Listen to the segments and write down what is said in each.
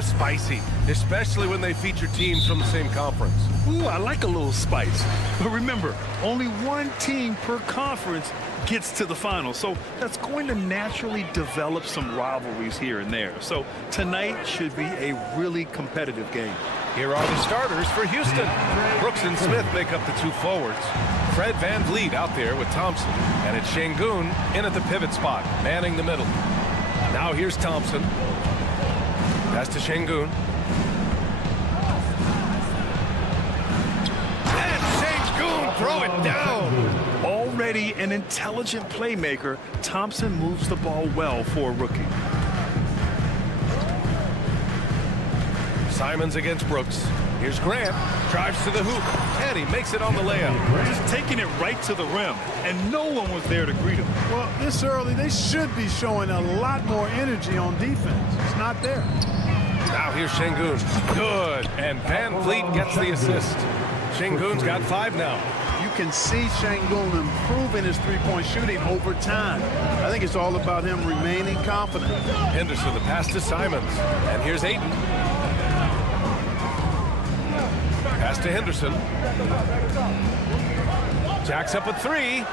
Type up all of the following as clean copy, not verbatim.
Spicy, especially when they feature teams from the same conference. Ooh, I like a little spice. But remember, only one team per conference gets to the final, so that's going to naturally develop some rivalries here and there. So tonight should be a really competitive game. Here are the starters for Houston. Brooks and Smith make up the two forwards. Fred Van Vliet out there with Thompson, and it's Şengün in at the pivot spot, manning the middle. Now here's Thompson. Pass to Şengün. And Şengün throw it down. Already an intelligent playmaker, Thompson moves the ball well for a rookie. Simons against Brooks. Here's Grant. Drives to the hoop. And he makes it on the layup. Just taking it right to the rim. And no one was there to greet him. Well, this early, they should be showing a lot more energy on defense. It's not there. Now here's Şengün. Good. And Van Vliet gets the assist. Şengün's got 5 now. You can see Şengün improving his three-point shooting over time. I think it's all about him remaining confident. Henderson, the pass to Simons. And here's Ayton. Pass to Henderson. Jacks up a 3.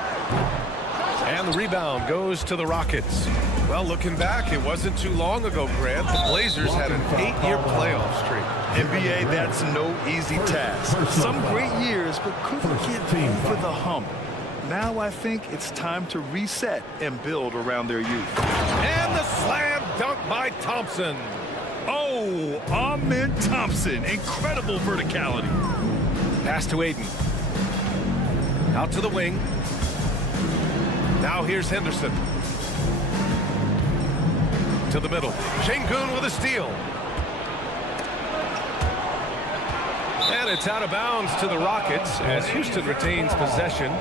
And the rebound goes to the Rockets. Well, looking back, it wasn't too long ago, Grant. The Blazers had an 8-year playoff streak. NBA, that's no easy task. Some great years, but couldn't get over the hump. Now I think it's time to reset and build around their youth. And the slam dunk by Thompson. Oh, Amen Thompson. Incredible verticality. Pass to Ayton. Out to the wing. Now here's Henderson. To the middle. Şengün with a steal. And it's out of bounds to the Rockets as Houston retains possession.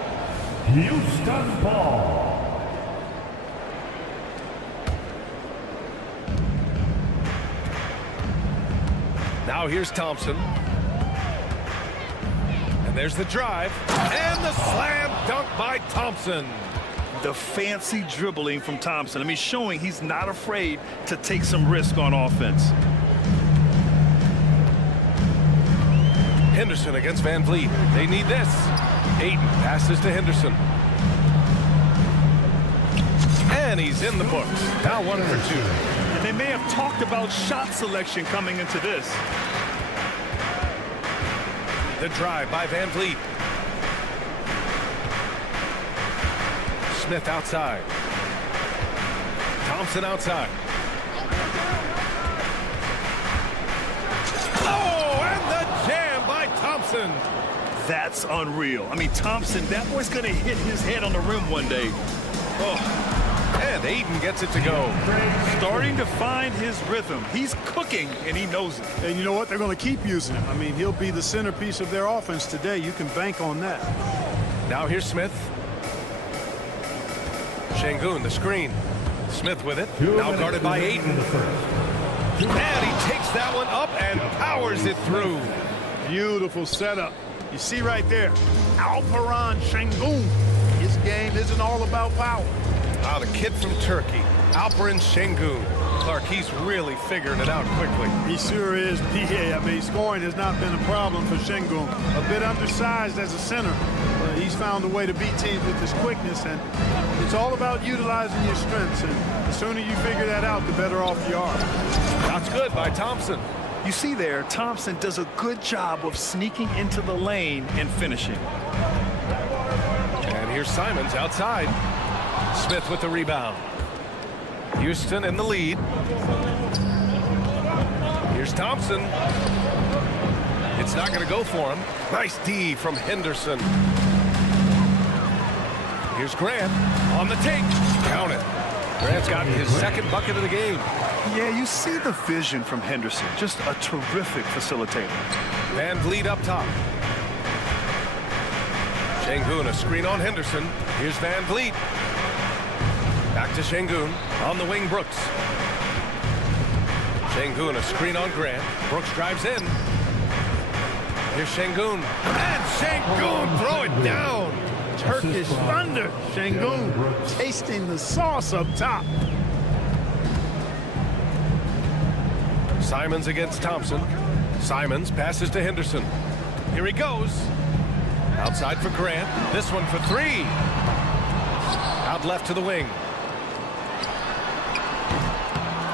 Houston ball. Now here's Thompson. And there's the drive. And the slam dunk by Thompson. The fancy dribbling from Thompson. I mean, showing he's not afraid to take some risk on offense. Henderson against Van Vliet. They need this. Ayton passes to Henderson. And he's in the books. Now 1 for 2. And they may have talked about shot selection coming into this. The drive by Van Vliet. Smith outside. Thompson outside. Oh, and the jam by Thompson. That's unreal. I mean, Thompson, that boy's going to hit his head on the rim one day. Oh, and Ayton gets it to go. Starting to find his rhythm. He's cooking, and he knows it. And you know what? They're going to keep using him. I mean, he'll be the centerpiece of their offense today. You can bank on that. Now here's Smith. Şengün, the screen. Smith with it. Now guarded by Ayton. And he takes that one up and powers it through. Beautiful setup. You see right there, Alperen Şengün. His game isn't all about power. Wow, the kid from Turkey, Alperen Şengün. Clark, he's really figuring it out quickly. He sure is, PA. I mean, scoring has not been a problem for Şengün. A bit undersized as a center. He's found a way to beat teams with his quickness, and it's all about utilizing your strengths. And the sooner you figure that out, the better off you are. That's good by Thompson. You see there, Thompson does a good job of sneaking into the lane and finishing. And here's Simons outside. Smith with the rebound. Houston in the lead. Here's Thompson. It's not going to go for him. Nice D from Henderson. Here's Grant on the take. Count it. Grant's gotten his second bucket of the game. Yeah, you see the vision from Henderson. Just a terrific facilitator. Van Vliet up top. Şengün, a screen on Henderson. Here's Van Vliet. Back to Şengün. On the wing, Brooks. Şengün, a screen on Grant. Brooks drives in. Here's Şengün. And Şengün, throw it down. Turkish thunder. Şengün tasting the sauce up top. Simons against Thompson. Simons passes to Henderson. Here he goes. Outside for Grant. This one for three. Out left to the wing.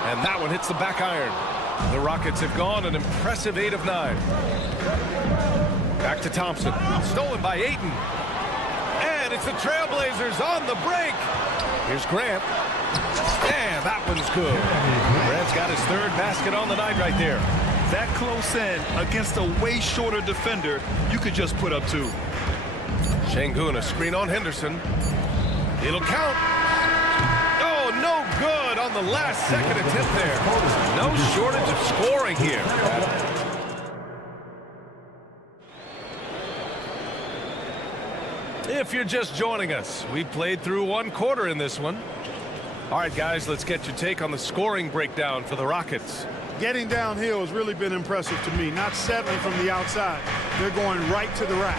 And that one hits the back iron. The Rockets have gone an impressive 8 of 9. Back to Thompson. Stolen by Ayton. And it's the Trailblazers on the break. Here's Grant. And that one's good. Grant's got his third basket on the night right there. That close in against a way shorter defender, you could just put up 2. Şengün, a screen on Henderson. It'll count. Oh, no good on the last second attempt there. No shortage of scoring here. If you're just joining us, we played through 1 quarter in this one. All right, guys, let's get your take on the scoring breakdown for the Rockets. Getting downhill has really been impressive to me. Not settling from the outside. They're going right to the rack.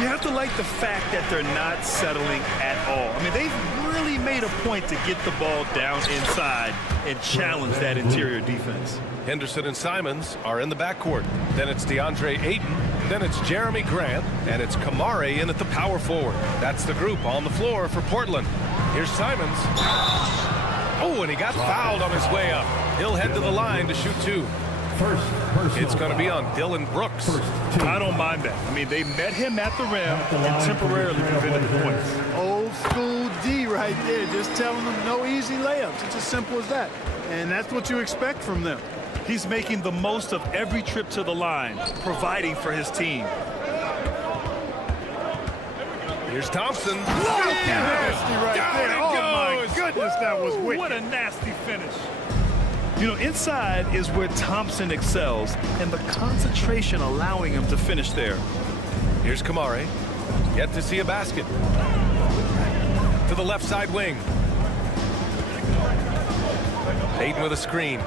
You have to like the fact that they're not settling at all. I mean, they've really made a point to get the ball down inside and challenge that interior defense. Henderson and Simons are in the backcourt. Then it's DeAndre Ayton. Then it's Jeremy Grant. And it's Kamare in at the power forward. That's the group on the floor for Portland. Here's Simons. Oh, and he got fouled on his way up. He'll head to the line to shoot 2. It's going to be on Dylan Brooks. I don't mind that. I mean, they met him at the rim and temporarily prevented the points. Old school D right there. Just telling them no easy layups. It's as simple as that. And that's what you expect from them. He's making the most of every trip to the line, providing for his team. Here's Thompson. Nasty right Down there. it Oh, goes. my goodness, that was wicked. What a nasty finish. You know, inside is where Thompson excels, and the concentration allowing him to finish there. Here's Kamare. Yet to see a basket. To the left side wing. Ayton with a screen.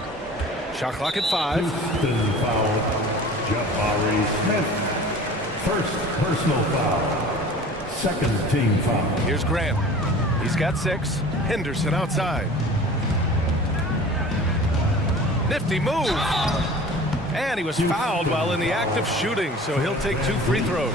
Shot clock at 5. Houston foul. Jabari Smith. First personal foul. Second team foul. Here's Grant. He's got 6. Henderson outside. Nifty move. And he was fouled while in the act of shooting, so he'll take 2 free throws.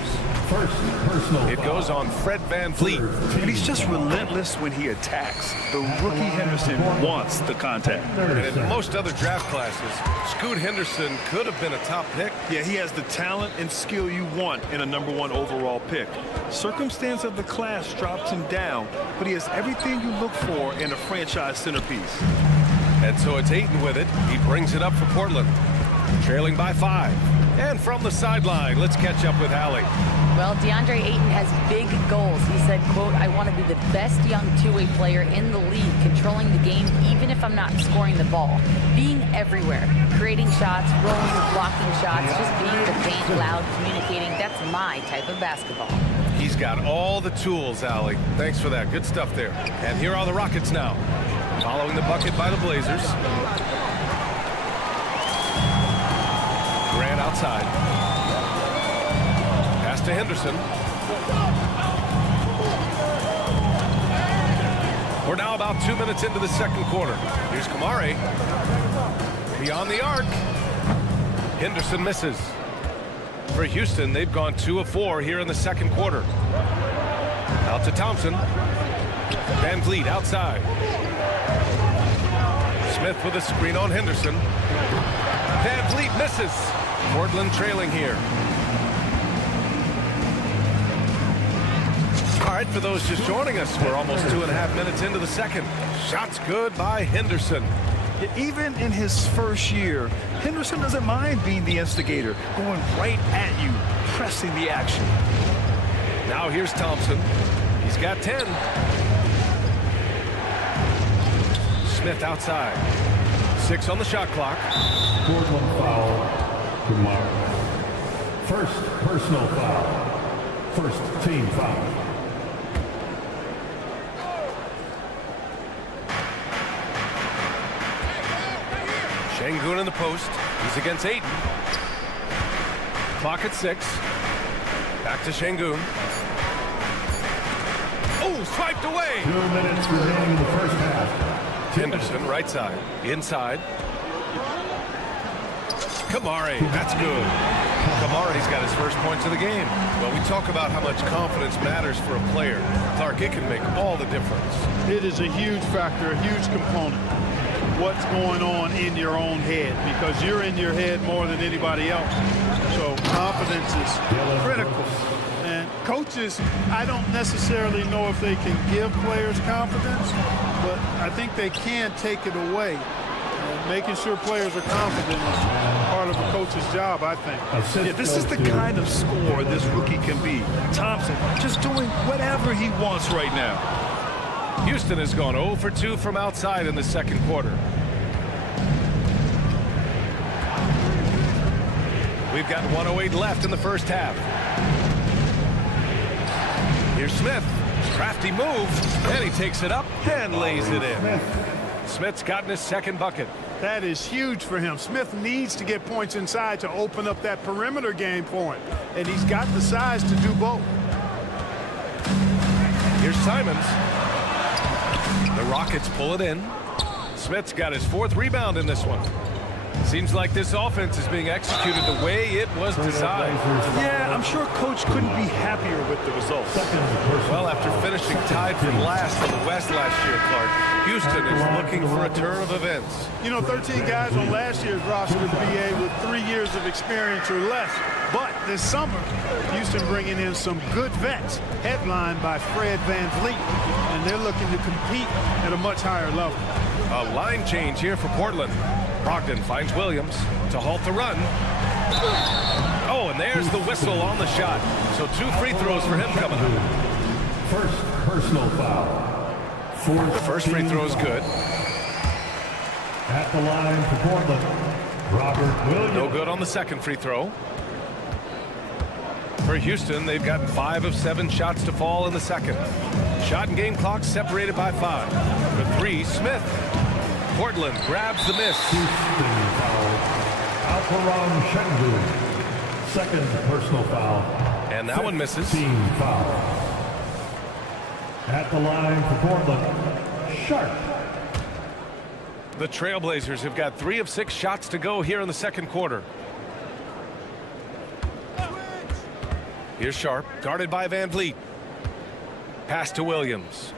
First personal It goes on Fred Van Vliet. And he's just relentless when he attacks. The rookie Henderson wants the contact. And in most other draft classes, Scoot Henderson could have been a top pick. Yeah, he has the talent and skill you want in a #1 overall pick. Circumstance of the class drops him down, but he has everything you look for in a franchise centerpiece. And so it's Ayton with it. He brings it up for Portland. Trailing by 5. And from the sideline, let's catch up with Allie. Well, DeAndre Ayton has big goals. He said, quote, "I want to be the best young two-way player in the league, controlling the game even if I'm not scoring the ball. Being everywhere, creating shots, rolling, blocking shots, just being the paint, loud, communicating. That's my type of basketball." He's got all the tools, Allie. Thanks for that. Good stuff there. And here are the Rockets now. Following the bucket by the Blazers. Grant outside. Pass to Henderson. We're now about 2 minutes into the second quarter. Here's Kamare. Beyond the arc. Henderson misses. For Houston, they've gone 2 of 4 here in the second quarter. Out to Thompson. Van Vliet outside. Smith with a screen on Henderson. Van Vliet misses. Portland trailing here. All right, for those just joining us, we're almost 2.5 minutes into the second. Shots good by Henderson. Even in his first year, Henderson doesn't mind being the instigator, going right at you, pressing the action. Now here's Thompson. He's got 10. Smith outside. 6 on the shot clock. Portland foul to Mark. First personal foul. First team foul. Şengün in the post. He's against Ayton. Clock at 6. Back to Şengün. Oh, swiped away. 2 minutes remaining in the first half. Henderson, right side. Inside. Kamari, that's good. Kamari's got his first points of the game. Well, we talk about how much confidence matters for a player. Clark, it can make all the difference. It is a huge factor, a huge component. What's going on in your own head, because you're in your head more than anybody else. So confidence is critical. And coaches, I don't necessarily know if they can give players confidence, but I think they can take it away. Making sure players are confident is part of a coach's job, I think. Yeah, this is the kind of scorer this rookie can be. Thompson just doing whatever he wants right now. Houston has gone 0 for 2 from outside in the second quarter. We've got 1:08 left in the first half. Here's Smith. Crafty move. And he takes it up and lays it in. Smith's gotten his second bucket. That is huge for him. Smith needs to get points inside to open up that perimeter game for him. And he's got the size to do both. Here's Simons. The Rockets pull it in. Smith's got his 4th rebound in this one. Seems like this offense is being executed the way it was designed. Yeah, I'm sure Coach couldn't be happier with the results. Well, after finishing tied for last in the West last year, Clark, Houston is looking for a turn of events. You know, 13 guys on last year's roster of BA with 3 years of experience or less. But this summer, Houston bringing in some good vets, headlined by Fred VanVleet, and they're looking to compete at a much higher level. A line change here for Portland. Brogdon finds Williams to halt the run. Oh, and there's the whistle on the shot. So 2 free throws for him coming up. First personal foul. The first free throw is good. At the line for Portland, Robert Williams. No good on the second free throw. For Houston, they've gotten 5 of 7 shots to fall in the second. Shot and game clock separated by 5. For 3, Smith. Portland grabs the miss. Houston foul. Alperon Şengün. Second personal foul. And that one misses. Team foul. At the line for Portland, Sharp. The Trailblazers have got 3 of 6 shots to go here in the second quarter. Here's Sharp, guarded by VanVleet. Pass to Williams.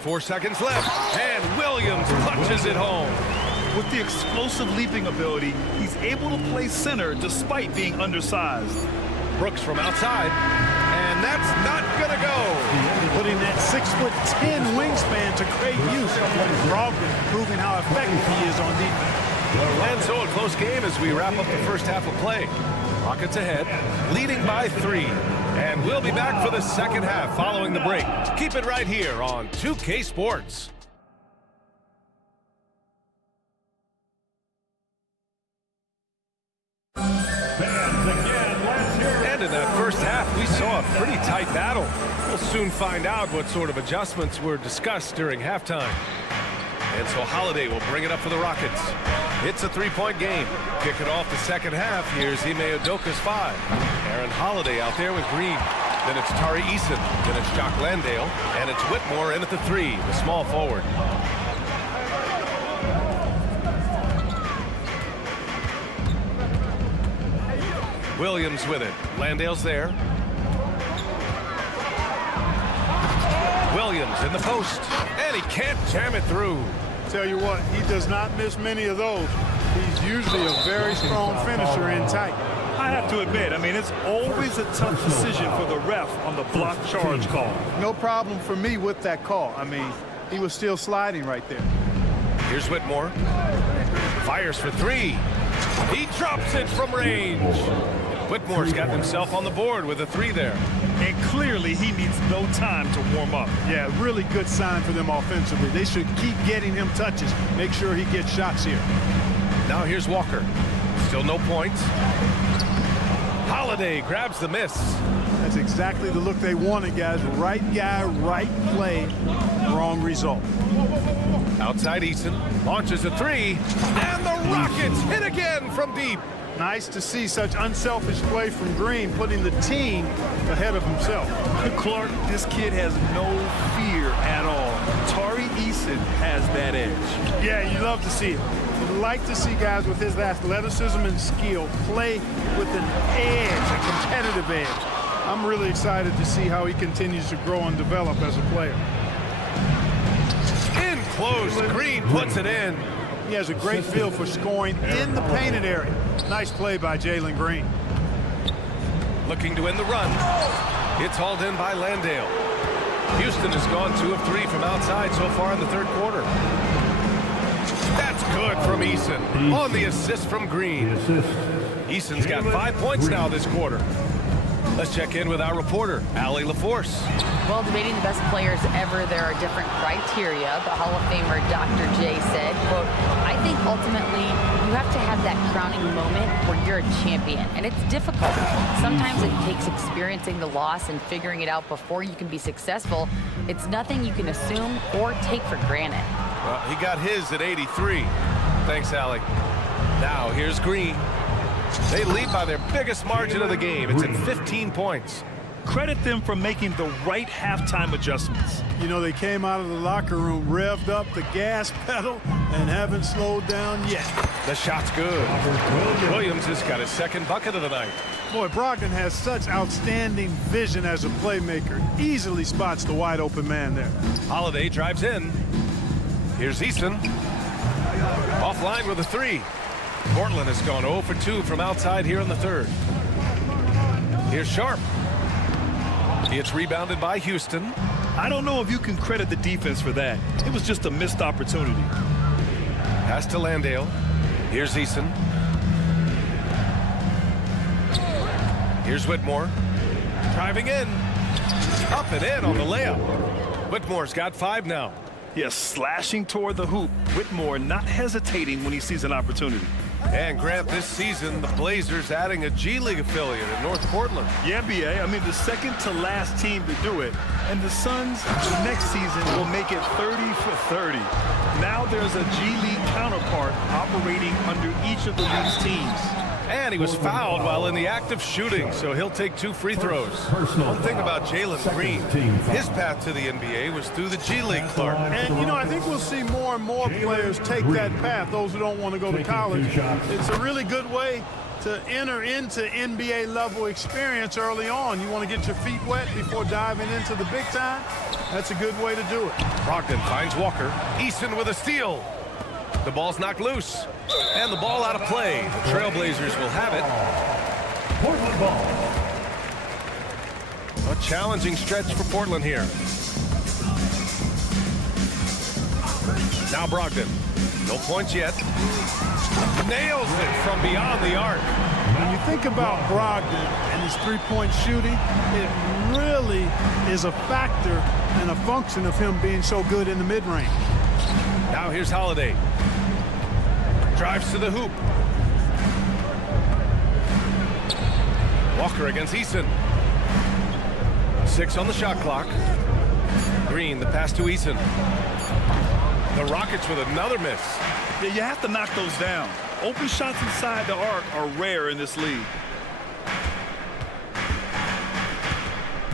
4 seconds left, and Williams punches it home. With the explosive leaping ability, he's able to play center despite being undersized. Brooks from outside, and that's not gonna go. Putting that 6'10" wingspan to great use. Brogdon proving how effective he is on defense. And so a close game as we wrap up the first half of play. Rockets ahead, leading by 3. And we'll be back for the second half following the break. Keep it right here on 2K Sports. And in that first half, we saw a pretty tight battle. We'll soon find out what sort of adjustments were discussed during halftime. And so Holiday will bring it up for the Rockets. It's a 3-point game. Kicking off the second half, here's Ime Udoka's 5. Aaron Holiday out there with Green. Then it's Tari Eason. Then it's Jock Landale. And it's Whitmore in at the 3, the small forward. Williams with it. Landale's there. Williams in the post. And he can't jam it through. Tell you what, he does not miss many of those. He's usually a very strong finisher in tight. I have to admit, I mean, it's always a tough decision for the ref on the block charge call. No problem for me with that call. I mean, he was still sliding right there. Here's Whitmore. Fires for 3. He drops it from range. Whitmore's got himself on the board with a 3 there. and clearly he needs no time to warm up. Yeah, really good sign for them offensively. They should keep getting him touches. Make sure he gets shots here. Now here's Walker. Still no points. Holiday grabs the miss. That's exactly the look they wanted, guys. Right guy, right play, wrong result. Outside Eason launches a three, and the Rockets hit again from deep. Nice to see such unselfish play from Green, putting the team ahead of himself. Clark, this kid has no fear at all. Tari Eason has that edge. Yeah, you love to see it. You'd like to see guys with his athleticism and skill play with an edge, a competitive edge. I'm really excited to see how he continues to grow and develop as a player. In close, Green puts it in. He has a great feel for scoring in the painted area. Nice play by Jalen Green. Looking to win the run. It's hauled in by Landale. Houston has gone 2 of 3 from outside so far in the third quarter. That's good from Eason on the assist from Green. Eason's got 5 points now this quarter. Let's check in with our reporter, Allie LaForce. Well, debating the best players ever, there are different criteria, but Hall of Famer Dr. J said, quote, I think ultimately you have to have that crowning moment where you're a champion, and it's difficult. Sometimes it takes experiencing the loss and figuring it out before you can be successful. It's nothing you can assume or take for granted. Well, he got his at 83. Thanks, Allie. Now, here's Green. They lead by their biggest margin of the game. It's at 15 points. Credit them for making the right halftime adjustments. You know, they came out of the locker room, revved up the gas pedal, and haven't slowed down yet. The shot's good. Williams has got his second bucket of the night. Boy, Brogdon has such outstanding vision as a playmaker. Easily spots the wide open man there. Holiday drives in. Here's Eason. Offline with a three. Portland has gone 0 for 2 from outside here in the third. Here's Sharp. It's rebounded by Houston. I don't know if you can credit the defense for that. It was just a missed opportunity. Pass to Landale. Here's Eason. Here's Whitmore. Driving in. Up and in on the layup. Whitmore's got 5 now. Yes, slashing toward the hoop. Whitmore not hesitating when he sees an opportunity. And Grant, this season, the Blazers adding a G League affiliate in North Portland. Yeah, BA. I mean, the second to last team to do it. And the Suns, the next season, will make it 30 for 30. Now there's a G League counterpart operating under each of the league's teams. And he was fouled while in the act of shooting, so he'll take 2 free throws. One thing about Jalen Green, his path to the NBA was through the G League, Clark. And, you know, I think we'll see more and more players take that path, those who don't want to go to college. It's a really good way to enter into NBA level experience early on. You want to get your feet wet before diving into the big time? That's a good way to do it. Brogdon finds Walker. Eason with a steal. The ball's knocked loose. And the ball out of play. The Trailblazers will have it. Portland ball. A challenging stretch for Portland here. Now Brogdon. No points yet. Nails it from beyond the arc. When you think about Brogdon and his three-point shooting, it really is a factor and a function of him being so good in the mid-range. Now here's Holiday. Drives to the hoop. Walker against Eason. 6 on the shot clock. Green, the pass to Eason. The Rockets with another miss. Yeah, you have to knock those down. Open shots inside the arc are rare in this league.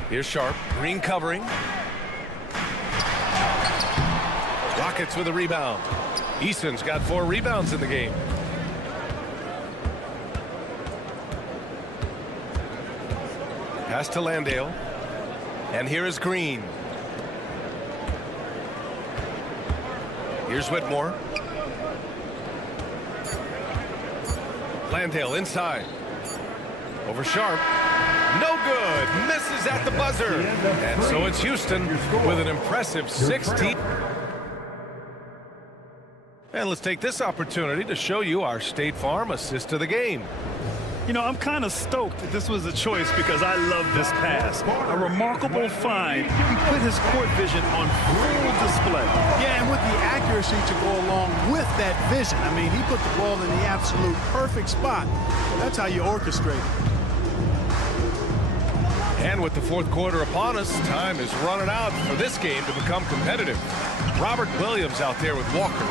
Here's Sharp. Green covering. Rockets with a rebound. Eason's got 4 rebounds in the game. Pass to Landale. And here is Green. Here's Whitmore. Landale inside. Over Sharp. No good. Misses at the buzzer. And so it's Houston with an impressive 16. And let's take this opportunity to show you our State Farm assist of the game. You know, I'm kind of stoked that this was a choice because I love this pass. A remarkable find. He put his court vision on full display. Yeah, and with the accuracy to go along with that vision. I mean, he put the ball in the absolute perfect spot. That's how you orchestrate it. And with the fourth quarter upon us, time is running out for this game to become competitive. Robert Williams out there with Walker.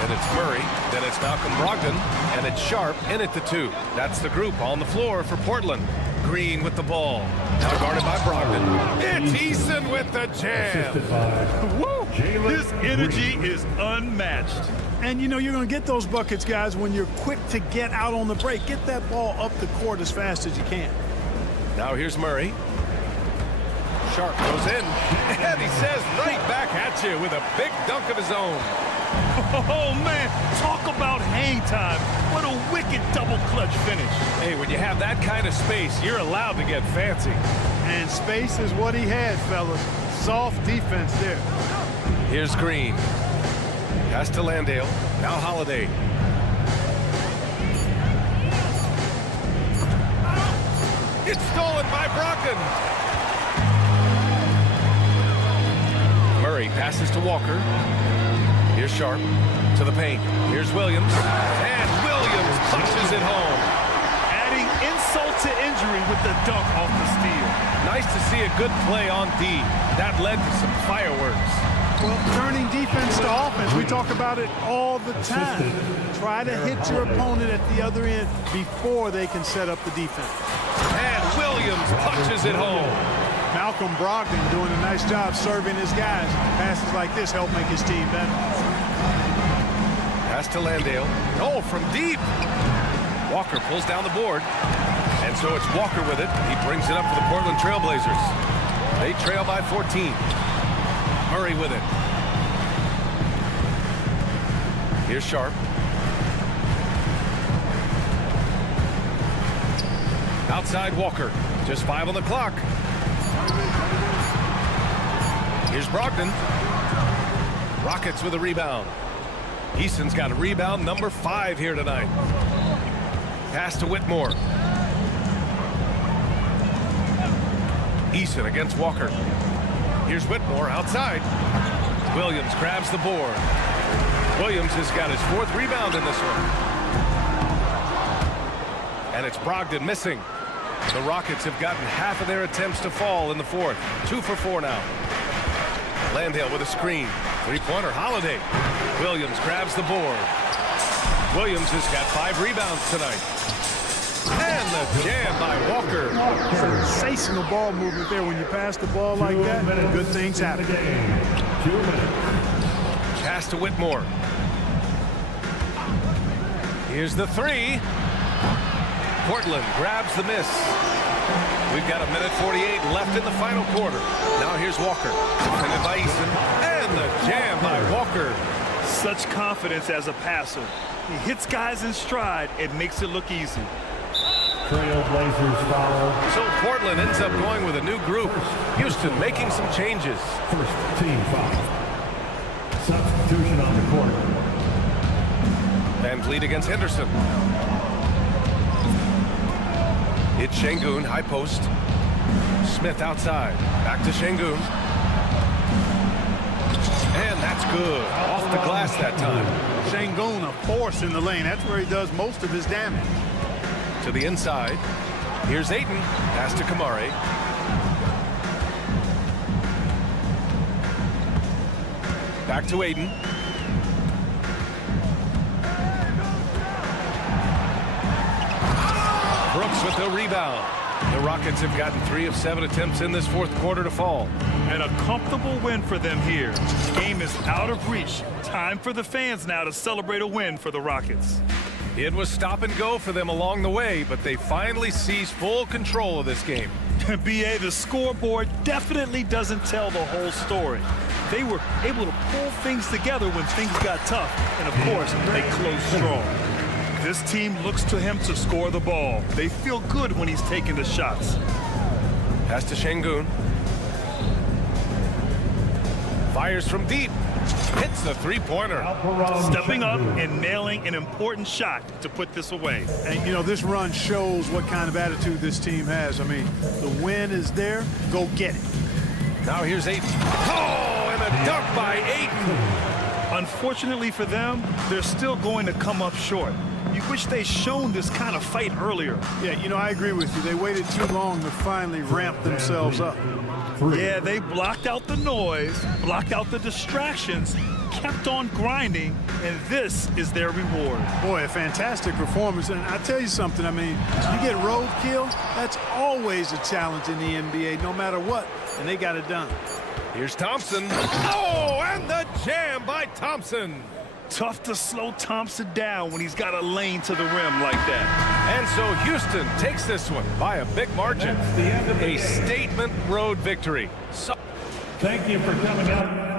Then it's Murray. Then it's Malcolm Brogdon. And it's Sharp in at the 2. That's the group on the floor for Portland. Green with the ball. Now guarded by Brogdon. It's Eason with the jam. Woo! His energy is unmatched. And, you know, you're going to get those buckets, guys, when you're quick to get out on the break. Get that ball up the court as fast as you can. Now here's Murray. Sharp goes in, and he says right back at you with a big dunk of his own. Oh, man, talk about hang time. What a wicked double clutch finish. Hey, when you have that kind of space, you're allowed to get fancy. And space is what he had, fellas. Soft defense there. Here's Green. Pass to Landale. Now Holiday. It's stolen by Brogdon. Murray passes to Walker. Here's Sharp to the paint. Here's Williams. And Williams punches it home. Adding insult to injury with the dunk off the steal. Nice to see a good play on D. That led to some fireworks. Well, turning defense to offense, we talk about it all the time. Try to hit your opponent at the other end before they can set up the defense. And Williams punches it home. Malcolm Brogdon doing a nice job serving his guys. Passes like this help make his team better. Pass to Landale. Oh, from deep. Walker pulls down the board. And so it's Walker with it. He brings it up for the Portland Trailblazers. They trail by 14. Murray with it. Here's Sharp. Outside Walker. Just 5 on the clock. Here's Brogdon. Rockets with a rebound. Eason's got a rebound number 5 here tonight. Pass to Whitmore. Eason against Walker. Here's Whitmore outside. Williams grabs the board. Williams has got his 4th rebound in this one. And it's Brogdon missing. The Rockets have gotten half of their attempts to fall in the 4th. 2 for 4 now. Landale with a screen. 3-pointer Holiday. Williams grabs the board. Williams has got 5 rebounds tonight. And the jam by Walker. Sensational ball movement there. When you pass the ball like that, good things happen. 2 minutes. Pass to Whitmore. Here's the 3. Portland grabs the miss. We've got 1:48 left in the final quarter. Now here's Walker. Defended by Eason. And the jam by Walker. Such confidence as a passer. He hits guys in stride. It makes it look easy. Trailblazers foul. So Portland ends up going with a new group. Houston making some changes. First team foul. Substitution on the court. Van Vliet against Henderson. It's Şengün, high post. Smith outside. Back to Şengün. And that's good. Off the glass that time. Şengün, a force in the lane. That's where he does most of his damage. To the inside. Here's Ayton. Pass to Kamari. Back to Ayton. Brooks with the rebound. The Rockets have gotten 3 of 7 attempts in this 4th quarter to fall. And a comfortable win for them here. Game is out of reach. Time for the fans now to celebrate a win for the Rockets. It was stop and go for them along the way, but they finally seized full control of this game. BA, the scoreboard definitely doesn't tell the whole story. They were able to pull things together when things got tough, and of course, they closed strong. This team looks to him to score the ball. They feel good when he's taking the shots. Pass to Şengün. Fires from deep. Hits the three-pointer. Stepping up and nailing an important shot to put this away. And, you know, this run shows what kind of attitude this team has. I mean, the win is there. Go get it. Now here's Ayton. Oh, and a dunk by Ayton. Unfortunately for them, they're still going to come up short. You wish they'd shown this kind of fight earlier. Yeah, you know, I agree with you. They waited too long to finally ramp themselves up. Yeah, they blocked out the noise, blocked out the distractions, kept on grinding, and this is their reward. Boy, a fantastic performance. And I tell you something, I mean, you get roadkill, that's always a challenge in the NBA, no matter what, and they got it done. Here's Thompson. Oh, and the jam by Thompson. Tough to slow Thompson down when he's got a lane to the rim like that. And so Houston takes this one by a big margin. A statement road victory. So Thank you for coming out.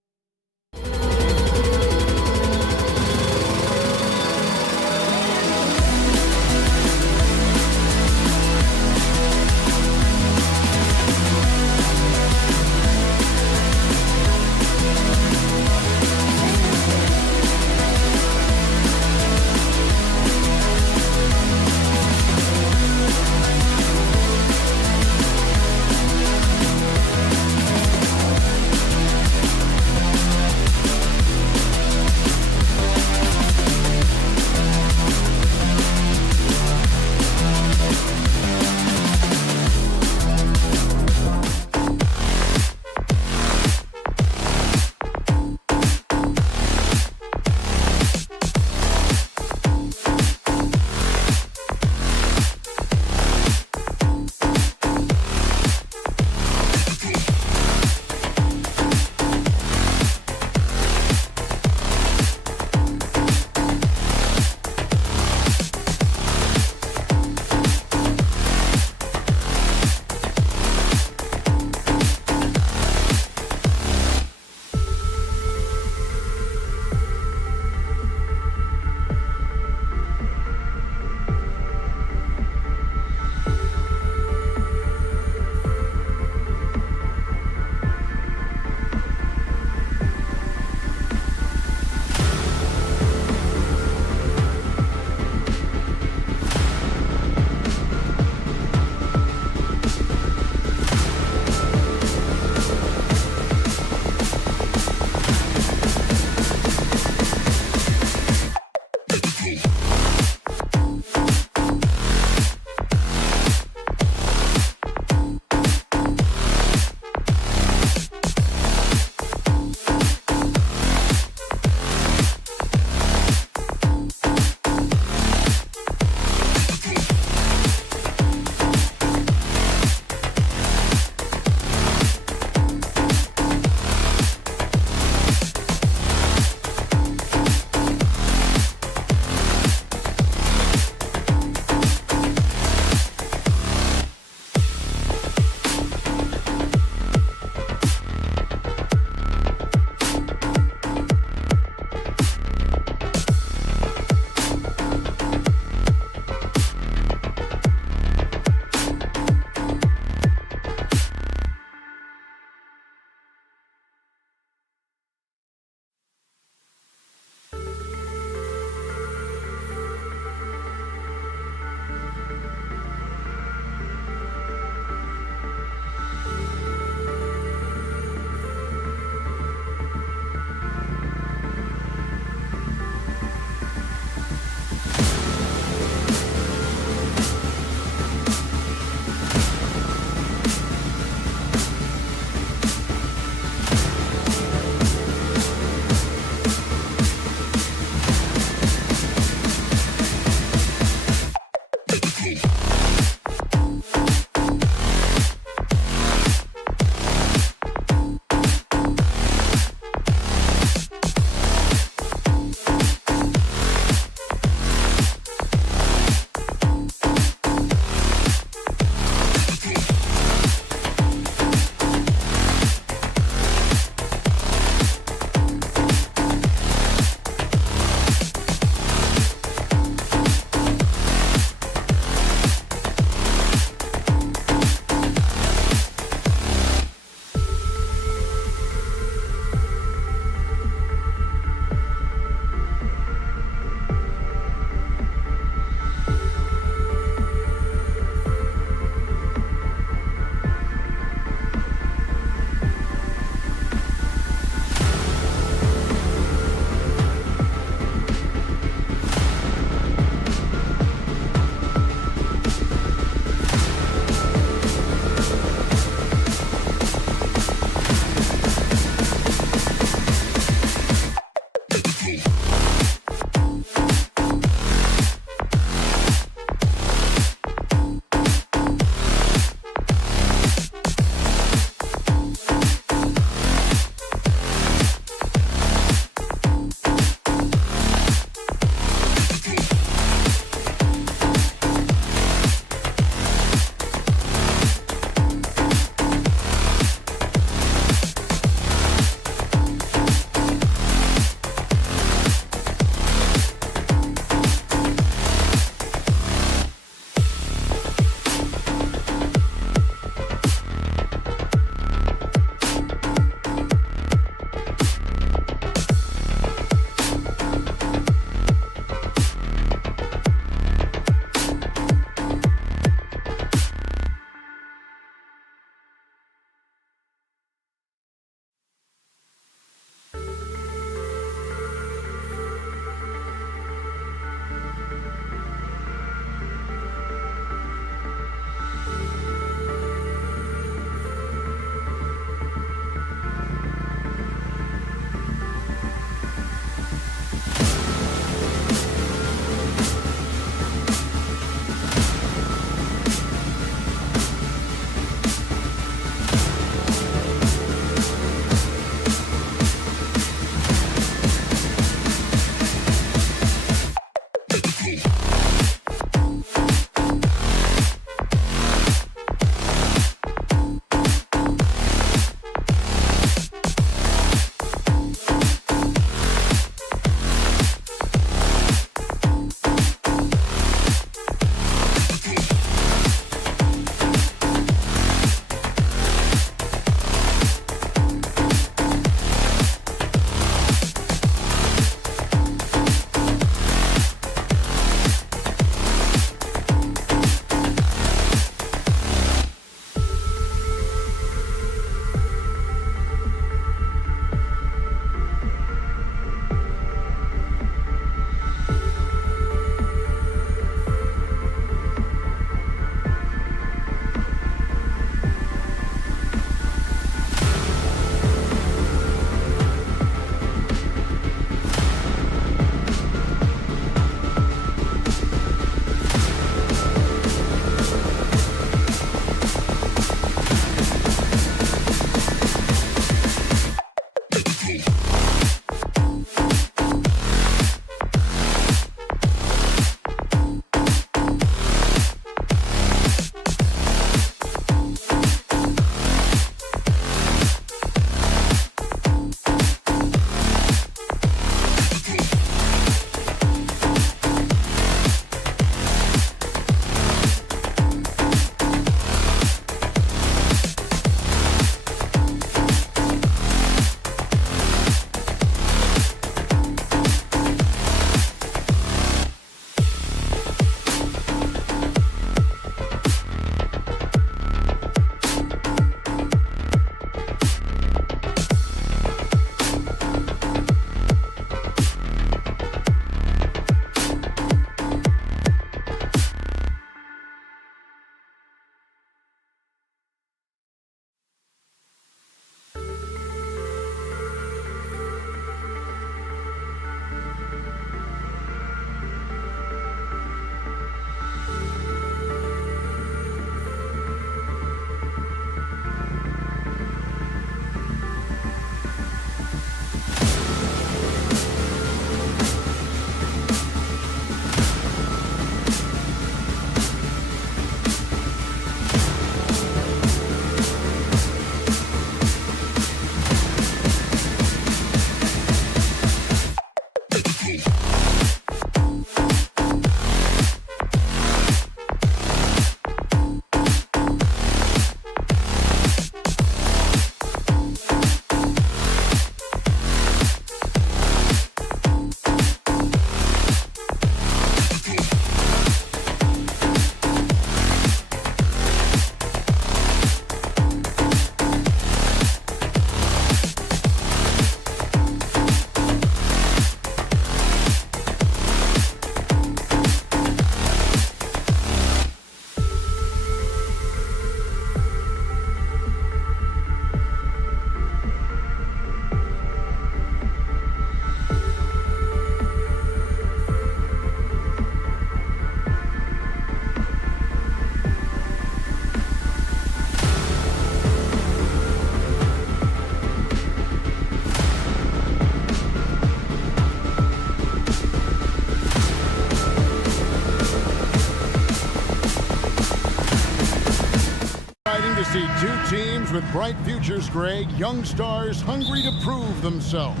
see two teams with bright futures, Greg. Young stars hungry to prove themselves.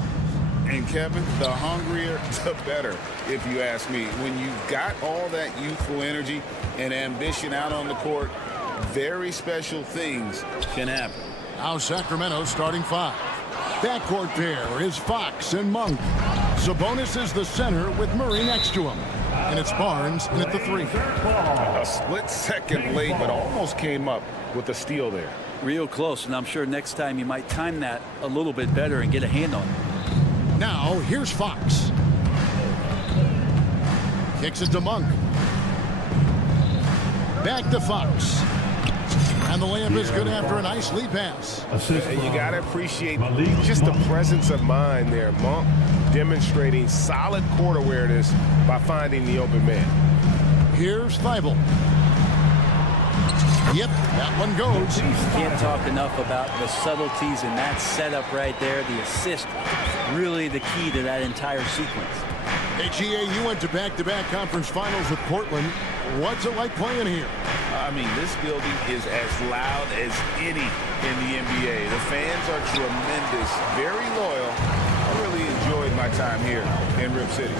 And Kevin, the hungrier, the better, if you ask me. When you've got all that youthful energy and ambition out on the court, very special things can happen. Now Sacramento starting five. Backcourt pair is Fox and Monk. Sabonis is the center with Murray next to him. And it's Barnes in at the three. A split second late, but almost came up with a steal there. Real close, and I'm sure next time you might time that a little bit better and get a hand on it. Now here's Fox. Kicks it to Monk. Back to Fox. And the layup is good after a nice lead pass. You got to appreciate just the presence of mind there. Monk demonstrating solid court awareness by finding the open man. Here's Thibault. Yep, that one goes. Can't talk enough about the subtleties in that setup right there. The assist, really the key to that entire sequence. HEA, you went to back-to-back conference finals with Portland. What's it like playing here? I mean, this building is as loud as any in the NBA. The fans are tremendous, very loyal. I really enjoyed my time here in Rip City.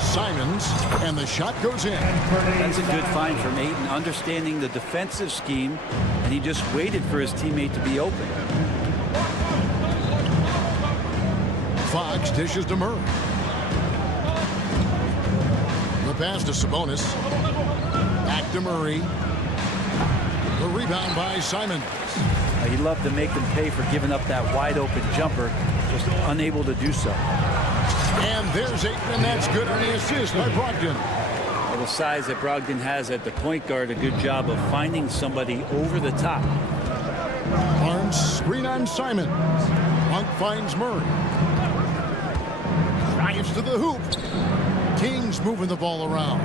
Simons, and the shot goes in. That's a good find from Ayton, understanding the defensive scheme, and he just waited for his teammate to be open. Fox dishes to Murray. The pass to Sabonis. Back to Murray. The rebound by Simons. He'd love to make them pay for giving up that wide open jumper, just unable to do so. And there's Ayton, and that's good on the assist by Brogdon. Well, the size that Brogdon has at the point guard, a good job of finding somebody over the top. Barnes screen on Simons. Monk finds Murray. Drives to the hoop. Kings moving the ball around.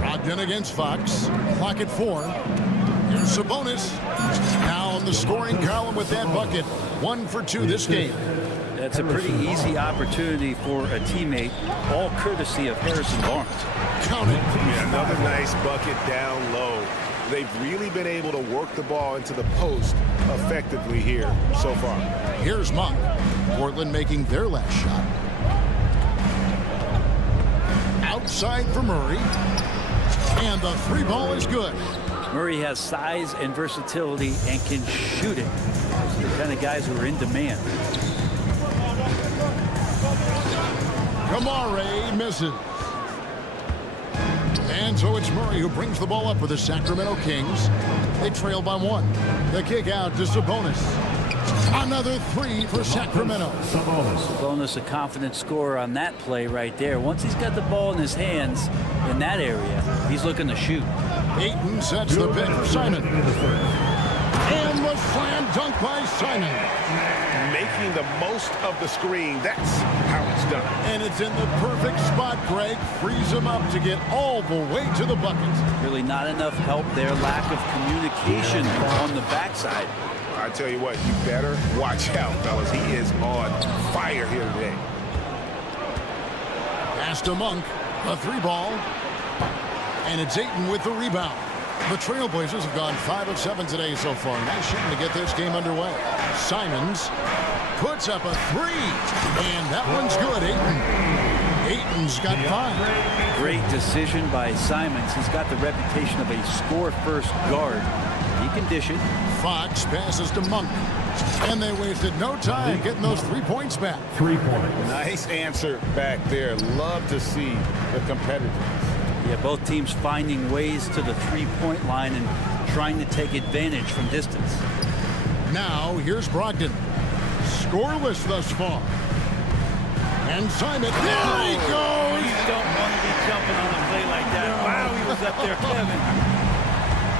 Brogdon against Fox. Clock at 4. Here's Sabonis. Now on the scoring column with that bucket. 1 for 2 this game. That's a pretty easy opportunity for a teammate, all courtesy of Harrison Barnes. Count it. Yeah, another nice bucket down low. They've really been able to work the ball into the post effectively here so far. Here's Monk. Portland making their last shot. Outside for Murray. And the three ball is good. Murray has size and versatility and can shoot it. Those are the kind of guys who are in demand. Kamare misses. And so it's Murray who brings the ball up for the Sacramento Kings. They trail by 1. The kick out to Sabonis. Another 3 for Sacramento. Sabonis, a confident scorer on that play right there. Once he's got the ball in his hands in that area, he's looking to shoot. Ayton sets the pick for Simon. And the slam dunk by Simon. Making the most of the screen. That's how it's done. And it's in the perfect spot, Greg. Frees him up to get all the way to the bucket. Really not enough help there. Lack of communication on the backside. I tell you what, you better watch out, fellas. He is on fire here today. Pass to Monk. A 3 ball. And it's Ayton with the rebound. The Trailblazers have gone 5 of 7 today so far. Nice shooting to get this game underway. Simons puts up a 3. And that one's good, Ayton. Ayton's got 5. Great decision by Simons. He's got the reputation of a score-first guard. He can dish it. Fox passes to Monk. And they wasted no time getting those 3 points back. 3 points. Nice answer back there. Love to see the competitiveness. Yeah, both teams finding ways to the three-point line and trying to take advantage from distance. Now, here's Brogdon. Scoreless thus far. And Simon, there he goes! You don't want to be jumping on a play like that. Wow, he was up there, Kevin.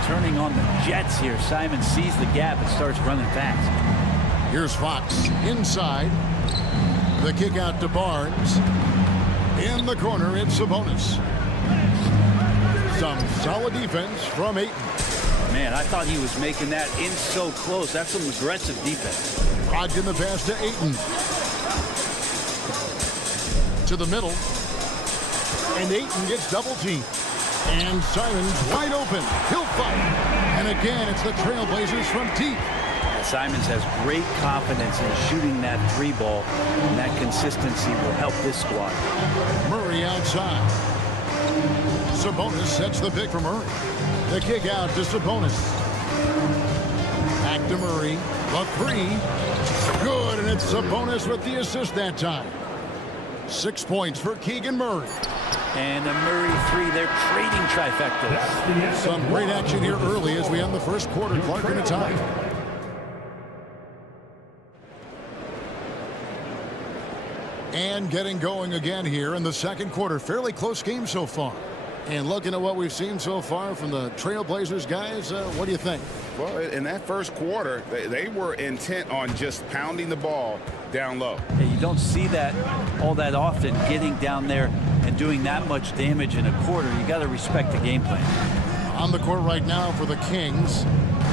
Turning on the Jets here. Simon sees the gap and starts running fast. Here's Fox inside. The kick out to Barnes. In the corner, it's Sabonis. Some solid defense from Ayton. Man, I thought he was making that in so close. That's some aggressive defense. Brogdon the pass to Ayton. To the middle. And Ayton gets double teamed. And Simons wide open. He'll fight. And again, it's the Trailblazers from deep. Simons has great confidence in shooting that three ball, and that consistency will help this squad. Murray outside. Sabonis sets the pick for Murray. The kick out to Sabonis. Back to Murray. The three. Good, and it's Sabonis with the assist that time. 6 points for Keegan Murray. And a Murray three, they're trading trifectas. Some great action here early as we end the first quarter. Clark in a tie. And getting going again here in the second quarter. Fairly close game so far. And looking at what we've seen so far from the Trailblazers guys, what do you think? Well, in that first quarter, they were intent on just pounding the ball down low. Yeah, you don't see that all that often, getting down there and doing that much damage in a quarter. You got to respect the game plan. On the court right now for the Kings,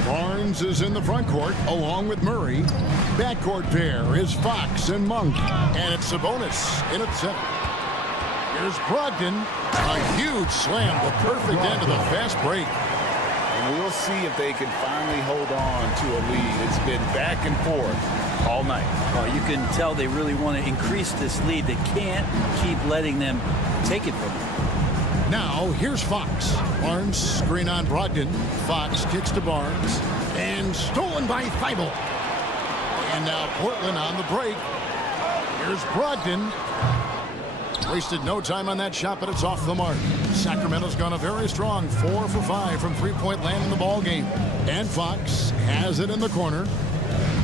Barnes is in the front court along with Murray. Backcourt pair is Fox and Monk. And it's Sabonis in at center. Here's Brogdon. A huge slam, the perfect end of the fast break. And we'll see if they can finally hold on to a lead. It's been back and forth all night. Well, you can tell they really want to increase this lead. They can't keep letting them take it from them. Now, here's Fox. Barnes screen on Brogdon. Fox kicks to Barnes. And stolen by Thibault. And now Portland on the break. Here's Brogdon. Wasted no time on that shot, but it's off the mark. Sacramento's gone a very strong 4 for 5 from three-point land in the ball game. And Fox has it in the corner.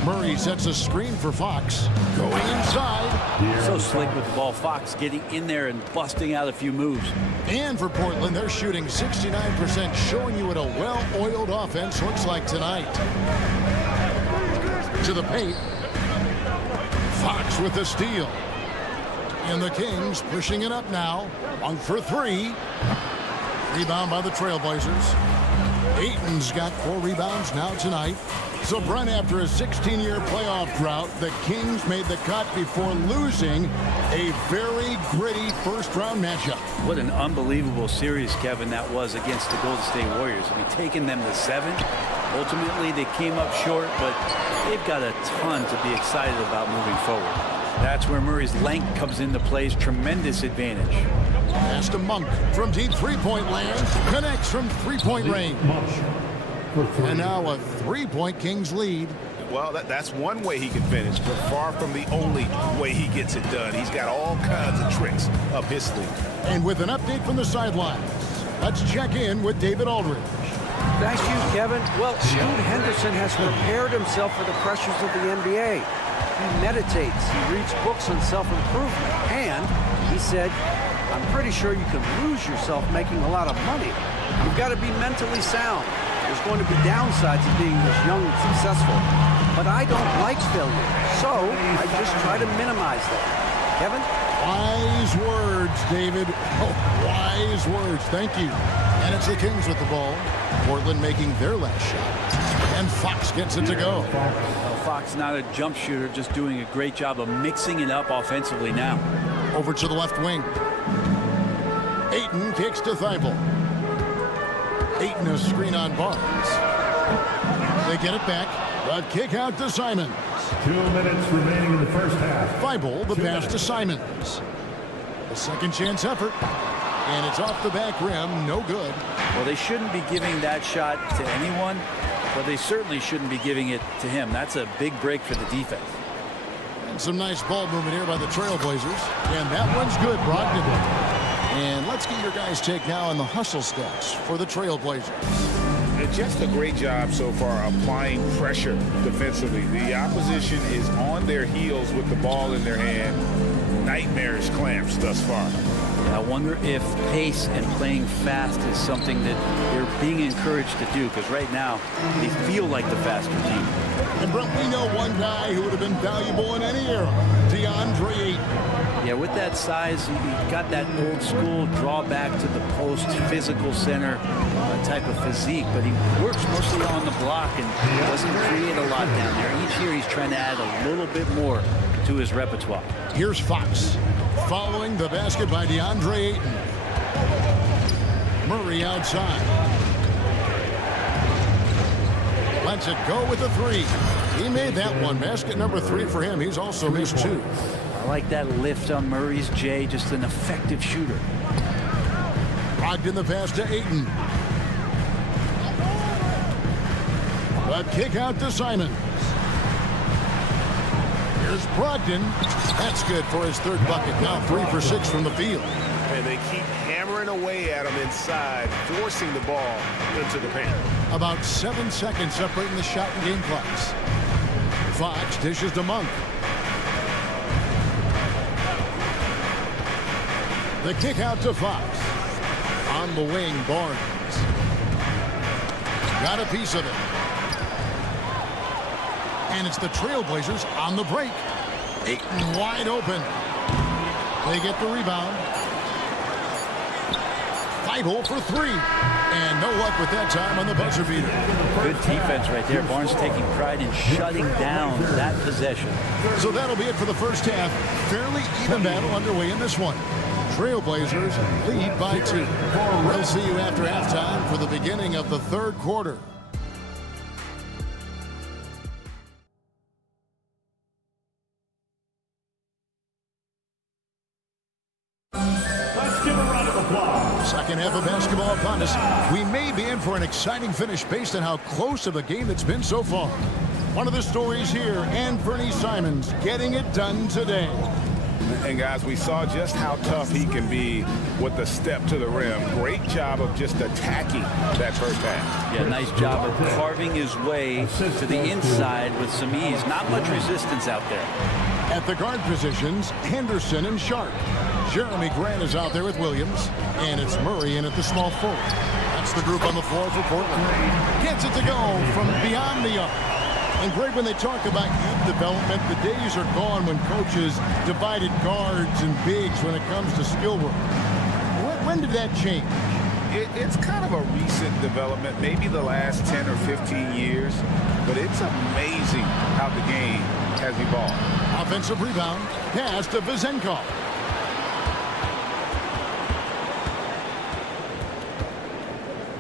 Murray sets a screen for Fox. Going inside. So slick with the ball. Fox getting in there and busting out a few moves. And for Portland, they're shooting 69%, showing you what a well-oiled offense looks like tonight. To the paint. Fox with the steal. And the Kings pushing it up now. Monk for three. Rebound by the Trailblazers. Ayton's got 4 rebounds now tonight. So, Brent, after a 16-year playoff drought, the Kings made the cut before losing a very gritty first-round matchup. What an unbelievable series, Kevin, that was against the Golden State Warriors. I mean, taking them to 7. Ultimately, they came up short, but they've got a ton to be excited about moving forward. That's where Murray's length comes into play. Tremendous advantage. Pass to Monk from deep three-point land. Connects from three-point range. And now a three-point Kings lead. Well, that's one way he can finish, but far from the only way he gets it done. He's got all kinds of tricks up his sleeve. And with an update from the sidelines, let's check in with David Aldridge. Thank you, Kevin. Well, Scoot Henderson has prepared himself for the pressures of the NBA. He meditates, he reads books on self-improvement, and he said, I'm pretty sure you can lose yourself making a lot of money. You've got to be mentally sound. There's going to be downsides of being this young and successful. But I don't like failure, so I just try to minimize that. Kevin? Wise words, David. Oh, wise words. Thank you. And it's the Kings with the ball. Portland making their last shot. And Fox gets it to go. Fox not a jump shooter, just doing a great job of mixing it up offensively now. Over to the left wing. Ayton kicks to Thibault. Ayton a screen on Barnes. They get it back. A kick out to Simons. 2 minutes remaining in the first half. Thibault, the pass to Simons. A second chance effort. And it's off the back rim. No good. Well, they shouldn't be giving that shot to anyone, but they certainly shouldn't be giving it to him. That's a big break for the defense. And some nice ball movement here by the Trailblazers. And that one's good. Brogdon. And let's get your guys' take now on the hustle stats for the Trailblazers. Just a great job so far applying pressure defensively. The opposition is on their heels with the ball in their hand. Nightmarish clamps thus far. I wonder if pace and playing fast is something that they're being encouraged to do, because right now they feel like the faster team. And Brent, we know one guy who would have been valuable in any era, DeAndre Ayton. Yeah, with that size, he got that old school draw back to the post, physical center type of physique, but he works mostly on the block and doesn't create a lot down there. Each year he's trying to add a little bit more to his repertoire. Here's Fox following the basket by DeAndre Ayton. Murray outside. Lets it go with a three. He made that one. Basket number 3 for him. He's also missed 2. I like that lift on Murray's, Jay. Just an effective shooter. Brogdon the pass to Ayton. The kick out to Simons. Here's Brogdon. That's good for his 3rd bucket. Now 3 for 6 from the field. And they keep hammering away at him inside, forcing the ball into the paint. About 7 seconds separating the shot and game clocks. Fox dishes to Monk. The kick out to Fox. On the wing, Barnes. Got a piece of it. And it's the Trailblazers on the break. Ayton wide open. They get the rebound. Feibel for 3. And no luck with that time on the buzzer beater. Good defense right there. Barnes taking pride in shutting down that possession. So that'll be it for the first half. Fairly even battle underway in this one. Trailblazers lead by 2. We'll see you after halftime for the beginning of the 3rd quarter. Let's give a round of applause. Second half of basketball upon us. We may be in for an exciting finish based on how close of a game it's been so far. One of the stories here, Anthony Simons getting it done today. And guys, we saw just how tough he can be with the step to the rim. Great job of just attacking that first half. Yeah, nice job of carving his way to the inside with some ease. Not much resistance out there. At the guard positions, Henderson and Sharp. Jeremy Grant is out there with Williams. And it's Murray in at the small forward. That's the group on the floor for Portland. Gets it to go from beyond the arc. And Greg, when they talk about youth development, the days are gone when coaches divided guards and bigs when it comes to skill work. When did that change? It's kind of a recent development, maybe the last 10 or 15 years, but it's amazing how the game has evolved. Offensive rebound, pass to Vezenkov.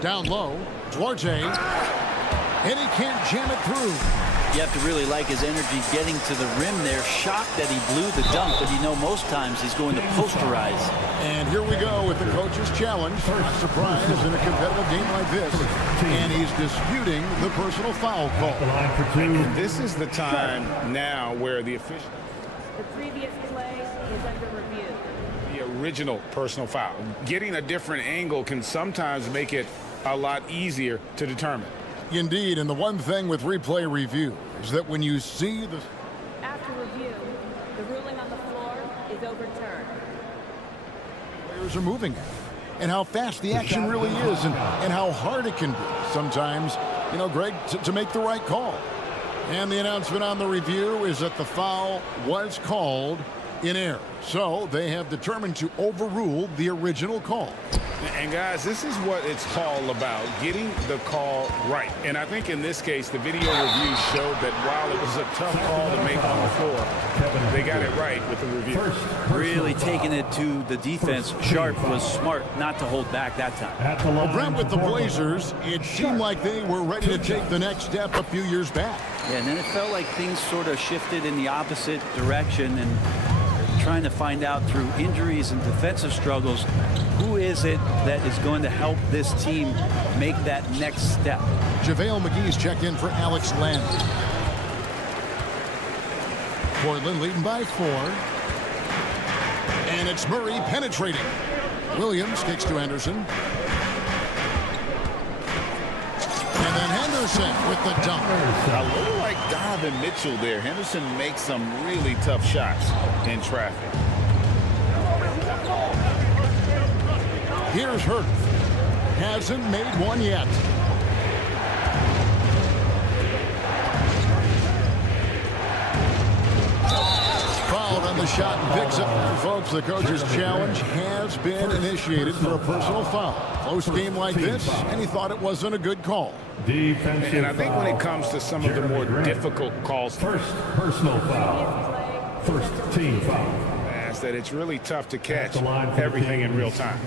Down low, Duarte, and he can't jam it through. You have to really like his energy getting to the rim there. Shocked that he blew the dunk, but you know most times he's going to posterize. And here we go with the coach's challenge. Not surprised in a competitive game like this. And he's disputing the personal foul call. The line for 2. This is the time now where the official... The previous play is under review. The original personal foul. Getting a different angle can sometimes make it a lot easier to determine. Indeed, and the one thing with replay review is that when you see the... After review, the ruling on the floor is overturned. Players are moving at, and how fast the action really is, and how hard it can be sometimes, you know, Greg, to make the right call. And the announcement on the review is that the foul was called in error. So they have determined to overrule the original call. And guys, this is what it's all about, getting the call right. And I think in this case, the video review showed that while it was a tough call to make on the floor, they got it right with the review. Really taking it to the defense. Sharp was smart not to hold back that time. Well, Brent, with the Blazers, it seemed like they were ready to take the next step a few years back. Yeah, and then it felt like things sort of shifted in the opposite direction, and trying to find out through injuries and defensive struggles, who is it that is going to help this team make that next step? JaVale McGee's checked in for Alex Len. Portland leading by 4. And it's Murray penetrating. Williams kicks to Henderson. And then Henderson with the dunk. A little like Donovan Mitchell there. Henderson makes some really tough shots in traffic. Here's Hurt. Hasn't made one yet. Fouled on the shot and picks up. Folks, the coach's challenge has been initiated for a personal foul. Close game like this, and he thought it wasn't a good call. And I think when it comes to some of the more difficult calls, First personal foul. First team foul. that it's really tough to catch everything in real time.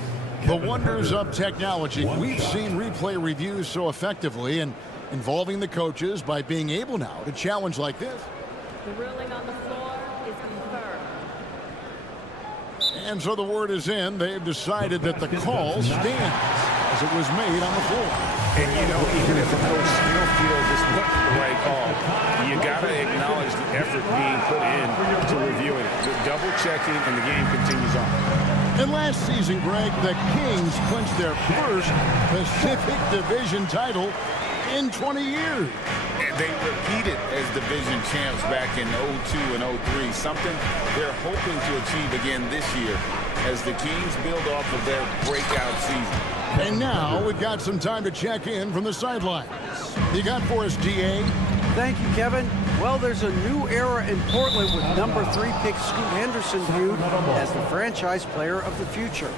The wonders of technology. We've seen replay reviews so effectively and involving the coaches by being able now to challenge like this. The ruling on the floor is confirmed. And so the word is in. They've decided that the call stands as it was made on the floor. And, you know, even if a coach still feels this wasn't the right call, you got to acknowledge the effort being put in to reviewing it. The double checking, and the game continues on. And last season, Greg, the Kings clinched their first Pacific Division title in 20 years. And they repeated as division champs back in 02 and 03, something they're hoping to achieve again this year as the Kings build off of their breakout season. And now we've got some time to check in from the sidelines. You got for us, DA? Thank you, Kevin. Well, there's a new era in Portland with number 3 pick Scoot Henderson viewed as the franchise player of the future.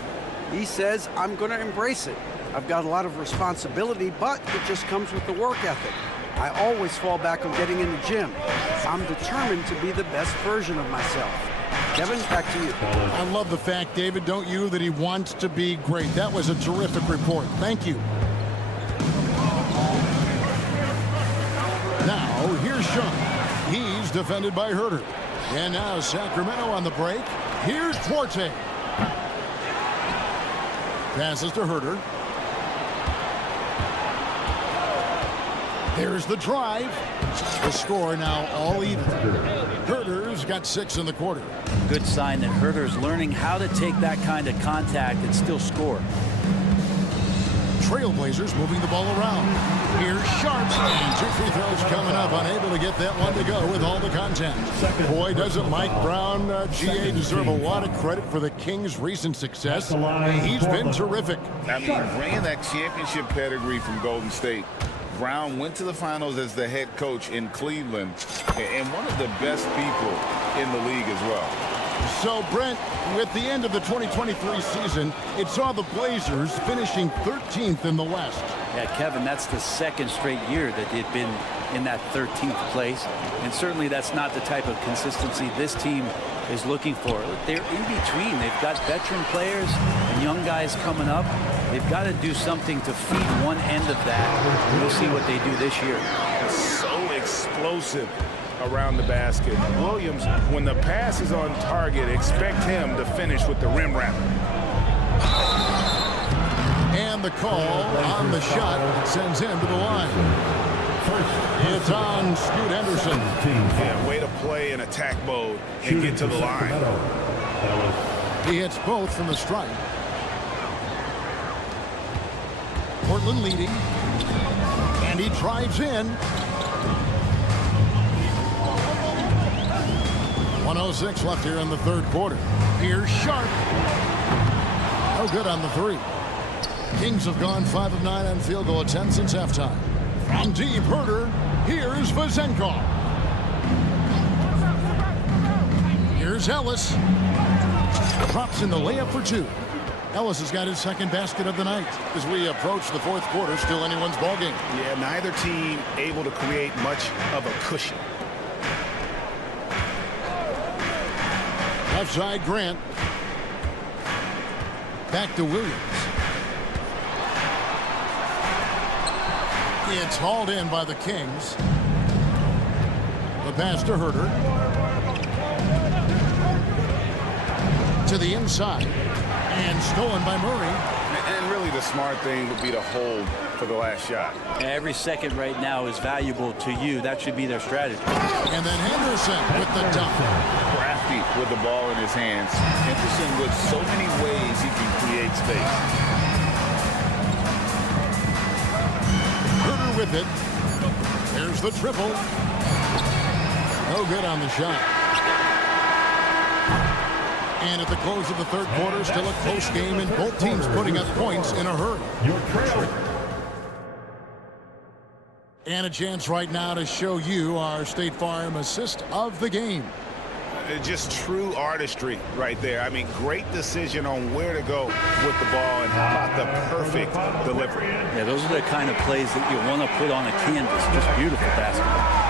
He says, I'm going to embrace it. I've got a lot of responsibility, but it just comes with the work ethic. I always fall back on getting in the gym. I'm determined to be the best version of myself. Kevin, back to you. I love the fact, David, don't you, that he wants to be great. That was a terrific report. Thank you. Now, here's Sean. He's defended by Herter. And now Sacramento on the break. Here's Forte. Passes to Herter. There's the drive. The score now all even. Herter's got 6 in the quarter. Good sign that Herter's learning how to take that kind of contact and still score. Trailblazers moving the ball around. Here's Sharp. And 2 free throws coming up. Unable to get that one to go with all the contact. Boy, doesn't Mike Brown, GA, deserve a lot of credit for the Kings' recent success. He's been terrific. I mean, bringing that championship pedigree from Golden State, Brown went to the finals as the head coach in Cleveland and one of the best people in the league as well. So, Brent, with the end of the 2023 season, it saw the Blazers finishing 13th in the West. Yeah, Kevin, that's the second straight year that they've been in that 13th place. And certainly that's not the type of consistency this team is looking for. They're in between. They've got veteran players and young guys coming up. They've got to do something to feed one end of that. We'll see what they do this year. So explosive around the basket. Williams, when the pass is on target, expect him to finish with the rim wrap. And the call on the shot sends him to the line. It's on Scoot Henderson. Yeah, way to play in attack mode and get to the line. He hits both from the stripe. Portland leading. And he drives in. 1:06 left here in the third quarter. Here's Sharp. No good on the 3. Kings have gone 5 of 9 on field goal attempts since halftime. From deep, Herter. Here's Vazenkov. Here's Ellis. Drops in the layup for 2. Ellis has got his second basket of the night. As we approach the fourth quarter, still anyone's ballgame. Yeah, neither team able to create much of a cushion. Left side, Grant. Back to Williams. It's hauled in by the Kings. The pass to Herter. To the inside. And stolen by Murray. And really the smart thing would be to hold for the last shot. Every second right now is valuable to you. That should be their strategy. And then Henderson with the dunk. Crafty with the ball in his hands. Henderson with so many ways he can create space. Herter with it. There's the triple. No good on the shot. And at the close of the third quarter, still a close game, and both teams putting up points in a hurry. And a chance right now to show you our State Farm assist of the game. Just true artistry right there. I mean, great decision on where to go with the ball, and how about the perfect delivery. Yeah, those are the kind of plays that you want to put on a canvas. Just beautiful basketball.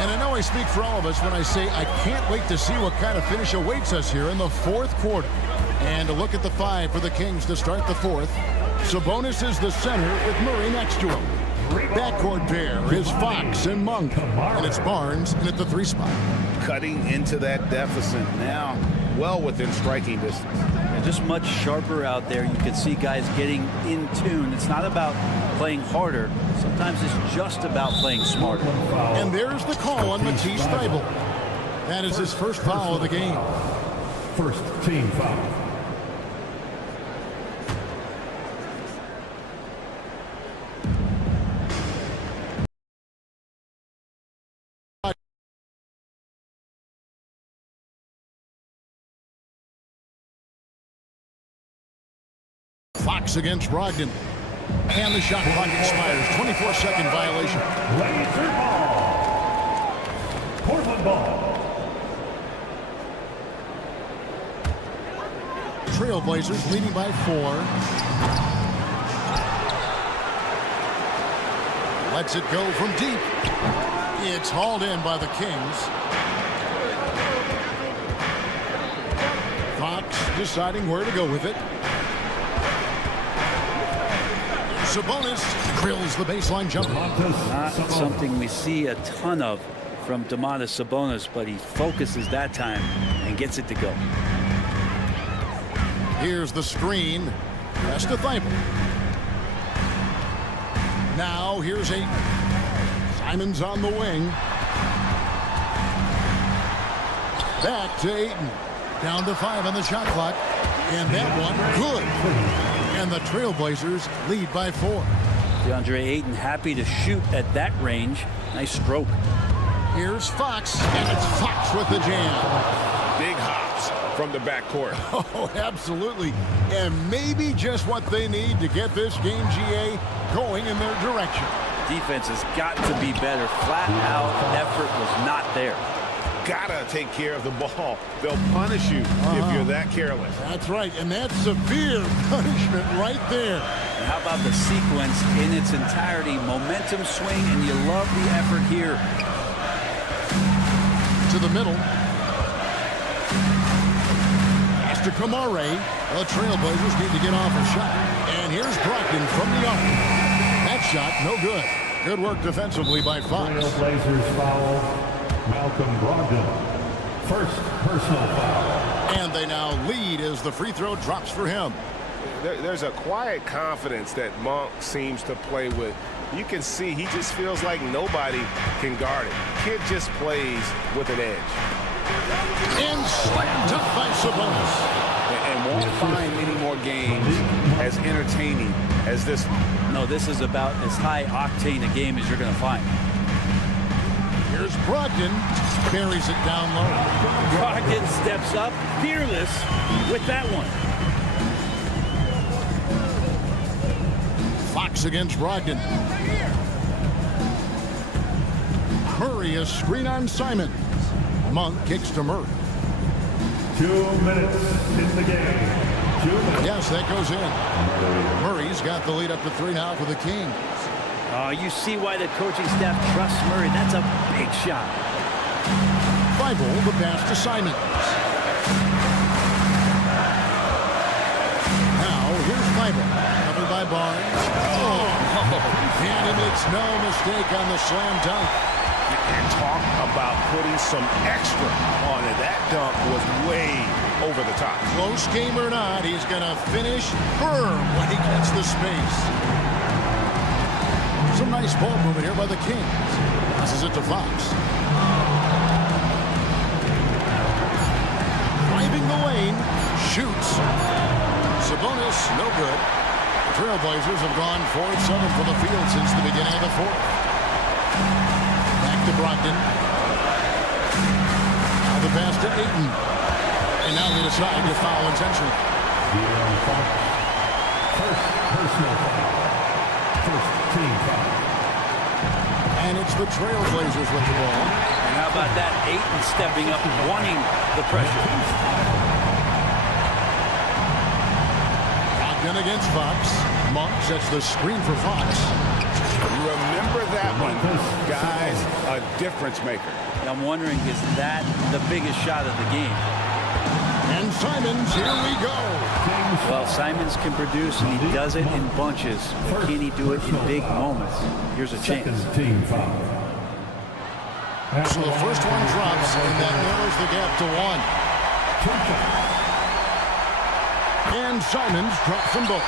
And I know I speak for all of us when I say I can't wait to see what kind of finish awaits us here in the fourth quarter. And a look at the 5 for the Kings to start the 4th. Sabonis is the center with Murray next to him. Backcourt pair is Fox and Monk. And it's Barnes in at the 3 spot. Cutting into that deficit now, well within striking distance. Just much sharper out there. You can see guys getting in tune. It's not about playing harder. Sometimes it's just about playing smarter. And there's the call on Matisse Thybulle. That is his first foul of the game. First team foul. Fox against Brogdon. And the shot clock expires. 24-second violation. Laser ball. Portland ball. Trailblazers leading by 4. Lets it go from deep. It's hauled in by the Kings. Fox deciding where to go with it. Sabonis drills the baseline jumper. Not something we see a ton of from Domantas Sabonis, but he focuses that time and gets it to go. Here's the screen. Pass to Thybulle. Now here's Ayton. Simon's on the wing. Back to Ayton. Down to 5 on the shot clock. And that one good. And the Trailblazers lead by 4. DeAndre Ayton happy to shoot at that range. Nice stroke. Here's Fox, and it's Fox with the jam. Big hops from the backcourt. Oh, absolutely. And maybe just what they need to get this game, GA, going in their direction. Defense has got to be better. Flat out effort was not there. Gotta take care of the ball. They'll punish you if you're that careless. That's right, and that's severe punishment right there. And how about the sequence in its entirety? Momentum swing, and you love the effort here. To the middle. Pass to Kamare. The Trailblazers need to get off a shot. And here's Brogdon from the arc. That shot, no good. Good work defensively by Fox. Trailblazers foul. Malcolm Brogdon. First personal foul. And they now lead as the free throw drops for him. There's a quiet confidence that Monk seems to play with. You can see he just feels like nobody can guard him. Kid just plays with an edge. And slammed up by Sabonis. And won't find many more games as entertaining as this one. No, this is about as high octane a game as you're going to find. Here's Brogdon. Buries it down low. Brogdon steps up, fearless with that one. Fox against Brogdon. Murray a screen on Simon. Monk kicks to Murray. 2 minutes in the game. 2 minutes. Yes, that goes in. Murray's got the lead up to 3 now for the Kings. You see why the coaching staff trusts Murray. That's a big shot. Thybulle, the pass to Simon. Now, here's Thybulle. Covered by Barnes. Oh! And he makes no mistake on the slam dunk. And talk about putting some extra on it. That dunk was way over the top. Close game or not, he's going to finish firm when he gets the space. Some nice ball movement here by the Kings. Passes it to Fox. Driving the lane. Shoots. Sabonis, no good. The Trailblazers have gone 4 of 7 from the field since the beginning of the 4th. Back to Brogdon. Now the pass to Ayton. And now they decide to foul intentionally. First personal foul. First team foul. And it's the Trailblazers with the ball. And how about that? Ayton stepping up, wanting the pressure. Brogdon against Fox. Monk sets the screen for Fox. Remember that one, guys. A difference maker. I'm wondering, is that the biggest shot of the game? And Simons, here we go. Well, Simons can produce, and he does it in bunches. But can he do it in big moments? Here's a chance. Team foul. So the first one drops, and that narrows the gap to 1. And Simons drops them both.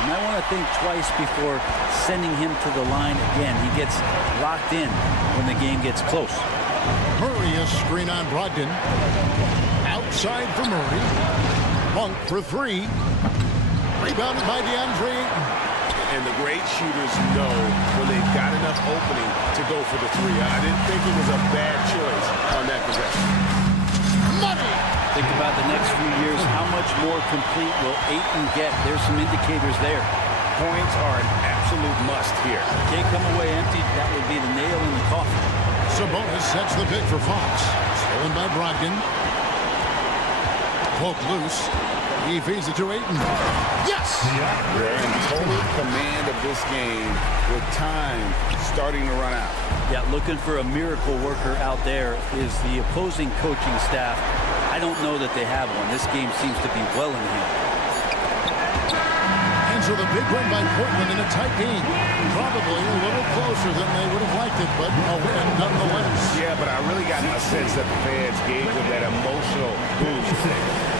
You might want to think twice before sending him to the line again. He gets locked in when the game gets close. Murray is screen on Brogdon. Outside for Murray. Monk for 3. Rebounded by DeAndre Ayton. And the great shooters know when they've got enough opening to go for the 3. I didn't think it was a bad choice on that possession. Money! Think about the next few years. How much more complete will Ayton get? There's some indicators there. Points are an absolute must here. Can't come away empty. That would be the nail in the coffin. Sabonis sets the pick for Fox. Stolen by Brogdon. Poke loose. He feeds it to Ayton. Yes! They're in total command of this game with time starting to run out. Yeah, looking for a miracle worker out there is the opposing coaching staff. I don't know that they have one. This game seems to be well in hand. And so the big win by Portland in a tight game. Probably a little closer than they would have liked it, but a win nonetheless. Yeah, but I really got a sense that the fans gave them that emotional boost.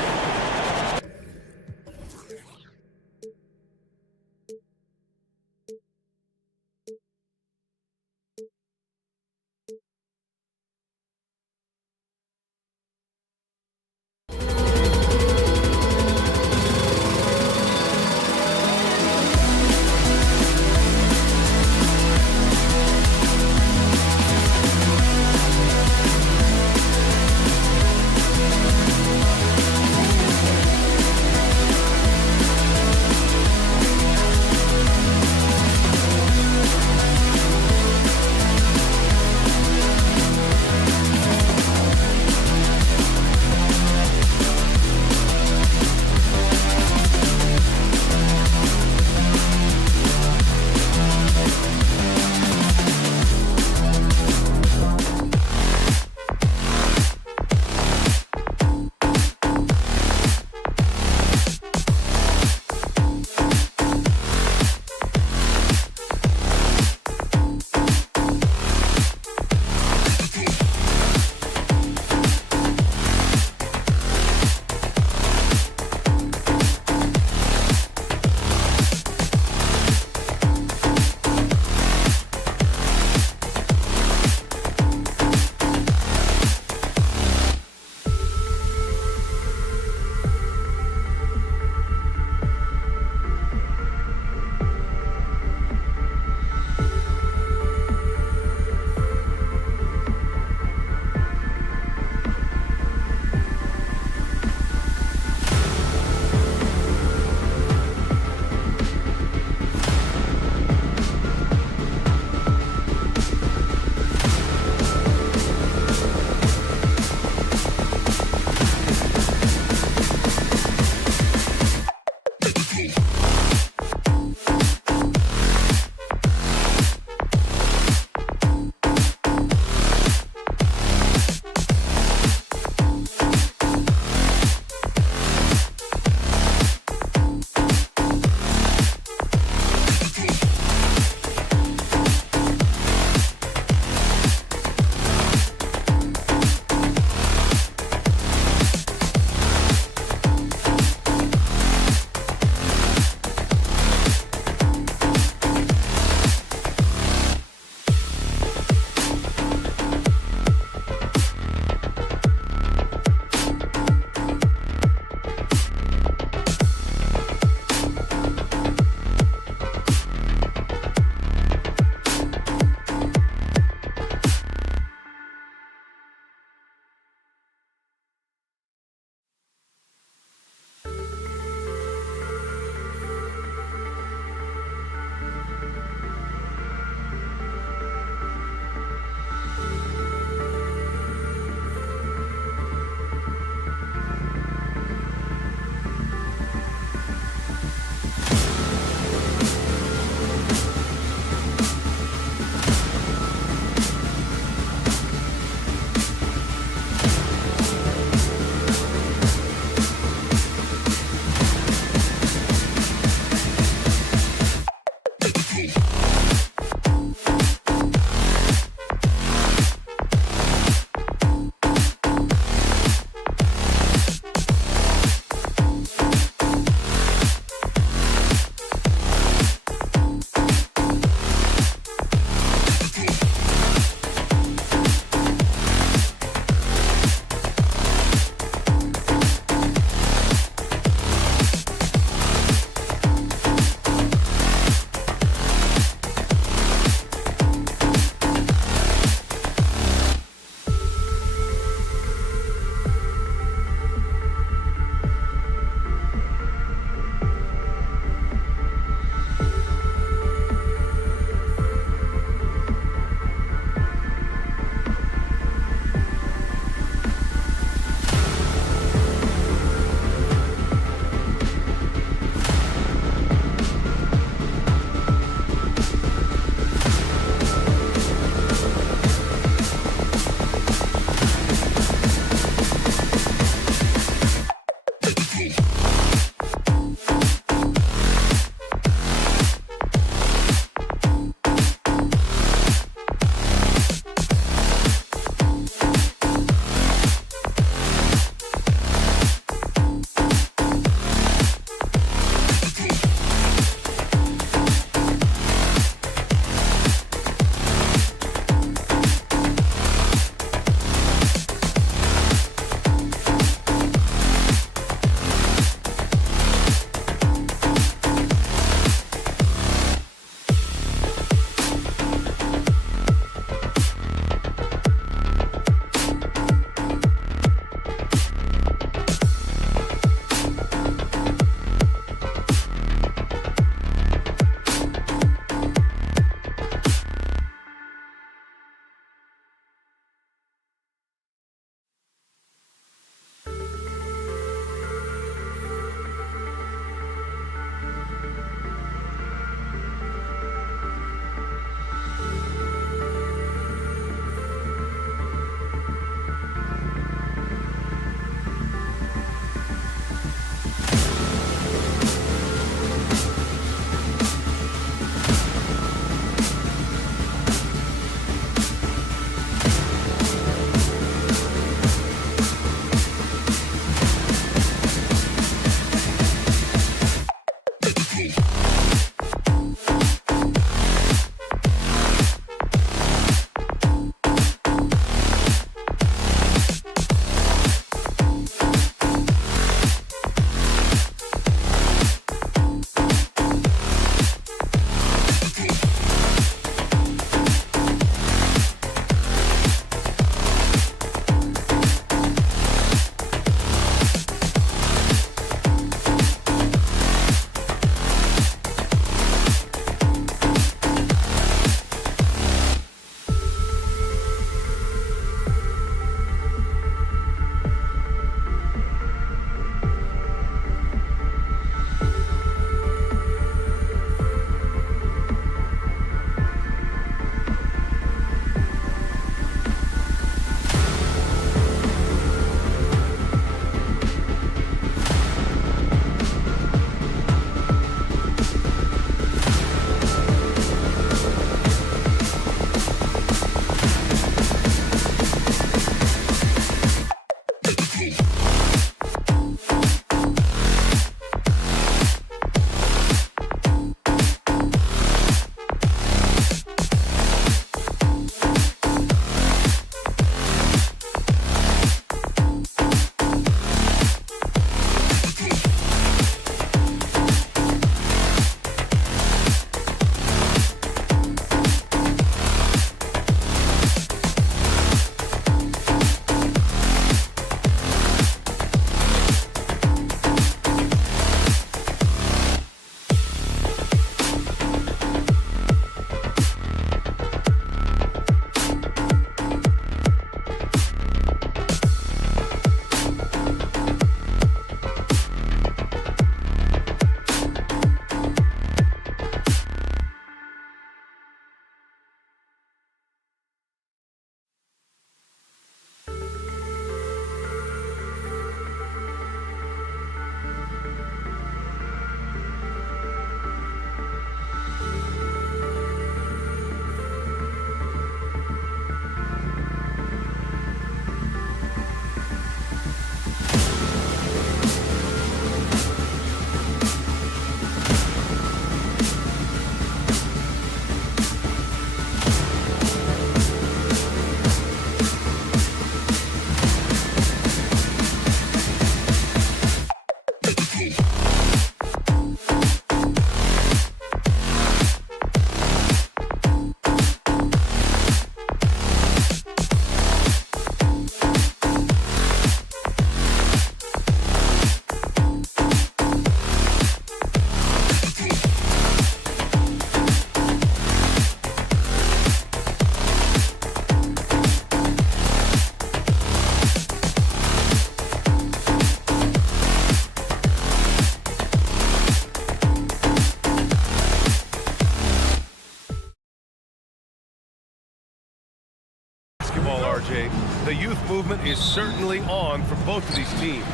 basketball, RJ. The youth movement is certainly on for both of these teams.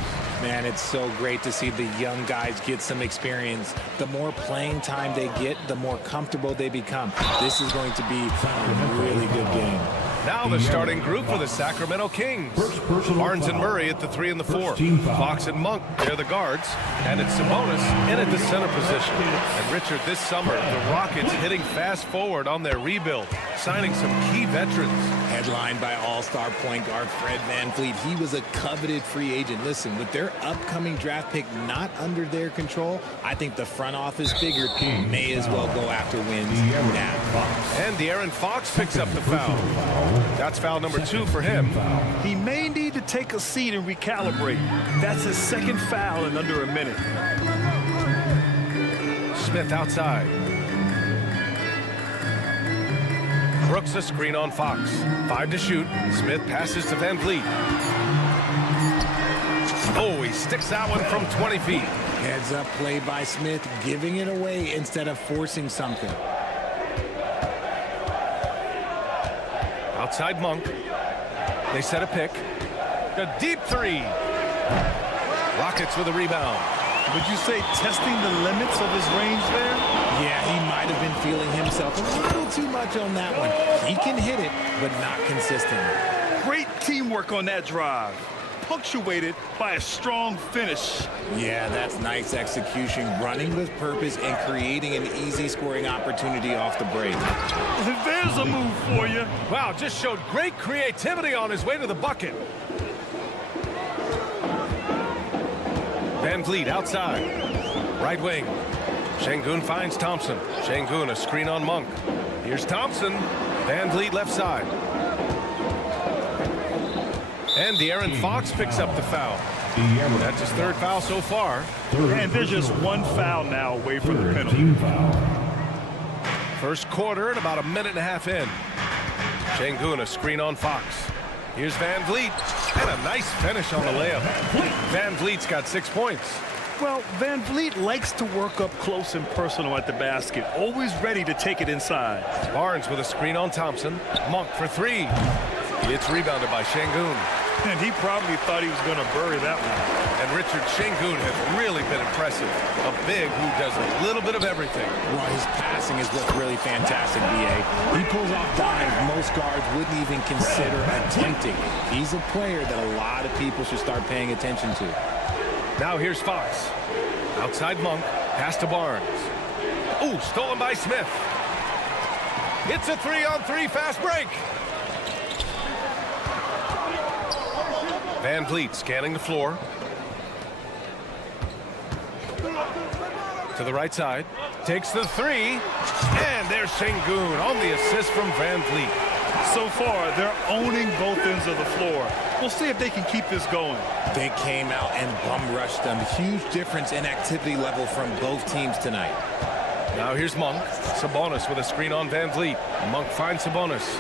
Man, it's so great to see the young guys get some experience. The more playing time they get, the more comfortable they become. This is going to be a really good game. Now the starting group for the Sacramento Kings. Barnes and Murray at the 3 and the 4. Fox and Monk, they're the guards. And it's Sabonis in at the center position. And Richard, this summer, the Rockets hitting fast forward on their rebuild, signing some key veterans. Headlined by all-star point guard Fred VanVleet. He was a coveted free agent. Listen, with their upcoming draft pick not under their control, I think the front office figured may as well go after wins now. And De'Aaron Fox picks up the foul. That's foul number 2 for him. He may need to take a seat and recalibrate. That's his second foul in under a minute. Smith outside. Brooks a screen on Fox. 5 to shoot. Smith passes to VanVleet. Oh, he sticks that one from 20 feet. Heads up play by Smith, giving it away instead of forcing something. Outside Monk. They set a pick. A deep 3. Rockets with a rebound. Would you say testing the limits of his range there? Yeah, he might have been feeling himself a little too much on that one. He can hit it, but not consistently. Great teamwork on that drive, punctuated by a strong finish. Yeah, that's nice execution, running with purpose and creating an easy scoring opportunity off the break. There's a move for you. Wow, just showed great creativity on his way to the bucket. VanVleet outside. Right wing. Şengün finds Thompson. Şengün a screen on Monk. Here's Thompson. VanVleet left side. And De'Aaron Fox picks up the foul. That's his 3rd foul so far. And there's just 1 foul now away from the penalty. First quarter and about a minute and a half in. Şengün a screen on Fox. Here's VanVleet. And a nice finish on the layup. VanVleet's got 6 points. Well, VanVleet likes to work up close and personal at the basket, always ready to take it inside. Barnes with a screen on Thompson. Monk for 3. It's rebounded by Şengün. And he probably thought he was going to bury that one. And Richard, Şengün has really been impressive. A big who does a little bit of everything. Well, his passing is what's really fantastic, BA. He pulls off dimes most guards wouldn't even consider attempting. He's a player that a lot of people should start paying attention to. Now here's Fox. Outside Monk. Pass to Barnes. Ooh, stolen by Smith. It's a 3-on-3 fast break. VanVleet scanning the floor. To the right side. Takes the 3. And there's Şengün on the assist from VanVleet. So far, they're owning both ends of the floor. We'll see if they can keep this going. They came out and bum rushed them. Huge difference in activity level from both teams tonight. Now here's Monk. Sabonis with a screen on VanVleet. Monk finds Sabonis.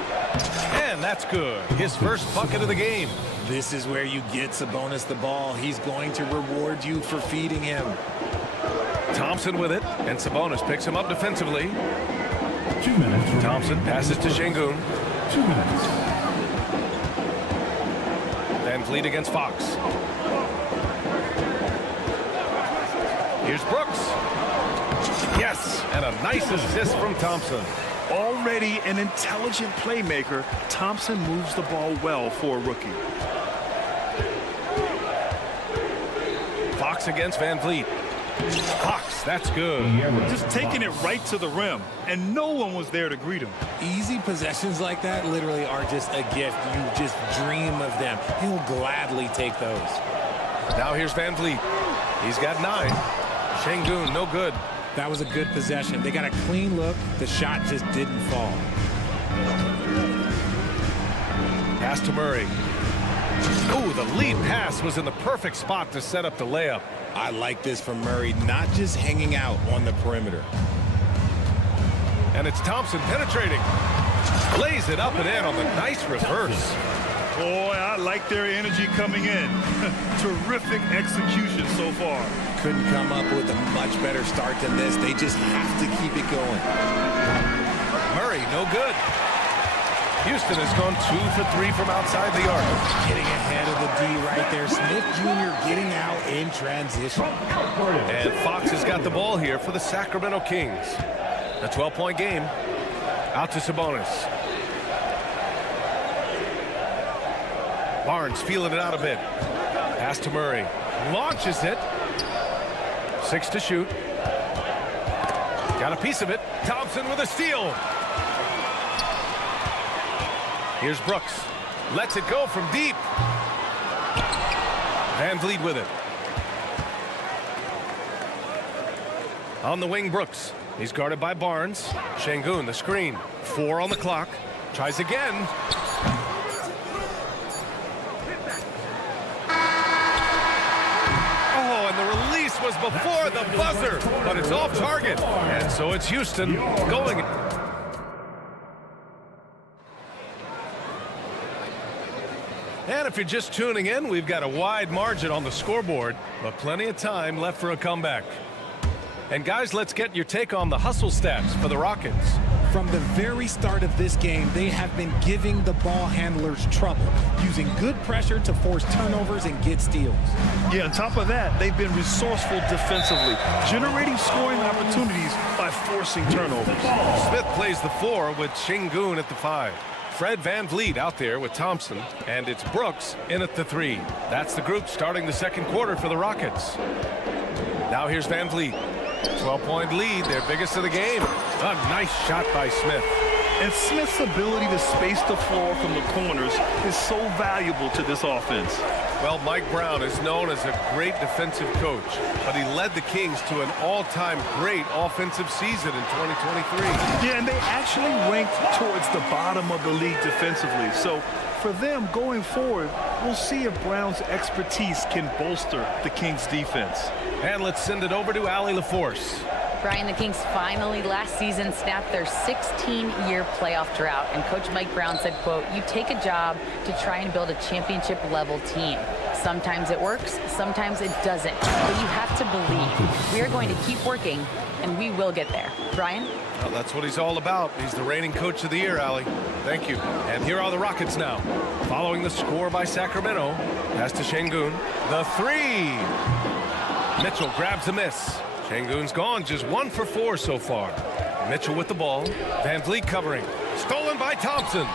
And that's good. His first bucket of the game. This is where you get Sabonis the ball. He's going to reward you for feeding him. Thompson with it, and Sabonis picks him up defensively. 2 minutes. Thompson passes to Şengün. 2 minutes. VanVleet against Fox. Here's Brooks. Yes, and a nice assist from Thompson. Already an intelligent playmaker, Thompson moves the ball well for a rookie. Fox against VanVleet. Fox, that's good. Just taking it right to the rim, and no one was there to greet him. Easy possessions like that literally are just a gift. You just dream of them. He'll gladly take those. Now here's VanVleet. He's got 9. Şengün, no good. That was a good possession. They got a clean look. The shot just didn't fall. Pass to Murray. Ooh, the lead pass was in the perfect spot to set up the layup. I like this from Murray, not just hanging out on the perimeter. And it's Thompson penetrating. Lays it up and in on the nice reverse. Boy, I like their energy coming in. Terrific execution so far. Couldn't come up with a much better start than this. They just have to keep it going. Murray, no good. Houston has gone 2 for 3 from outside the arc. Getting ahead of the D right there. Smith Jr. getting out in transition. And Fox has got the ball here for the Sacramento Kings. A 12-point game. Out to Sabonis. Barnes feeling it out a bit. Pass to Murray. Launches it. 6 to shoot. Got a piece of it. Thompson with a steal. Here's Brooks. Lets it go from deep. Van Vliet with it. On the wing, Brooks. He's guarded by Barnes. Şengün, the screen. 4 on the clock. Tries again. Oh, and the release was before the buzzer, but it's off target. And so it's Houston going. And if you're just tuning in, we've got a wide margin on the scoreboard, but plenty of time left for a comeback. And guys, let's get your take on the hustle stats for the Rockets. From the very start of this game, they have been giving the ball handlers trouble, using good pressure to force turnovers and get steals. Yeah, on top of that, they've been resourceful defensively, generating scoring opportunities by forcing turnovers. Smith plays the 4 with Şengün at the 5. Fred Van Vliet out there with Thompson, and it's Brooks in at the 3. That's the group starting the second quarter for the Rockets. Now here's Van Vliet. 12-point lead, their biggest of the game. A nice shot by Smith. And Smith's ability to space the floor from the corners is so valuable to this offense. Well, Mike Brown is known as a great defensive coach, but he led the Kings to an all-time great offensive season in 2023. Yeah, and they actually ranked towards the bottom of the league defensively. So for them going forward, we'll see if Brown's expertise can bolster the Kings' defense. And let's send it over to Allie LaForce. Brian, the Kings finally last season snapped their 16-year playoff drought, and Coach Mike Brown said, quote, "You take a job to try and build a championship-level team. Sometimes it works, sometimes it doesn't, but you have to believe. We are going to keep working, and we will get there." Brian? Well, that's what he's all about. He's the reigning coach of the year, Allie. Thank you. And here are the Rockets now. Following the score by Sacramento. Pass to Şengün. The 3. Mitchell grabs a miss. Şengün's gone, just 1 for 4 so far. Mitchell with the ball. Van Vliet covering. Stolen by Thompson.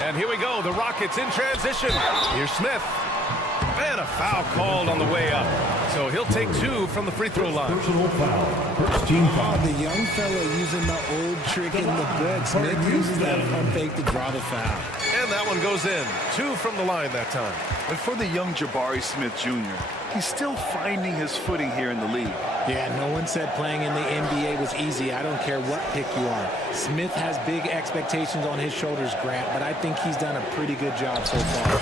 And here we go, the Rockets in transition. Here's Smith. And a foul called on the way up. So he'll take 2 from the free throw line. Personal foul. First team foul. The young fella using the old trick in the book. Smith uses that pump fake to draw the foul. And that one goes in. 2 from the line that time. And for the young Jabari Smith Jr., he's still finding his footing here in the league. Yeah, no one said playing in the NBA was easy. I don't care what pick you are. Smith has big expectations on his shoulders, Grant, but I think he's done a pretty good job so far.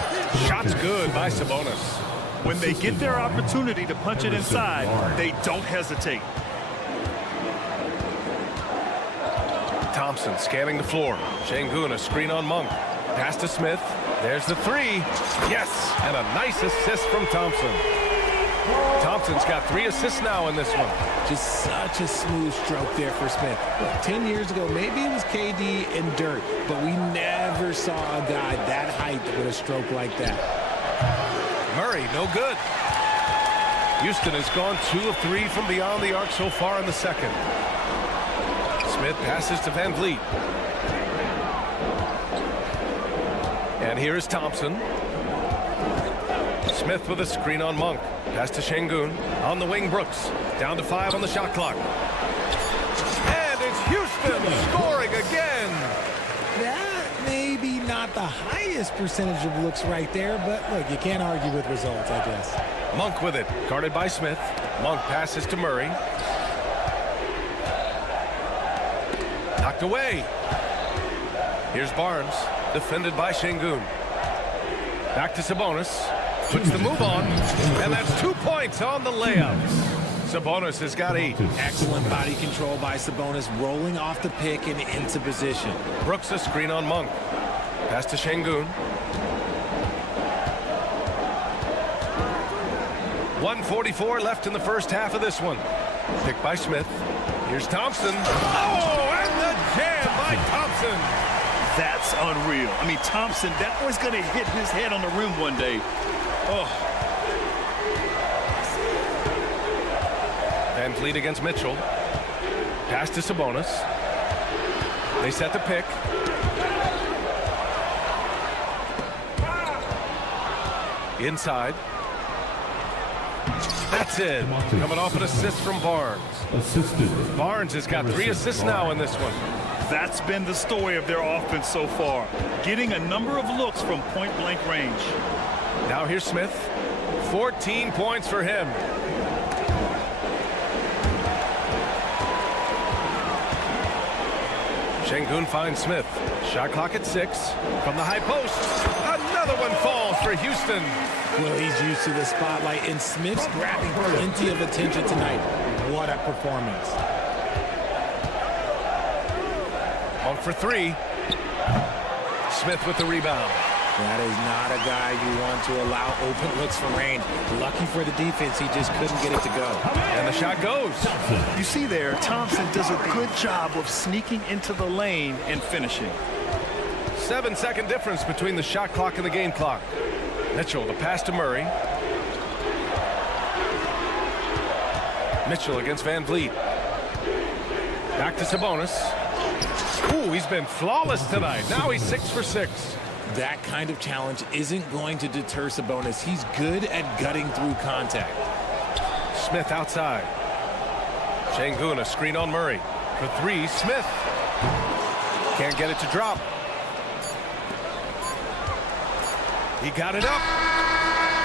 Shot's good by Sabonis. When they get their opportunity to punch it inside, they don't hesitate. Thompson scanning the floor. Şengün, a screen on Monk. Pass to Smith. There's the 3. Yes, and a nice assist from Thompson. Thompson's got 3 assists now in this one. Just such a smooth stroke there for Smith. Look, 10 years ago, maybe it was KD and Dirk, but we never saw a guy that height with a stroke like that. Murray, no good. Houston has gone 2 of 3 from beyond the arc so far in the second. Smith passes to Van Vliet. And here is Thompson. Smith with a screen on Monk. Pass to Şengün. On the wing, Brooks. Down to 5 on the shot clock. And it's Houston scoring again. That maybe not the highest percentage of looks right there, but look, you can't argue with results, I guess. Monk with it. Guarded by Smith. Monk passes to Murray. Knocked away. Here's Barnes. Defended by Şengün. Back to Sabonis. Puts the move on. And that's 2 points on the layups. Sabonis has got 8. Excellent body control by Sabonis, rolling off the pick and into position. Brooks a screen on Monk. Pass to Şengün. 1:44 left in the first half of this one. Picked by Smith. Here's Thompson. Oh, and the jam by Thompson. That's unreal. I mean, Thompson, that boy's going to hit his head on the rim one day. Oh. Van Vliet against Mitchell. Pass to Sabonis. They set the pick. Inside. That's it. Coming off an assist from Barnes. Barnes has got 3 assists now in this one. That's been the story of their offense so far. Getting a number of looks from point-blank range. Now here's Smith. 14 points for him. Şengün finds Smith. Shot clock at 6. From the high post. Another one falls for Houston. Well, he's used to the spotlight, and Smith's grabbing plenty of attention tonight. What a performance. On for 3. Smith with the rebound. That is not a guy you want to allow open looks from range. Lucky for the defense, he just couldn't get it to go. And the shot goes. You see there, Thompson does a good job of sneaking into the lane and finishing. 7-second difference between the shot clock and the game clock. Mitchell, the pass to Murray. Mitchell against Van Vliet. Back to Sabonis. Ooh, he's been flawless tonight. Now he's 6 for 6. That kind of challenge isn't going to deter Sabonis. He's good at gutting through contact. Smith outside. Şengün, a screen on Murray. For 3, Smith. Can't get it to drop. He got it up.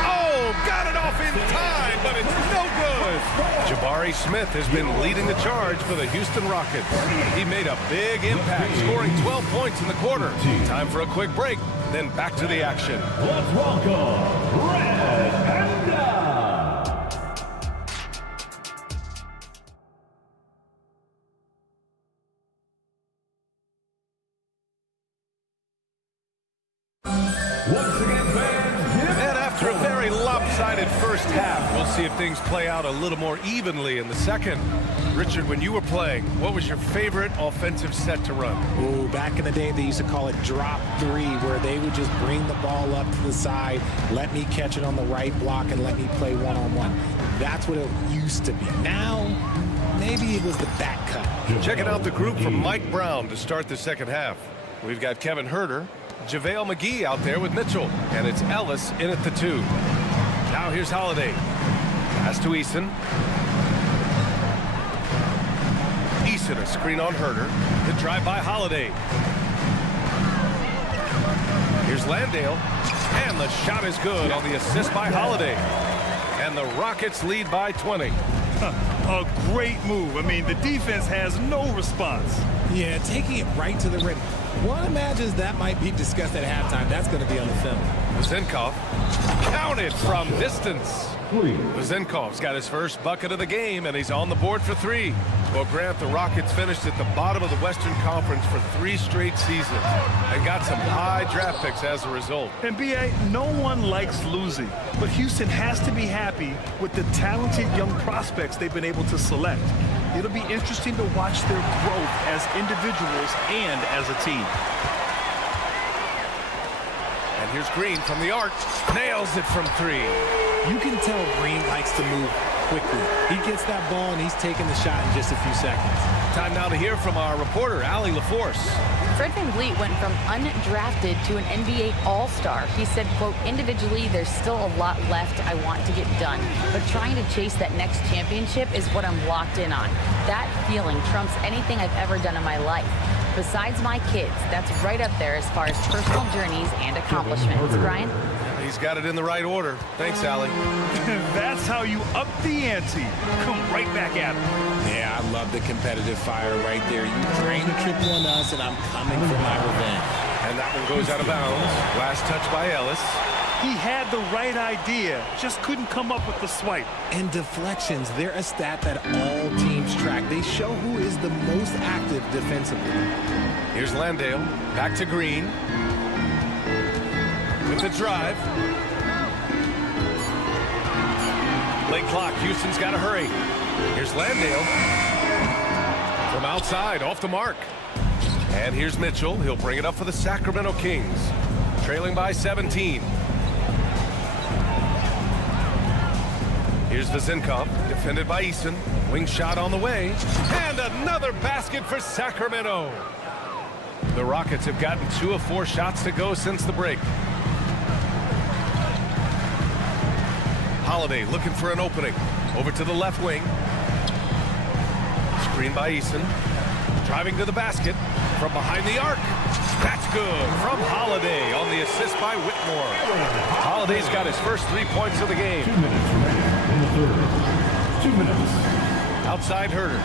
Oh, got it off in time, but it's no good. Jabari Smith has been leading the charge for the Houston Rockets. He made a big impact, scoring 12 points in the quarter. Time for a quick break, then back to the action. Let's welcome Red Panda. Once again, fans, And after a very lopsided first half, we'll see if things play out a little more evenly in the second. Richard, when you were playing, what was your favorite offensive set to run? Ooh, back in the day, they used to call it drop 3, where they would just bring the ball up to the side, let me catch it on the right block, and let me play one-on-one. That's what it used to be. Now, maybe it was the back cut. Checking out the group from Mike Brown to start the second half. We've got Kevin Huerter, JaVale McGee out there with Mitchell, and it's Ellis in at the 2. Now here's Holiday. Pass to Eason. Eason, a screen on Huerter. The drive by Holiday. Here's Landale, and the shot is good on the assist by Holiday. And the Rockets lead by 20. A great move. I mean, the defense has no response. Yeah, taking it right to the rim. One imagines that might be discussed at halftime. That's going to be on the film. Vezenkov counted from distance. Vezenkov's got his first bucket of the game, and he's on the board for 3. Well, Grant, the Rockets finished at the bottom of the Western Conference for 3 straight seasons and got some high draft picks as a result. And B.A., no one likes losing, but Houston has to be happy with the talented young prospects they've been able to select. It'll be interesting to watch their growth as individuals and as a team. And here's Green from the arc. Nails it from 3. You can tell Green likes to move quickly. He gets that ball, and he's taking the shot in just a few seconds. Time now to hear from our reporter, Allie LaForce. Fred VanVleet went from undrafted to an NBA All-Star. He said, quote, individually, there's still a lot left I want to get done, but trying to chase that next championship is what I'm locked in on. That feeling trumps anything I've ever done in my life. Besides my kids, that's right up there as far as personal journeys and accomplishments. Brian? He's got it in the right order. Thanks, Allie. That's how you up the ante. Come right back at him. Yeah, I love the competitive fire right there. You drain a triple on us, and I'm coming for my revenge. And that one goes out of bounds. Last touch by Ellis. He had the right idea, just couldn't come up with the swipe. And deflections, they're a stat that all teams track. They show who is the most active defensively. Here's Landale. Back to Green. With the drive. Late clock. Houston's got to hurry. Here's Landale. From outside, off the mark. And here's Mitchell. He'll bring it up for the Sacramento Kings. Trailing by 17. Here's Vezenkov, defended by Eason. Wing shot on the way. And another basket for Sacramento. The Rockets have gotten 2 of 4 shots to go since the break. Holiday looking for an opening. Over to the left wing. Screen by Eason. Driving to the basket from behind the arc. That's good from Holiday on the assist by Whitmore. Holiday's got his first 3 points of the game. 2 minutes remaining in the third. 2 minutes. Outside Herder.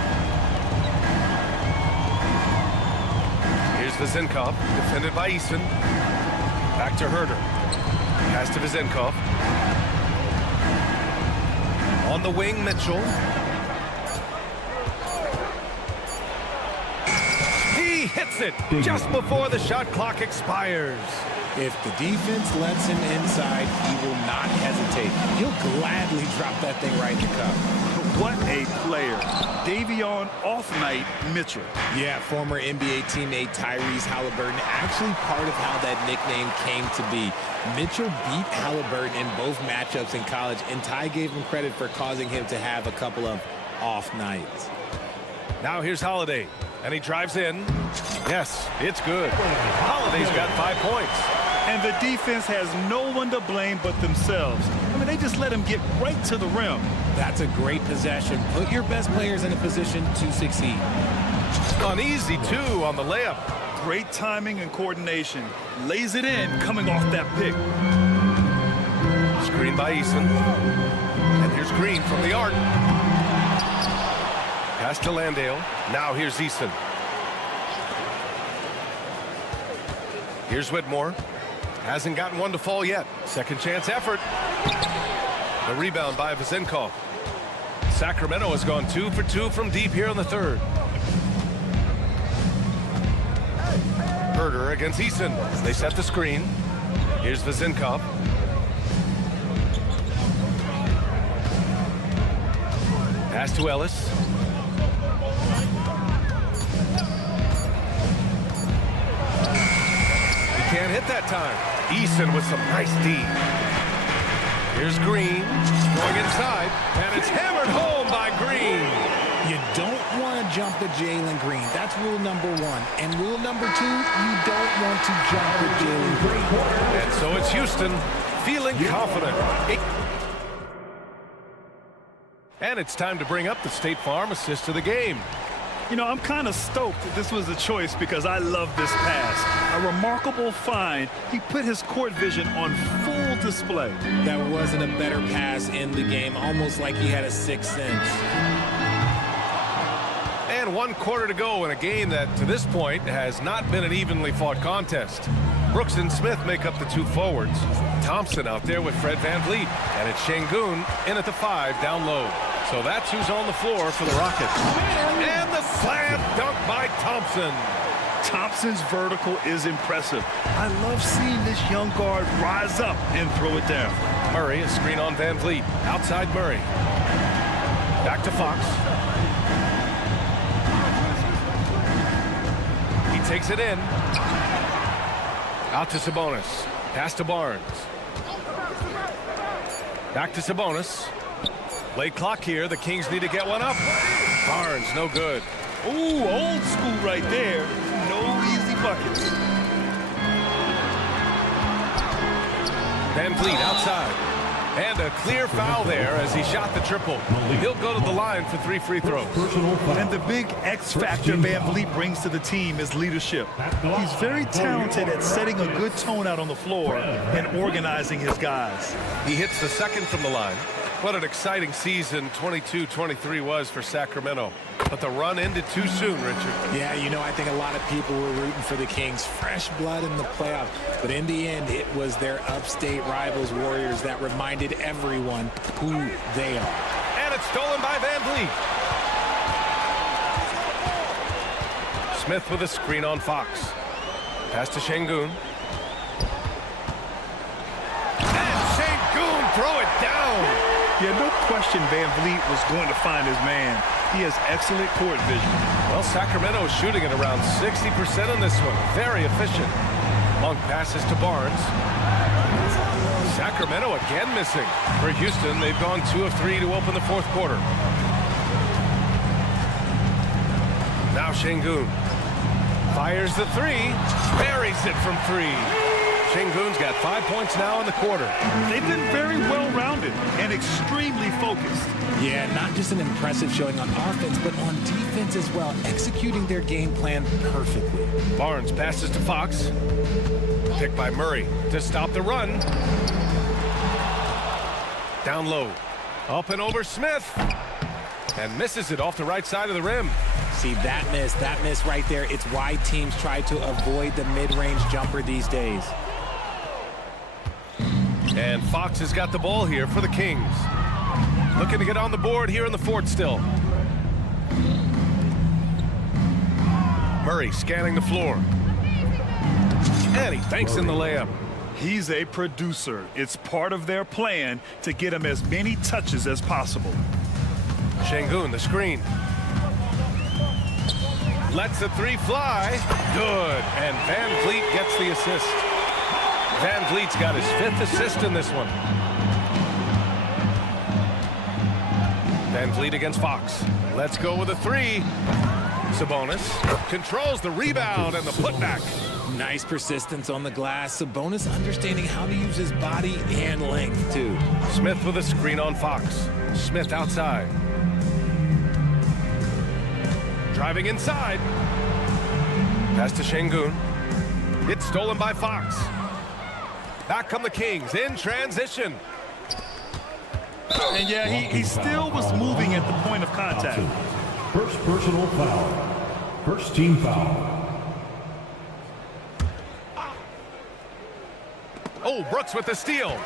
Here's Vezenkov, defended by Eason. Back to Herder. Pass to Vezenkov. On the wing, Mitchell. He hits it just before the shot clock expires. If the defense lets him inside, he will not hesitate. He'll gladly drop that thing right in the cup. What a player. Davion off-night Mitchell. Yeah, former NBA teammate Tyrese Halliburton, actually part of how that nickname came to be. Mitchell beat Halliburton in both matchups in college, and Ty gave him credit for causing him to have a couple of off nights. Now here's Holiday, and he drives in. Yes, it's good. Holiday's got 5 points. And the defense has no one to blame but themselves. I mean, they just let him get right to the rim. That's a great possession. Put your best players in a position to succeed. An easy 2 on the layup. Great timing and coordination. Lays it in coming off that pick. Screen by Eason. And here's Green from the arc. Pass to Landale. Now here's Eason. Here's Whitmore. Hasn't gotten one to fall yet. Second chance effort. The rebound by Vezenkov. Sacramento has gone 2 for 2 from deep here in the third. Herder against Eason. They set the screen. Here's Vezenkov. Pass to Ellis. He can't hit that time. Eason with some nice D. Here's Green going inside, and it's hammered home by Green. You don't want to jump at Jalen Green. That's rule number 1. And rule number 2, you don't want to jump at Jalen Green. And so it's Houston feeling confident. And it's time to bring up the State Farm assist of the game. You know, I'm kind of stoked that this was a choice because I love this pass. A remarkable find. He put his court vision on full display. That wasn't a better pass in the game, almost like he had a 6th sense. And 1 quarter to go in a game that, to this point, has not been an evenly fought contest. Brooks and Smith make up the 2 forwards. Thompson out there with Fred VanVleet. And it's Şengün in at the 5 down low. So that's who's on the floor for the Rockets. And the slam dunk by Thompson. Thompson's vertical is impressive. I love seeing this young guard rise up and throw it down. Murray, a screen on VanVleet. Outside Murray. Back to Fox. He takes it in. Out to Sabonis. Pass to Barnes. Back to Sabonis. Late clock here. The Kings need to get one up. Barnes, no good. Ooh, old school right there. No easy buckets. VanVleet outside. And a clear foul there as he shot the triple. He'll go to the line for 3 free throws. And the big X factor VanVleet brings to the team is leadership. He's very talented at setting a good tone out on the floor and organizing his guys. He hits the second from the line. What an exciting season 22-23 was for Sacramento. But the run ended too soon, Richard. Yeah, you know, I think a lot of people were rooting for the Kings. Fresh blood in the playoffs. But in the end, it was their upstate rivals, Warriors, that reminded everyone who they are. And it's stolen by VanVleet. Smith with a screen on Fox. Pass to Şengün. And Şengün throw it down. Yeah, no question Van Vliet was going to find his man. He has excellent court vision. Well, Sacramento is shooting at around 60% on this one. Very efficient. Monk passes to Barnes. Sacramento again missing. For Houston, they've gone 2 of 3 to open the fourth quarter. Now Şengün fires the three, buries it from 3. Şengün's got 5 points now in the quarter. They've been very well-rounded and extremely focused. Yeah, not just an impressive showing on offense, but on defense as well, executing their game plan perfectly. Barnes passes to Fox. Picked by Murray to stop the run. Down low. Up and over Smith. And misses it off the right side of the rim. See, that miss right there, it's why teams try to avoid the mid-range jumper these days. And Fox has got the ball here for the Kings. Looking to get on the board here in the fourth still. Murray scanning the floor. And he banks in the layup. He's a producer. It's part of their plan to get him as many touches as possible. Şengün, the screen. Lets the 3 fly. Good. And Van Vliet gets the assist. Van Vliet's got his 5th assist in this one. Van Vliet against Fox. Let's go with a 3. Sabonis controls the rebound and the putback. Nice persistence on the glass. Sabonis understanding how to use his body and length, too. Smith with a screen on Fox. Smith outside. Driving inside. Pass to Şengün. It's stolen by Fox. Back come the Kings in transition. And yeah, he still was moving at the point of contact. First personal foul. First team foul. Oh, Brooks with the steal.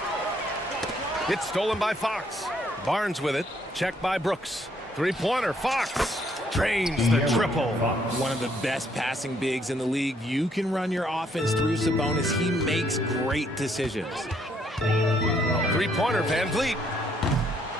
It's stolen by Fox. Barnes with it. Checked by Brooks. 3-pointer. Fox drains the triple. One of the best passing bigs in the league. You can run your offense through Sabonis. He makes great decisions. 3-pointer, Van Vliet.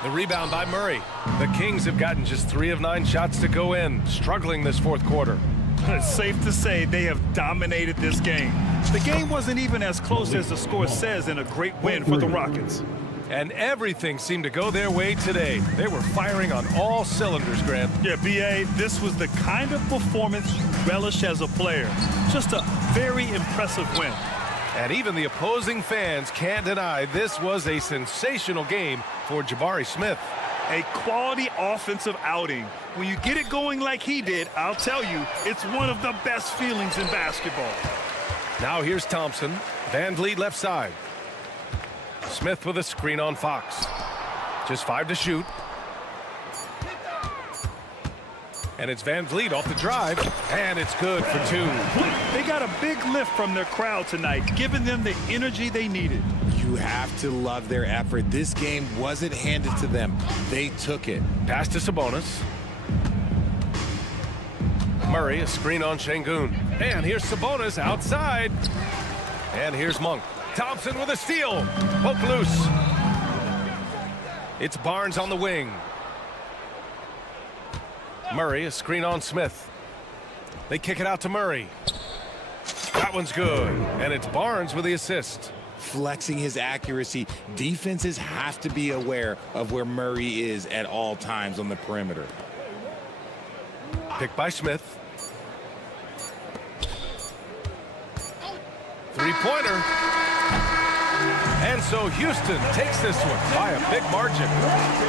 The rebound by Murray. The Kings have gotten just 3 of 9 shots to go in. Struggling this fourth quarter. It's safe to say they have dominated this game. The game wasn't even as close as the score says in a great win for the Rockets. And everything seemed to go their way today. They were firing on all cylinders, Grant. Yeah, B.A., this was the kind of performance you relish as a player. Just a very impressive win. And even the opposing fans can't deny this was a sensational game for Jabari Smith. A quality offensive outing. When you get it going like he did, I'll tell you, it's one of the best feelings in basketball. Now here's Thompson. Van Vliet left side. Smith with a screen on Fox. Just 5 to shoot. And it's Van Vliet off the drive. And it's good for 2. They got a big lift from their crowd tonight, giving them the energy they needed. You have to love their effort. This game wasn't handed to them. They took it. Pass to Sabonis. Murray, a screen on Şengün. And here's Sabonis outside. And here's Monk. Thompson with a steal. Poke loose. It's Barnes on the wing. Murray, a screen on Smith. They kick it out to Murray. That one's good. And it's Barnes with the assist. Flexing his accuracy. Defenses have to be aware of where Murray is at all times on the perimeter. Picked by Smith. 3-pointer. And so Houston takes this one by a big margin.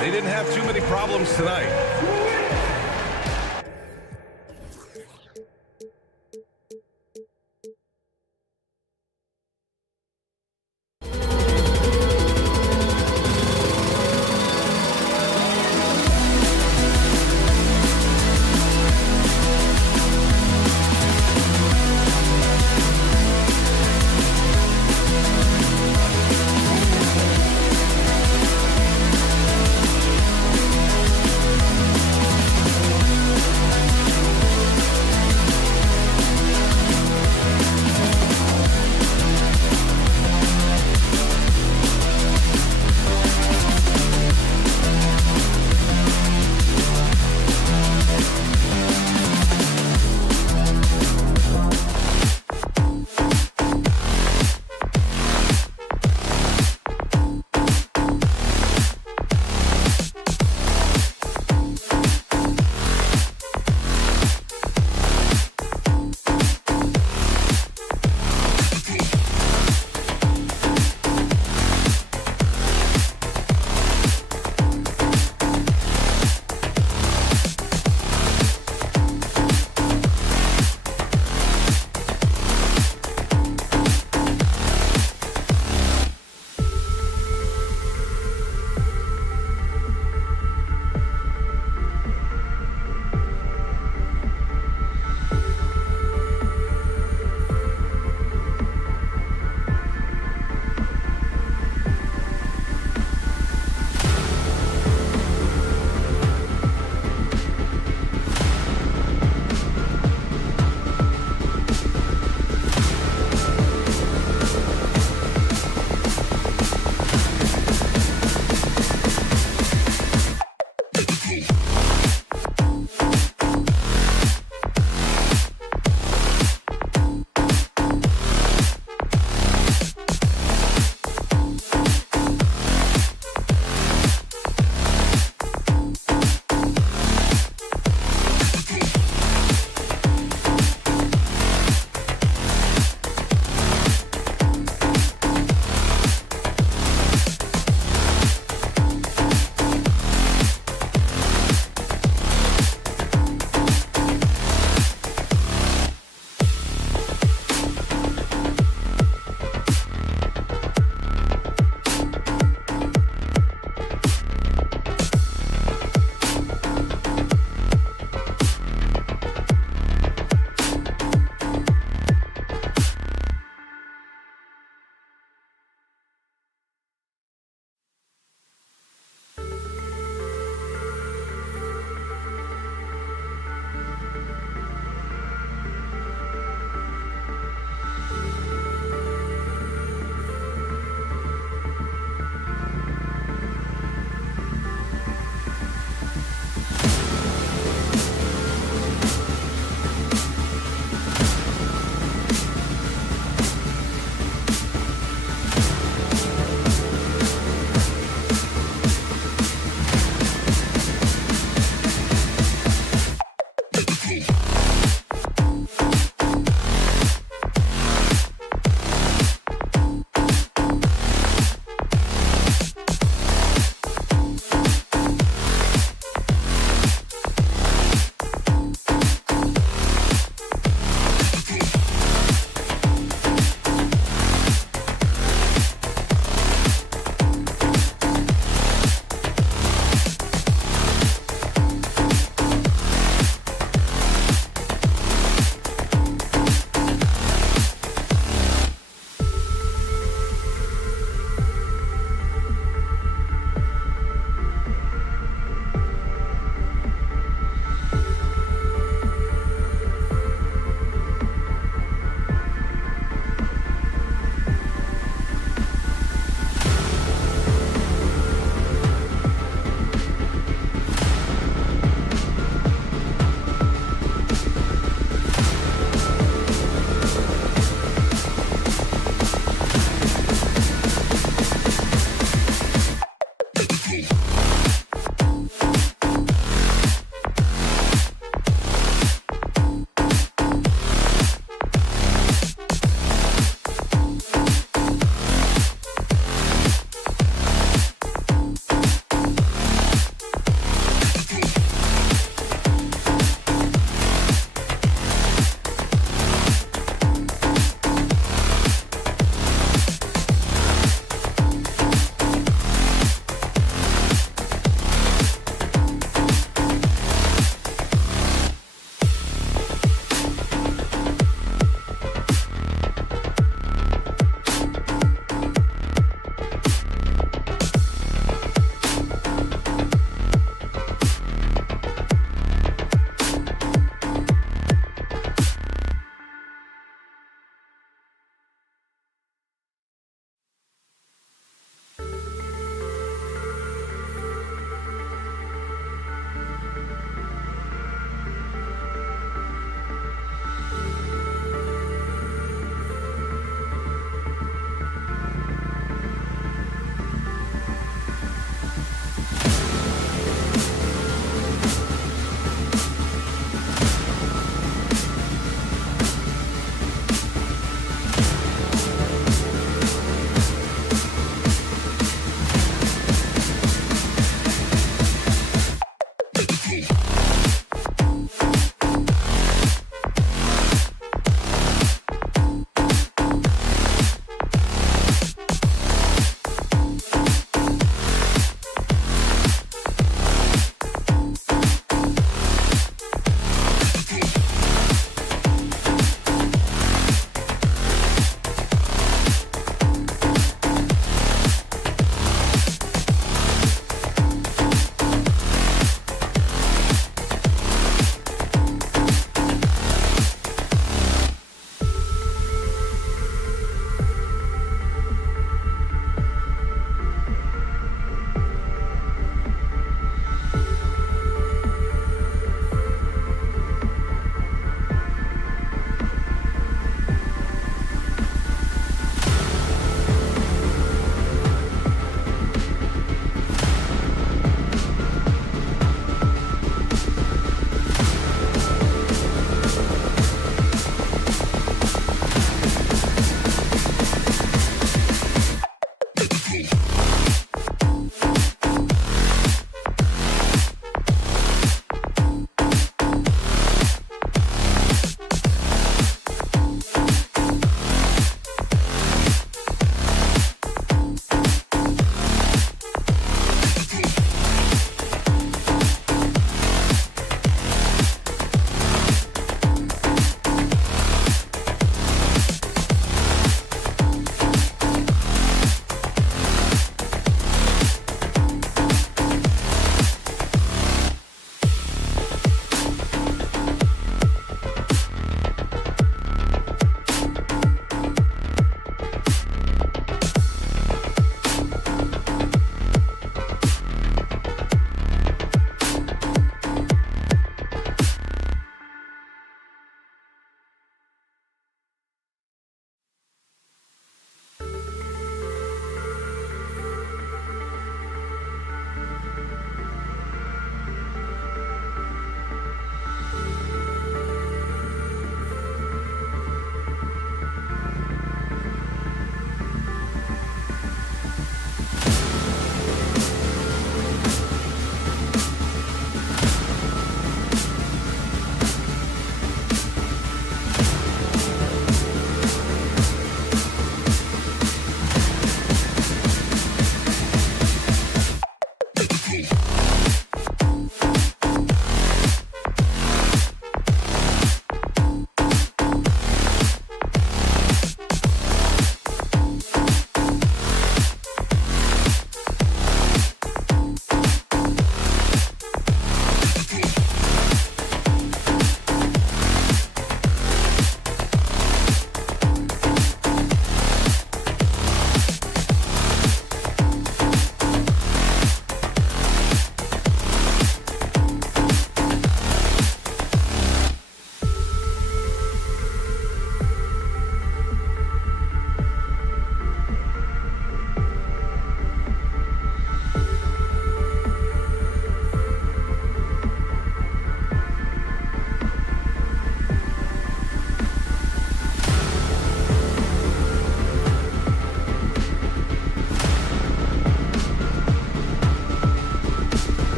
They didn't have too many problems tonight.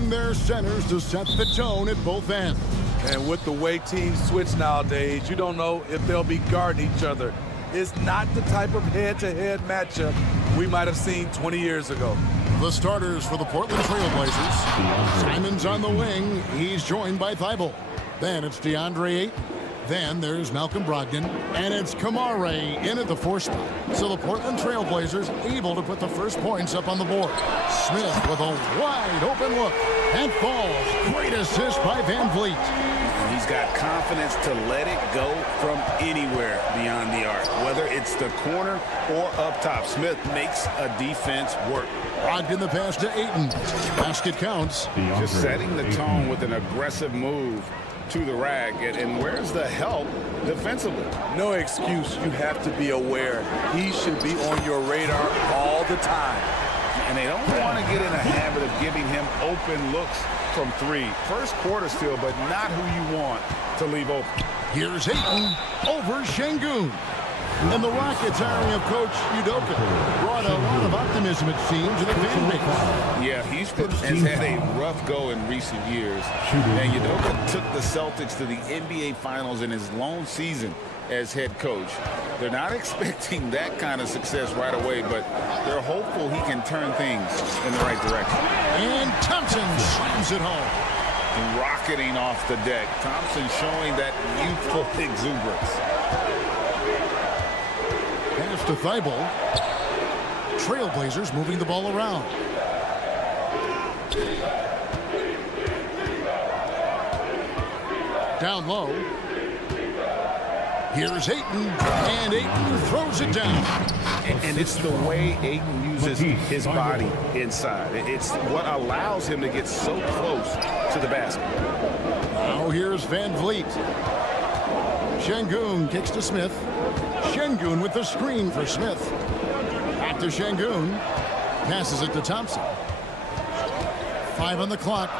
among their centers to set the tone at both ends. And with the way teams switch nowadays, you don't know if they'll be guarding each other. It's not the type of head-to-head matchup we might have seen 20 years ago. The starters for the Portland Trailblazers. Simons on the wing. He's joined by Thibault. Then it's DeAndre Ayton. Then there's Malcolm Brogdon. And it's Kamare in at the 4 spot. So the Portland Trailblazers able to put the first points up on the board. Smith with a wide open look. And falls. Great assist by Van Vliet. And he's got confidence to let it go from anywhere beyond the arc. Whether it's the corner or up top, Smith makes a defense work. Brogdon the pass to Ayton. Basket counts. Just setting the tone with an aggressive move to the rack. And where's the help defensively? No excuse. You have to be aware. He should be on your radar all the time. And they don't want to get in a habit of giving him open looks from 3. First quarter still, but not who you want to leave open. Here's Ayton over Şengün. And the Rockets hiring of Coach Udoka brought a lot of optimism, it seems, to the fan base. Yeah, Houston has had a rough go in recent years. And Udoka took the Celtics to the NBA Finals in his lone season as head coach. They're not expecting that kind of success right away, but they're hopeful he can turn things in the right direction. And Thompson slams it home. Rocketing off the deck. Thompson showing that youthful exuberance. Pass to Thibault. Trailblazers moving the ball around. Down low. Here's Ayton, and Ayton throws it down. And it's the way Ayton uses his body inside. It's what allows him to get so close to the basket. Now here's Van Vliet. Şengün kicks to Smith. Şengün with the screen for Smith. Back to Şengün. Passes it to Thompson. 5 on the clock.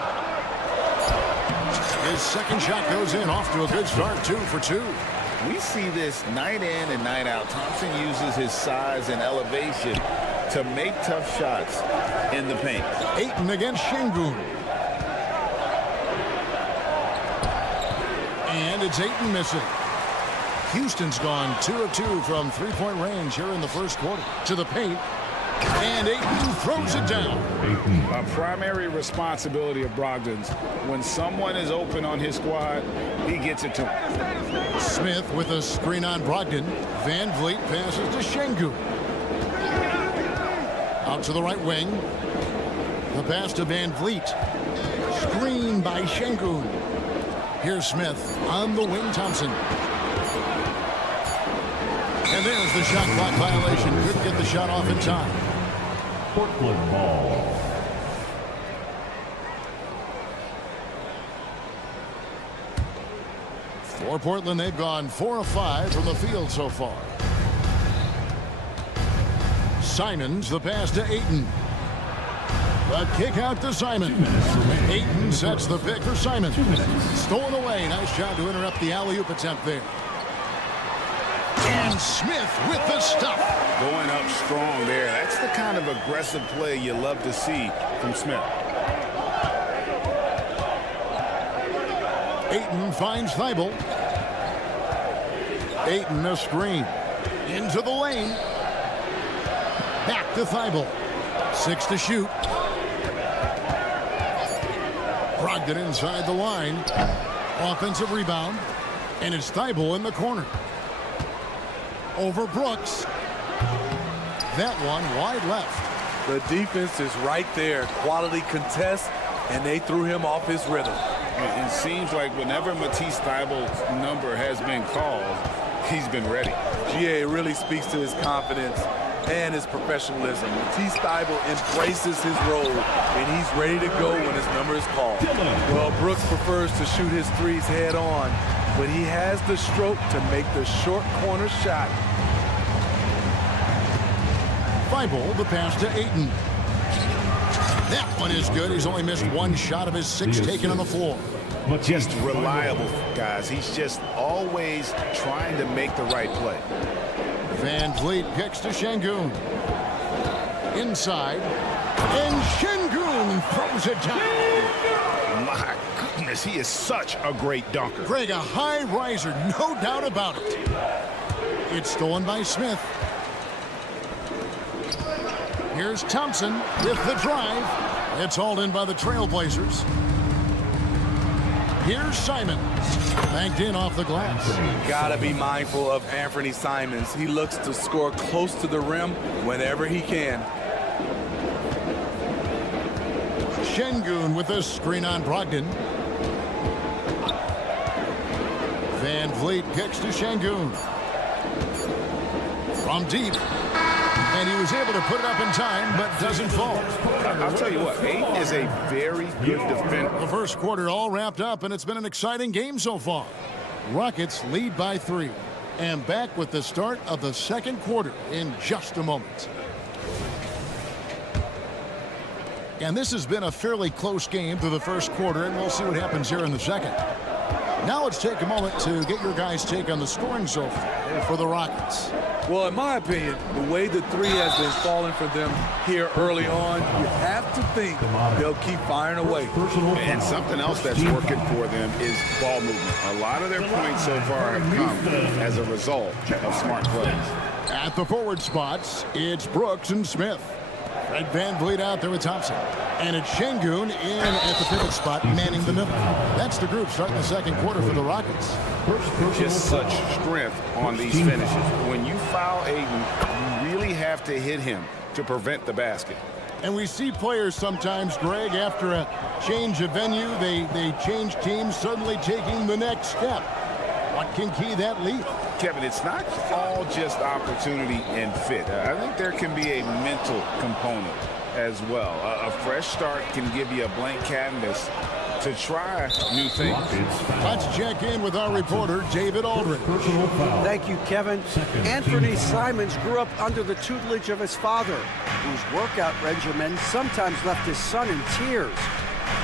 His second shot goes in, off to a good start, 2 for 2. We see this night in and night out. Thompson uses his size and elevation to make tough shots in the paint. Ayton against Şengün. And it's Ayton missing. Houston's gone 2 of 2 from 3-point range here in the first quarter. To the paint. And Ayton throws it down. A primary responsibility of Brogdon's. When someone is open on his squad, he gets it to him. Smith with a screen on Brogdon. Van Vliet passes to Şengün. Out to the right wing. The pass to Van Vliet. Screen by Şengün. Here's Smith on the wing. Thompson. And there's the shot clock violation. Couldn't get the shot off in time. Portland ball. For Portland, they've gone 4 of 5 from the field so far. Simons, the pass to Ayton. The kick out to Simons. Ayton sets the pick for Simons. Stolen away. Nice job to interrupt the alley-oop attempt there. And Smith with the stuff. Going up strong there. That's the kind of aggressive play you love to see from Smith. Ayton finds Thibault. Ayton a screen. Into the lane. Back to Thibault. 6 to shoot. Brogdon inside the line. Offensive rebound. And it's Thibault in the corner. Over Brooks. That one wide left. The defense is right there. Quality contest, and they threw him off his rhythm. It seems like whenever Matisse Thibault's number has been called, he's been ready. GA really speaks to his confidence and his professionalism. Matisse Thybulle embraces his role, and he's ready to go when his number is called. Well, Brooks prefers to shoot his threes head on, but he has the stroke to make the short corner shot. Thibault, the pass to Ayton. That one is good. He's only missed 1 shot of his 6 taken on the floor. Just reliable, guys. He's just always trying to make the right play. Van Vliet kicks to Şengün. Inside. And Şengün throws it down. My goodness, he is such a great dunker. Greg, a high riser, no doubt about it. It's stolen by Smith. Here's Thompson with the drive. It's hauled in by the Trailblazers. Here's Simons. Banked in off the glass. Gotta be mindful of Anthony Simons. He looks to score close to the rim whenever he can. Şengün with a screen on Brogdon. Van Vliet kicks to Şengün. From deep. And he was able to put it up in time, but doesn't fall. I'll tell you what, Ayton is a very good defender. The first quarter all wrapped up, and it's been an exciting game so far. Rockets lead by 3. And back with the start of the second quarter in just a moment. And this has been a fairly close game through the first quarter, and we'll see what happens here in the second. Now let's take a moment to get your guys' take on the scoring so far for the Rockets. Well, in my opinion, the way the three has been falling for them here early on, you have to think they'll keep firing away. And something else that's working for them is ball movement. A lot of their points so far have come as a result of smart plays. At the forward spots, it's Brooks and Smith. Fred Van Vliet out there with Thompson. And it's Şengün in at the pivot spot, manning the middle. That's the group starting the second quarter for the Rockets. Just such strength on these finishes. When you foul Ayton, you really have to hit him to prevent the basket. And we see players sometimes, Greg, after a change of venue, they change teams, suddenly taking the next step. What can key that lead? Kevin, it's not all just opportunity and fit. I think there can be a mental component as well. A fresh start can give you a blank canvas to try new things. Let's check in with our reporter, David Aldridge. Thank you, Kevin. Anthony Simons grew up under the tutelage of his father, whose workout regimen sometimes left his son in tears.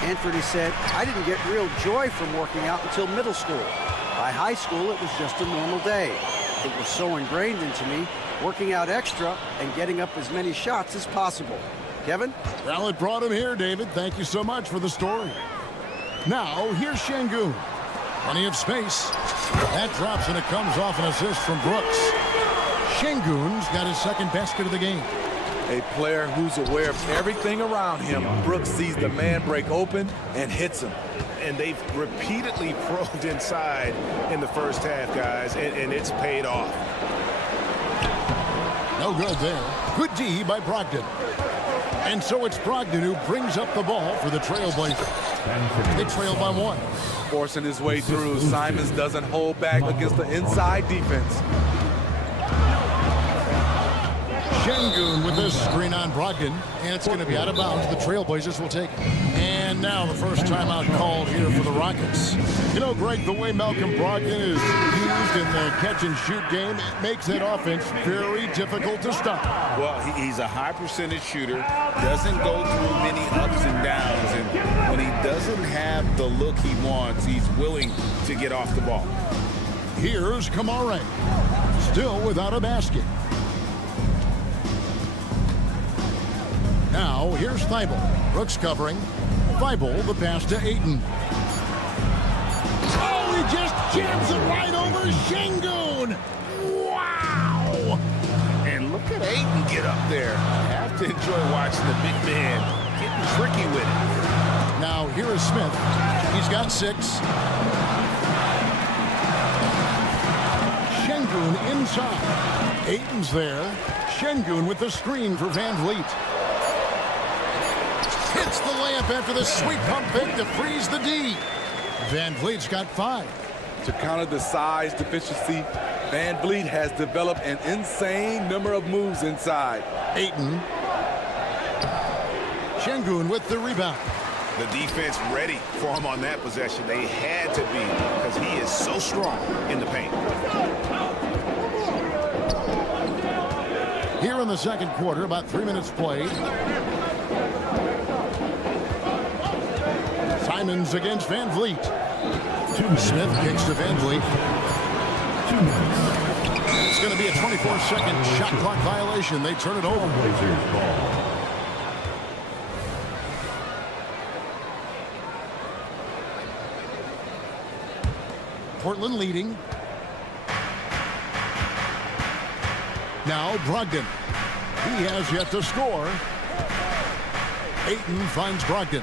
Anthony said, "I didn't get real joy from working out until middle school. By high school, it was just a normal day. It was so ingrained into me, working out extra and getting up as many shots as possible." Kevin? Well, it brought him here, David. Thank you so much for the story. Now, here's Şengün. Plenty of space. That drops, and it comes off an assist from Brooks. Şengün's got his second basket of the game. A player who's aware of everything around him. Brooks sees the man break open and hits him. And they've repeatedly probed inside in the first half, guys, and it's paid off. No good there. Good D by Brogdon. And so it's Brogdon who brings up the ball for the Trailblazers. They trail by 1. Forcing his way through. Simons doesn't hold back against the inside defense. Şengün with this screen on Brogdon, and it's going to be out of bounds. The Trailblazers will take it. And now the first timeout called here for the Rockets. You know, Greg, the way Malcolm Brogdon is used in the catch-and-shoot game, it makes that offense very difficult to stop. Well, he's a high percentage shooter, doesn't go through many ups and downs, and when he doesn't have the look he wants, he's willing to get off the ball. Here's Kamare, still without a basket. Now, here's Thibault. Brooks covering. Thibault, the pass to Ayton. Oh, he just jams it right over Şengün. Wow! And look at Ayton get up there. I have to enjoy watching the big man getting tricky with it. Now, here is Smith. He's got 6. Şengün inside. Ayton's there. Şengün with the screen for Van Vliet. Hits the layup after the sweet pump fake to freeze the D. Van Vliet's got 5. To counter the size deficiency, Van Vliet has developed an insane number of moves inside. Ayton. Şengün with the rebound. The defense ready for him on that possession. They had to be because he is so strong in the paint. Here in the second quarter, about 3 minutes played. Simons against Van Vliet. Smith kicks to Van Vliet. It's going to be a 24-second shot clock violation. They turn it over. Portland leading. Now Brogdon. He has yet to score. Ayton finds Brogdon.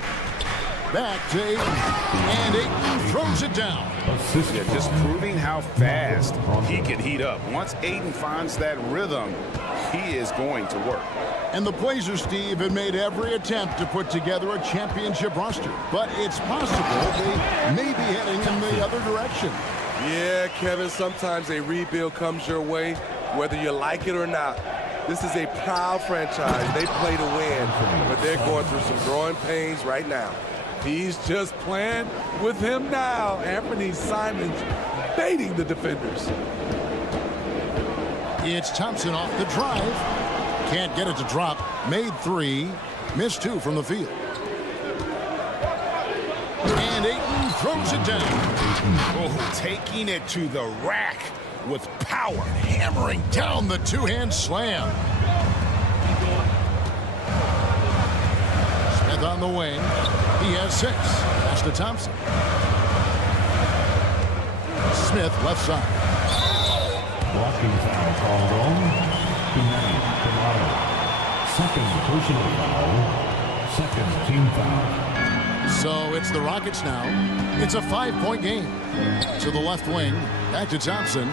Back to Ayton. And Ayton throws it down. Yeah, just proving how fast he can heat up. Once Ayton finds that rhythm, he is going to work. And the Blazers, Steve, have made every attempt to put together a championship roster. But it's possible they may be heading in the other direction. Yeah, Kevin, sometimes a rebuild comes your way, whether you like it or not. This is a proud franchise. They play to win, but they're going through some growing pains right now. He's just playing with him now. Anthony Simons baiting the defenders. It's Thompson off the drive. Can't get it to drop. Made three. Missed two from the field. And Ayton throws it down. Oh, taking it to the rack with power. Hammering down the two-hand slam. Smith on the wing. He has 6. Pass to Thompson. Smith left side. Blocking foul called on. Tonight, Toronto. Second personal foul. Second team foul. So it's the Rockets now. It's a 5-point game. To the left wing. Back to Thompson.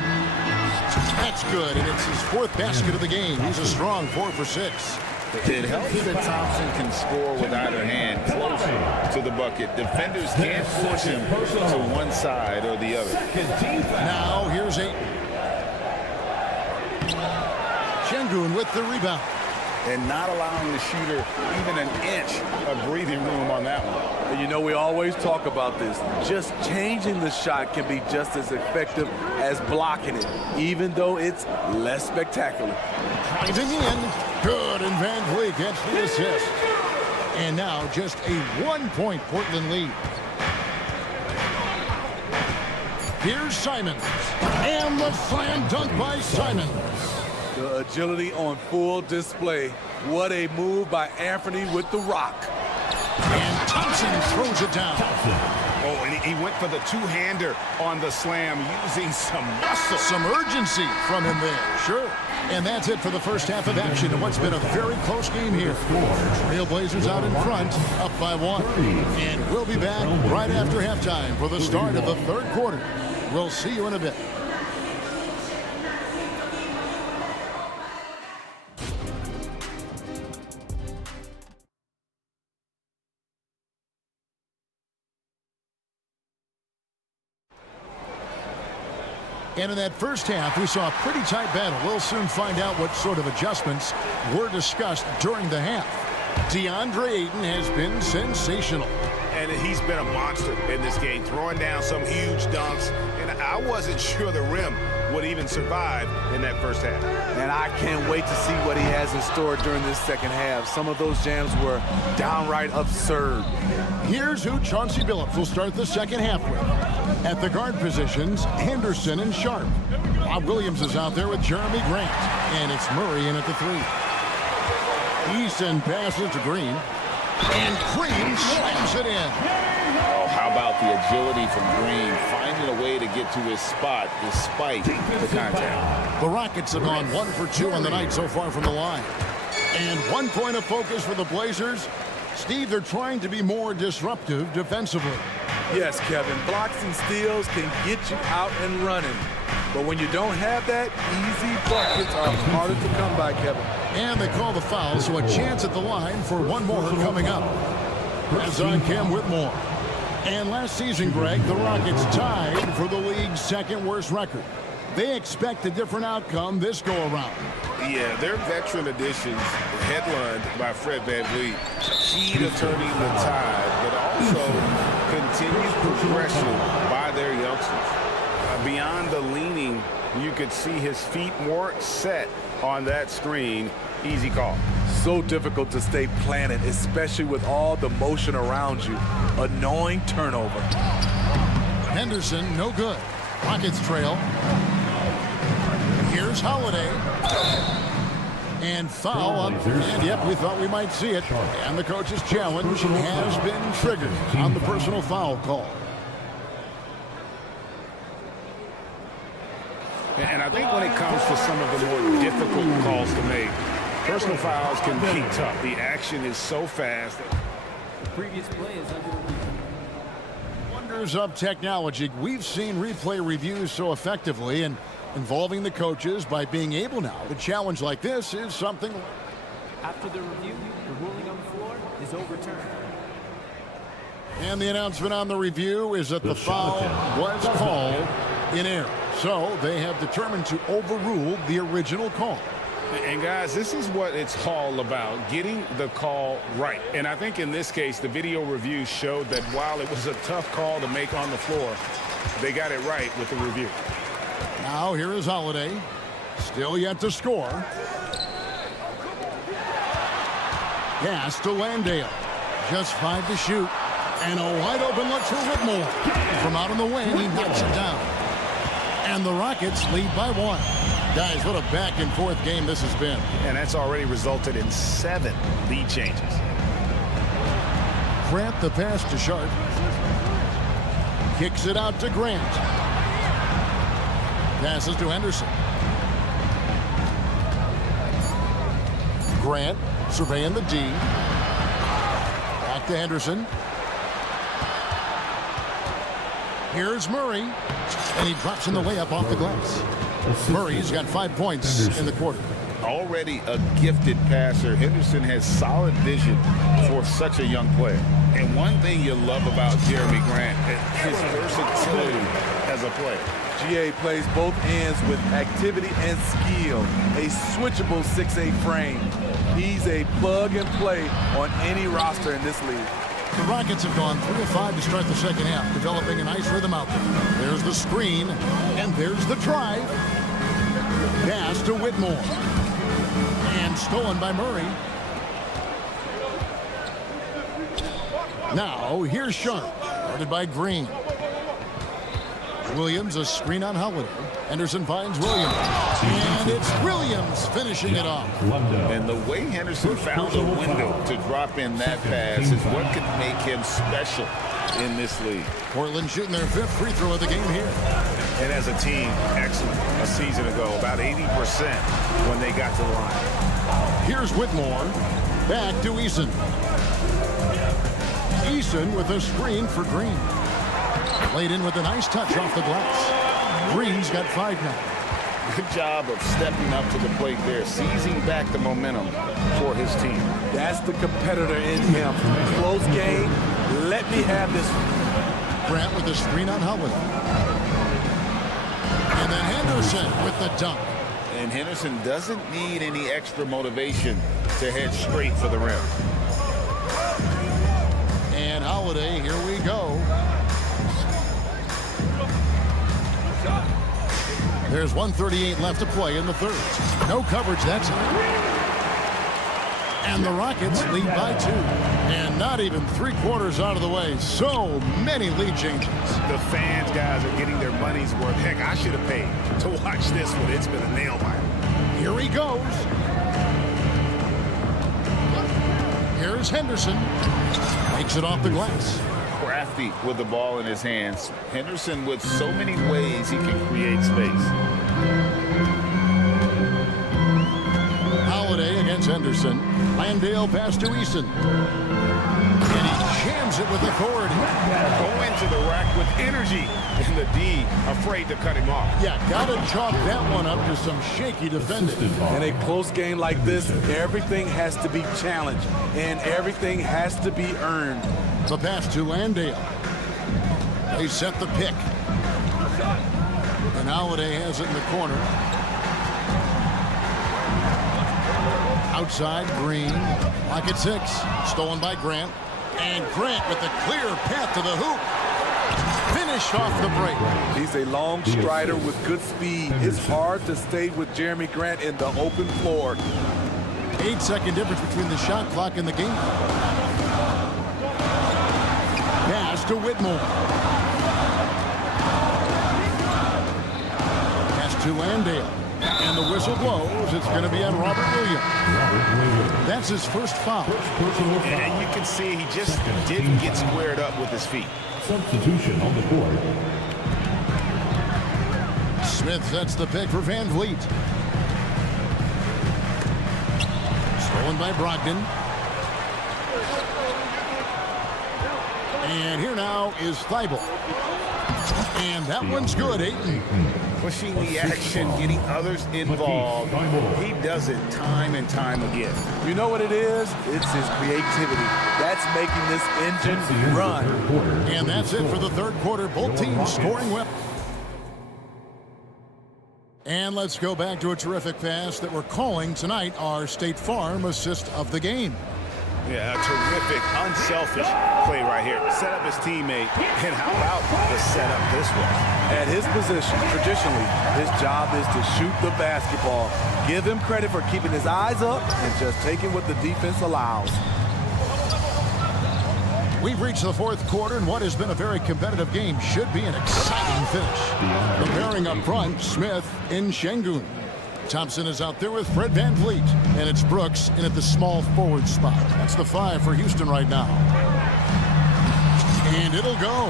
That's good, and it's his 4th basket of the game. He's a strong 4 for 6. It helps that Thompson can score with either hand closer to the bucket. Defenders can't force him to one side or the other. Now here's Ayton. Şengün with the rebound. And not allowing the shooter even an inch of breathing room on that one. And you know, we always talk about this. Just changing the shot can be just as effective as blocking it, even though it's less spectacular. Pointing in. Good, and Van Vliet gets the assist. And now just a 1-point Portland lead. Here's Simons. And the slam dunk by Simons. The agility on full display. What a move by Anthony with the rock. And Thompson throws it down. Oh, and he went for the two-hander on the slam, using some muscle. Some urgency from him there, sure. And that's it for the first half of action in what's been a very close game here. Trailblazers out in front, up by 1. And we'll be back right after halftime for the start of the 3rd quarter. We'll see you in a bit. And in that first half, we saw a pretty tight battle. We'll soon find out what sort of adjustments were discussed during the half. DeAndre Ayton has been sensational. And he's been a monster in this game, throwing down some huge dunks. And I wasn't sure the rim would even survive in that first half. And I can't wait to see what he has in store during this second half. Some of those jams were downright absurd. Here's who Chauncey Billups will start the second half with. At the guard positions, Henderson and Sharp. Bob Williams is out there with Jeremy Grant. And it's Murray in at the 3. Easton passes to Green. And Green slams it in. Oh, how about the agility from Green, finding a way to get to his spot despite the contact. The Rockets have gone 1 for 2 on the night so far from the line. And 1 point of focus for the Blazers. Steve, they're trying to be more disruptive defensively. Yes, Kevin, blocks and steals can get you out and running. But when you don't have that, easy buckets are harder to come by, Kevin. And they call the foul, so a chance at the line for one more coming up. That's on Cam Whitmore. And last season, Greg, the Rockets tied for the league's 2nd worst record. They expect a different outcome this go-around. Yeah, their veteran additions, headlined by Fred VanVleet, key to turning the tide, but also continued progression by their youngsters. Beyond the leaning, you could see his feet more set on that screen. Easy call. So difficult to stay planted, especially with all the motion around you. Annoying turnover. Henderson, no good. Rockets trail. Here's Holiday. And foul up. And yep, we thought we might see it. And the coach's challenge has been triggered on the personal foul call. And I think when it comes to some of the more difficult calls to make, personal fouls can be tough. The action is so fast. The previous play is under review. Wonders of technology. We've seen replay reviews so effectively, and involving the coaches by being able now to challenge like this is something. After the review, the ruling on the floor is overturned. And the announcement on the review is that the foul was called in error. So they have determined to overrule the original call. And guys, this is what it's all about, getting the call right. And I think in this case, the video review showed that while it was a tough call to make on the floor, they got it right with the review. Now here is Holiday, still yet to score. Pass to Landale, just 5 to shoot. And a wide open look for Whitmore. From out on the wing, he knocks it down. And the Rockets lead by 1. Guys, what a back and forth game this has been. And that's already resulted in 7 lead changes. Grant the pass to Sharp. Kicks it out to Grant. Passes to Henderson. Grant surveying the D. Back to Henderson. Here's Murray, and he drops in the layup off the glass. Murray's got 5 points in the quarter. Already a gifted passer, Henderson has solid vision for such a young player. And one thing you love about Jeremy Grant is his versatility as a player. GA plays both ends with activity and skill. A switchable 6'8" frame. He's a plug and play on any roster in this league. The Rockets have gone 3 of 5 to start the second half, developing a nice rhythm out there. There's the screen, and there's the drive. Pass to Whitmore. And stolen by Murray. Now, here's Sharp, guarded by Green. Williams, a screen on Holiday. Henderson finds Williams. And it's Williams finishing it off. And the way Henderson found a window to drop in that pass is what could make him special in this league. Portland shooting their 5th free throw of the game here. And as a team, excellent. A season ago, about 80% when they got to the line. Here's Whitmore. Back to Eason. Eason with a screen for Green. Played in with a nice touch off the glass. Green's got 5 now. Good job of stepping up to the plate there, seizing back the momentum for his team. That's the competitor in him. Close game. Let me have this. Grant with a screen on Howard. And then Henderson with the dunk. And Henderson doesn't need any extra motivation to head straight for the rim. And Holiday, here we go. There's 1:38 left to play in the third. No coverage that time. And the Rockets lead by 2. And not even 3/4 out of the way. So many lead changes. The fans, guys, are getting their money's worth. Heck, I should have paid to watch this one. It's been a nail biter. Here he goes. Here's Henderson. Makes it off the glass. Crafty with the ball in his hands. Henderson with so many ways he can create space. Holiday against Henderson. Landale pass to Eason. And he jams it with authority. Go into the rack with energy. And the D afraid to cut him off. Yeah, gotta chalk that one up to some shaky defending. In a close game like this, everything has to be challenged. And everything has to be earned. The pass to Landale. They set the pick. And Holiday has it in the corner. Outside, Green. Lock at 6. Stolen by Grant. And Grant with the clear path to the hoop. Finished off the break. He's a long strider with good speed. It's hard to stay with Jeremy Grant in the open floor. 8-second difference between the shot clock and the game. Pass to Whitmore. Pass to Landale. And the whistle blows. It's going to be on Robert Williams. That's his first foul. And you can see he just didn't get squared up with his feet. Substitution on the court. Smith sets the pick for Van Vliet. Stolen by Brogdon. And here now is Thibault. And that one's good, Ayton. Pushing the action, getting others involved. He does it time and time again. You know what it is? It's his creativity. That's making this engine run. And that's it for the third quarter. Both teams scoring well. And let's go back to a terrific pass that we're calling tonight our State Farm assist of the game. Yeah, a terrific, unselfish play right here. Set up his teammate, and how about the setup this way? At his position, traditionally, his job is to shoot the basketball. Give him credit for keeping his eyes up and just taking what the defense allows. We've reached the fourth quarter, and what has been a very competitive game should be an exciting finish. The pairing up front, Smith and Şengün. Thompson is out there with Fred Van Vliet, and it's Brooks in at the small forward spot. That's the 5 for Houston right now. And it'll go.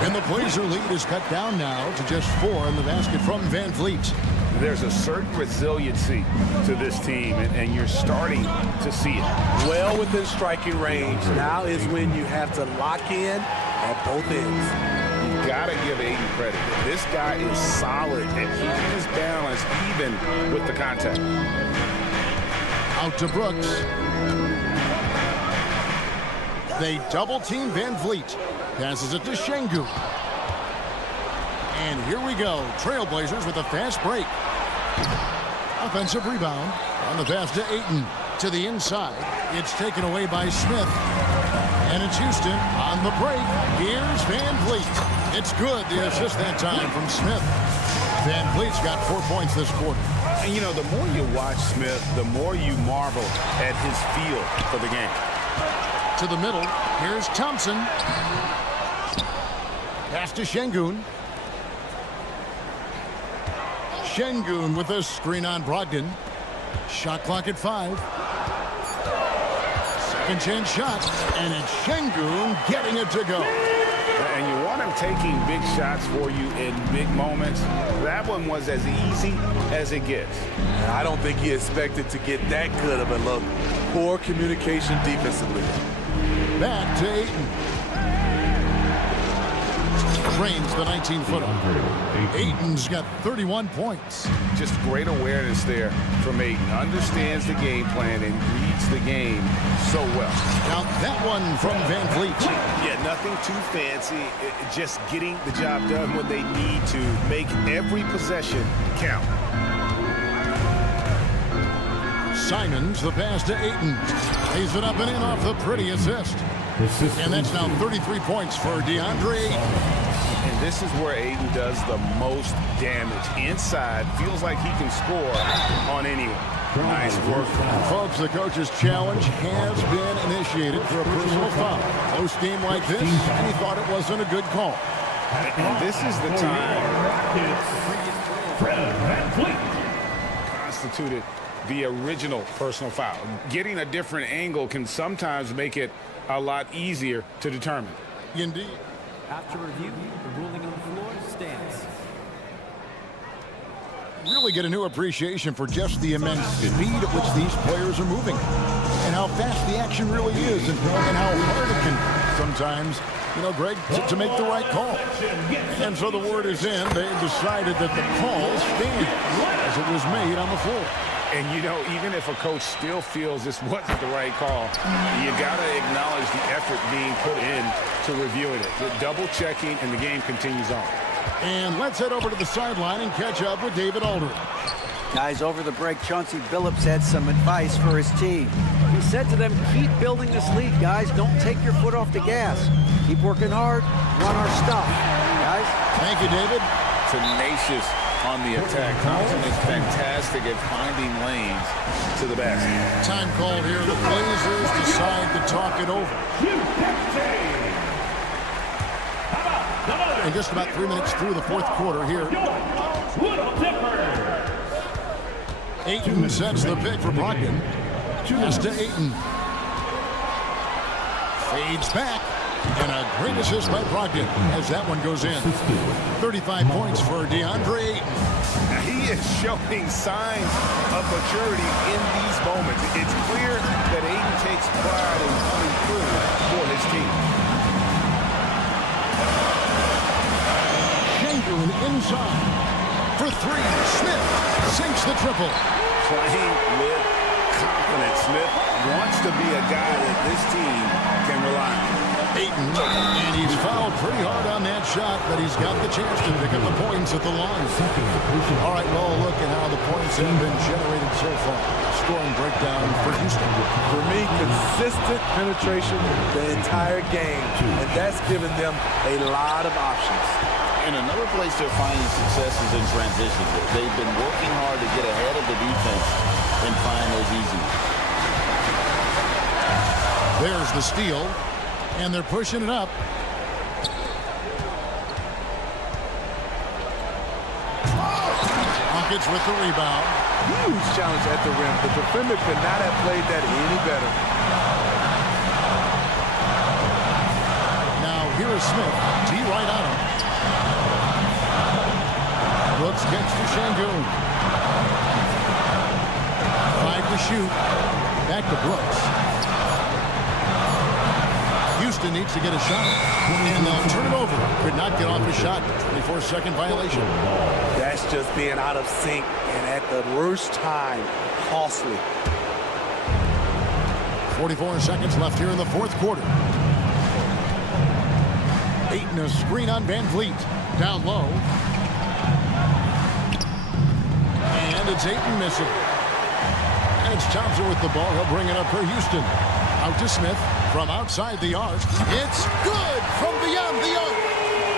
And the Blazer lead is cut down now to just 4 in the basket from Van Vliet. There's a certain resiliency to this team, and you're starting to see it. Well within striking range. Now is when you have to lock in at both ends. You gotta give Ayton credit. This guy is solid at keeping his balance even with the contact. Out to Brooks. They double team Van Vliet. Passes it to Şengün. And here we go. Trailblazers with a fast break. Offensive rebound on the pass to Ayton. To the inside. It's taken away by Smith. And it's Houston on the break. Here's Van Vliet. It's good. The assist that time from Smith. Van Vliet's got 4 points this quarter. And you know, the more you watch Smith, the more you marvel at his feel for the game. To the middle. Here's Thompson. Pass to Şengün. Şengün with a screen on Brogdon. Shot clock at 5. Second chance shot. And it's Şengün getting it to go. And you want him taking big shots for you in big moments. That one was as easy as it gets. I don't think he expected to get that good of a look. Poor communication defensively. Back to Ayton. Drains the 19-footer. Ayton's got 31 points. Just great awareness there from Ayton. Understands the game plan and reads the game so well. Now that one from Van Vliet. Yeah, nothing too fancy. Just getting the job done when they need to. Make every possession count. Simons, the pass to Ayton. Lays it up and in off the pretty assist. And that's now 33 points for DeAndre Ayton. And this is where Ayton does the most damage. Inside, feels like he can score on anyone. Nice work. Folks, the coach's challenge has been initiated for a personal foul. Close game like this, and he thought it wasn't a good call. And this is the time constituted the original personal foul. Getting a different angle can sometimes make it a lot easier to determine. Indeed. After review, the ruling on the floor stands. Really get a new appreciation for just the immense speed at which these players are moving and how fast the action really is and how hard it can sometimes, you know, Greg, to make the right call. And so the word is in. They decided that the call stands as it was made on the floor. And, you know, even if a coach still feels this wasn't the right call, you got to acknowledge the effort being put in to reviewing it. The double checking, and the game continues on. And let's head over to the sideline and catch up with David Aldridge. Guys, over the break, Chauncey Billups had some advice for his team. He said to them, keep building this lead, guys. Don't take your foot off the gas. Keep working hard. Run our stuff. Guys? Thank you, David. Tenacious on the attack. Thompson is fantastic at finding lanes to the basket. Time called here. The Blazers decide to talk it over. And just about 3 minutes through the fourth quarter here. Ayton sets the pick for Brogdon. Just to Ayton. Fades back. And a great assist by Brogdon as that one goes in. 35 points for DeAndre Ayton. Now, he is showing signs of maturity in these moments. It's clear that Ayton takes pride in coming through for his team. Shangoon inside. For three, Smith sinks the triple. Playing with confidence. Smith wants to be a guy that this team can rely on. Ayton, and he's fouled pretty hard on that shot, but he's got the chance to pick up the points at the line. All right, well, look at how the points have been generated so far. Scoring breakdown for Houston. For me, consistent penetration the entire game, and that's given them a lot of options. And another place they're finding success is in transition. They've been working hard to get ahead of the defense and find those easy. There's the steal, and they're pushing it up. Rockets with the rebound. Huge challenge at the rim. The defender could not have played that any better. Now here is Smith. T right on him. Brooks gets to Shangoon. 5 to shoot. Back to Brooks. Houston needs to get a shot. And they'll turn it over. Could not get off a shot. 24-second violation. That's just being out of sync and at the worst time, costly. 44 seconds left here in the fourth quarter. Ayton a screen on Van Vliet. Down low. And it's Ayton missing. And it's Thompson with the ball. He'll bring it up for Houston. Out to Smith from outside the arc. It's good from beyond the arc.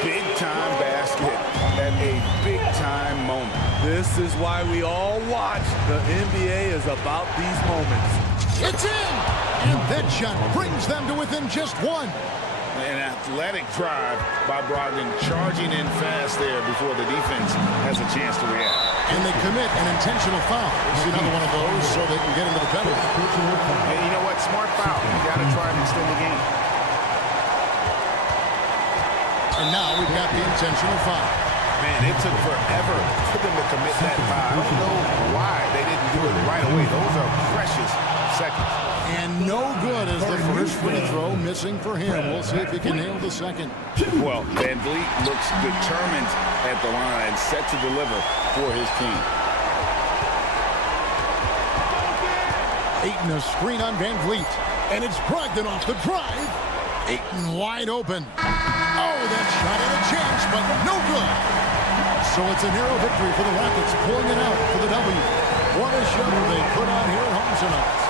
Big-time basket at a big-time moment. This is why we all watch. The NBA is about these moments. It's in! And that shot brings them to within just one. An athletic drive by Brogdon, charging in fast there before the defense has a chance to react. And they commit an intentional foul. This is another one of those so they can get into the penalty. And you know what? Smart foul. You got to try and extend the game. And now we've got the intentional foul. Man, it took forever for them to commit that foul. I don't know why they didn't do it right away. Those are precious seconds. And no good as the first free throw missing for him. We'll see if he can nail the second. Well, Van Vliet looks determined at the line, set to deliver for his team. Ayton a screen on Van Vliet. And it's Brogdon off the drive. Ayton wide open. Oh, that shot had a chance, but no good. So it's a narrow victory for the Rockets, pulling it out for the W. What a show they put on here at home tonight.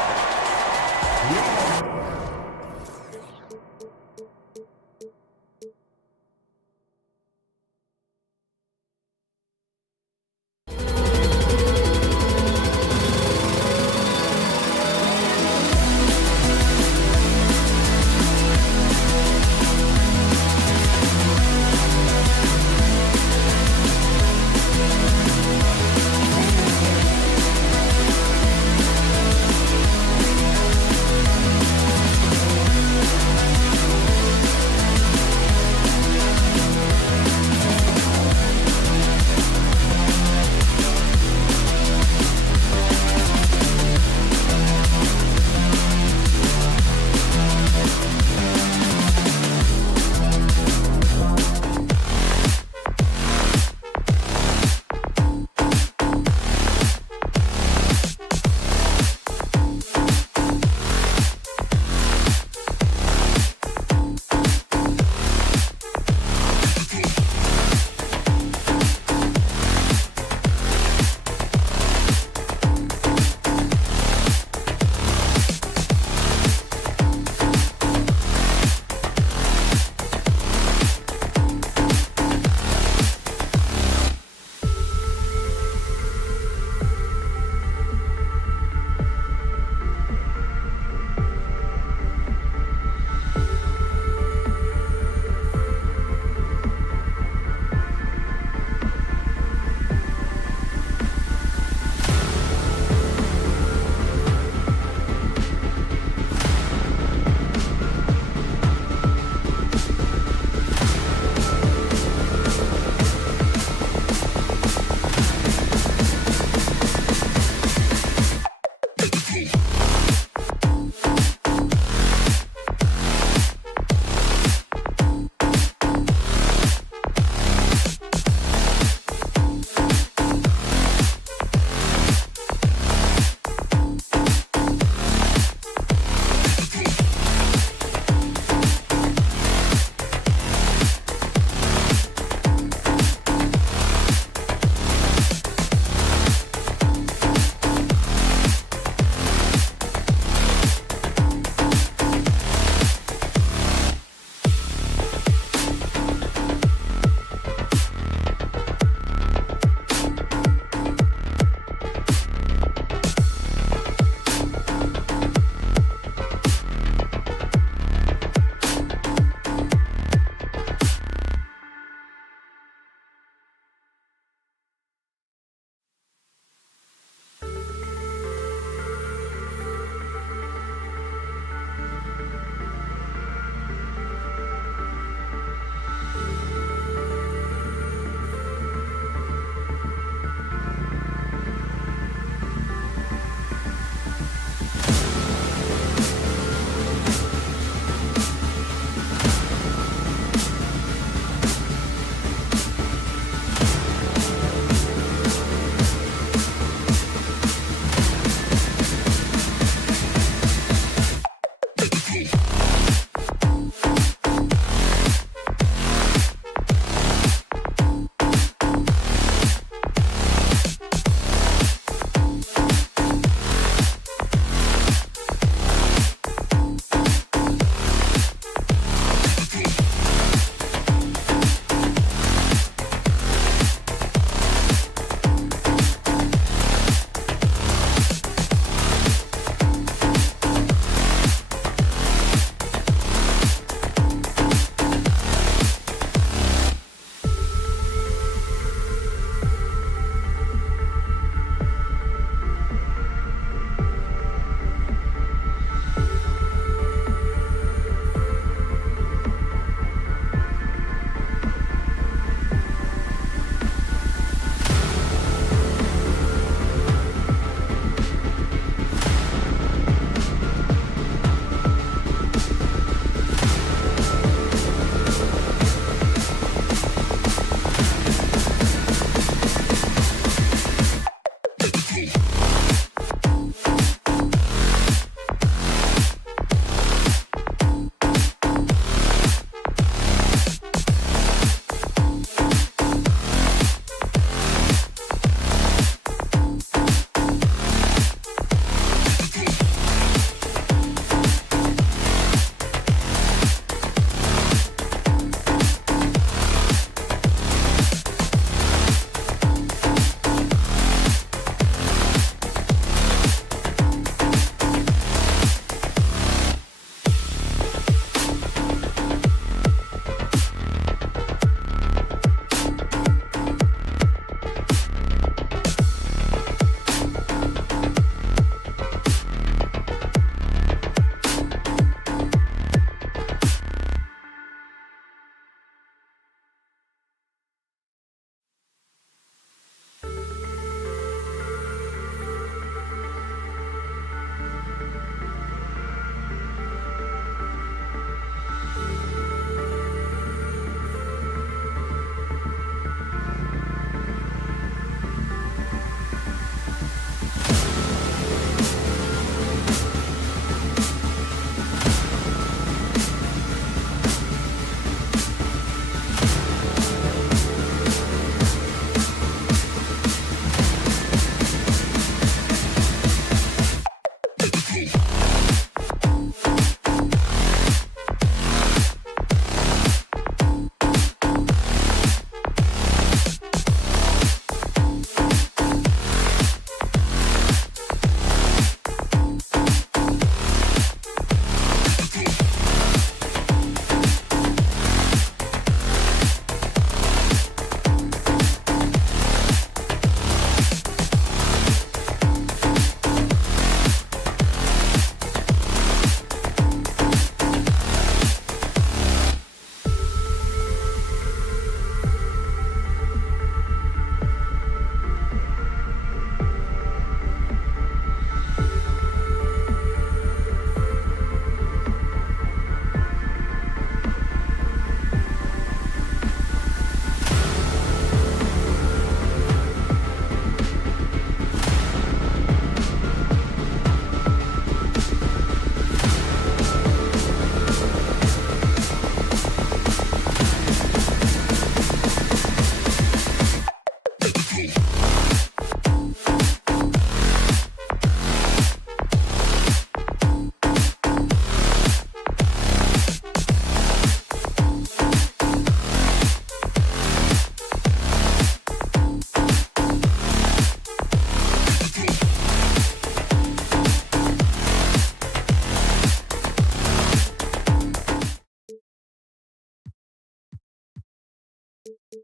The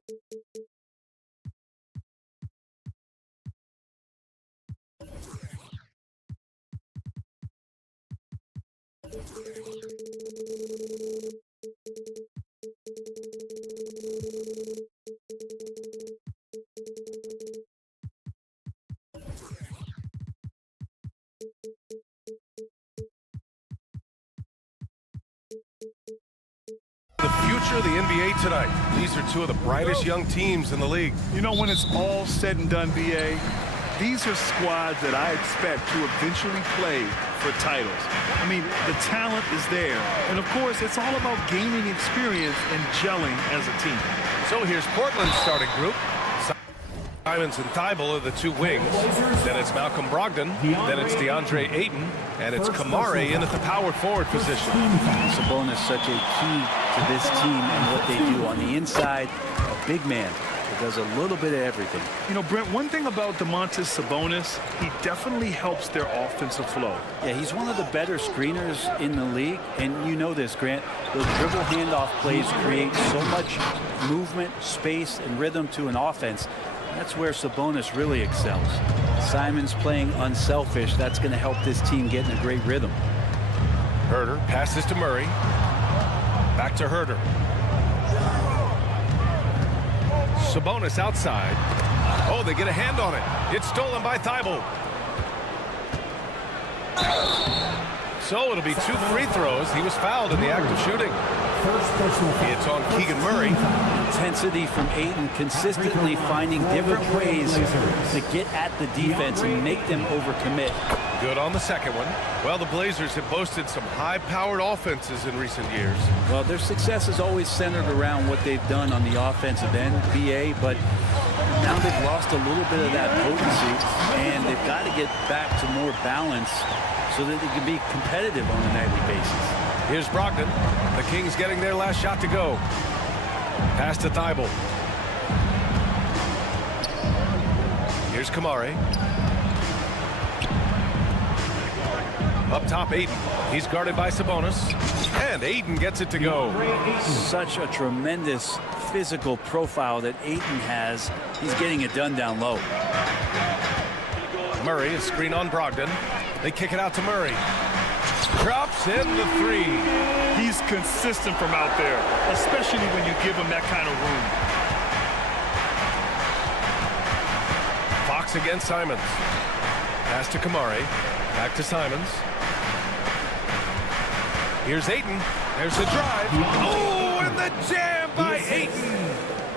future of the NBA tonight. These are two of the brightest young teams in the league. You know, when it's all said and done, BA, these are squads that I expect to eventually play for titles. I mean, the talent is there. And, of course, it's all about gaining experience and gelling as a team. So here's Portland's starting group. Simons and Thibault are the two wings. Then it's Malcolm Brogdon. Then it's DeAndre Ayton. And it's Kamare in at the power forward position. Sabonis such a key to this team and what they do on the inside. A big man that does a little bit of everything. You know, Brent, one thing about Domantas Sabonis, he definitely helps their offensive flow. Yeah, he's one of the better screeners in the league. And you know this, Grant. Those dribble handoff plays create so much movement, space, and rhythm to an offense. That's where Sabonis really excels. Simons playing unselfish. That's going to help this team get in a great rhythm. Herter passes to Murray. Back to Herter. Sabonis outside. Oh, they get a hand on it. It's stolen by Thibault. So it'll be 2 free throws. He was fouled in the act of shooting. It's on Keegan Murray. Intensity from Ayton, consistently finding different ways to get at the defense and make them overcommit. Good on the second one. Well, the Blazers have boasted some high-powered offenses in recent years. Well, their success is always centered around what they've done on the offensive end, BA, but now they've lost a little bit of that potency, and they've got to get back to more balance so that they can be competitive on a nightly basis. Here's Brogdon. The Kings getting their last shot to go. Pass to Thibault. Here's Kamare. Up top, Ayton. He's guarded by Sabonis. And Ayton gets it to go. Such a tremendous physical profile that Ayton has. He's getting it done down low. Murray, a screen on Brogdon. They kick it out to Murray. Drops in the 3. He's consistent from out there, especially when you give him that kind of room. Fox against Simons. Pass to Kamare. Back to Simons. Here's Ayton. There's the drive. Oh, and the jam by Ayton.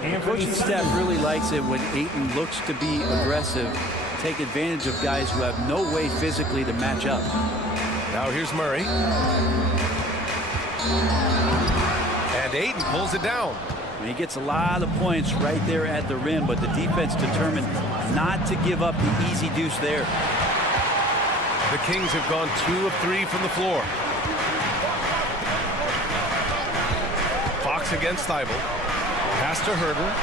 The coaching staff really likes it when Ayton looks to be aggressive, take advantage of guys who have no way physically to match up. Now here's Murray. And Ayton pulls it down. And he gets a lot of points right there at the rim, but the defense determined not to give up the easy deuce there. The Kings have gone 2 of 3 from the floor. Fox against Thibault. Pass to Herter.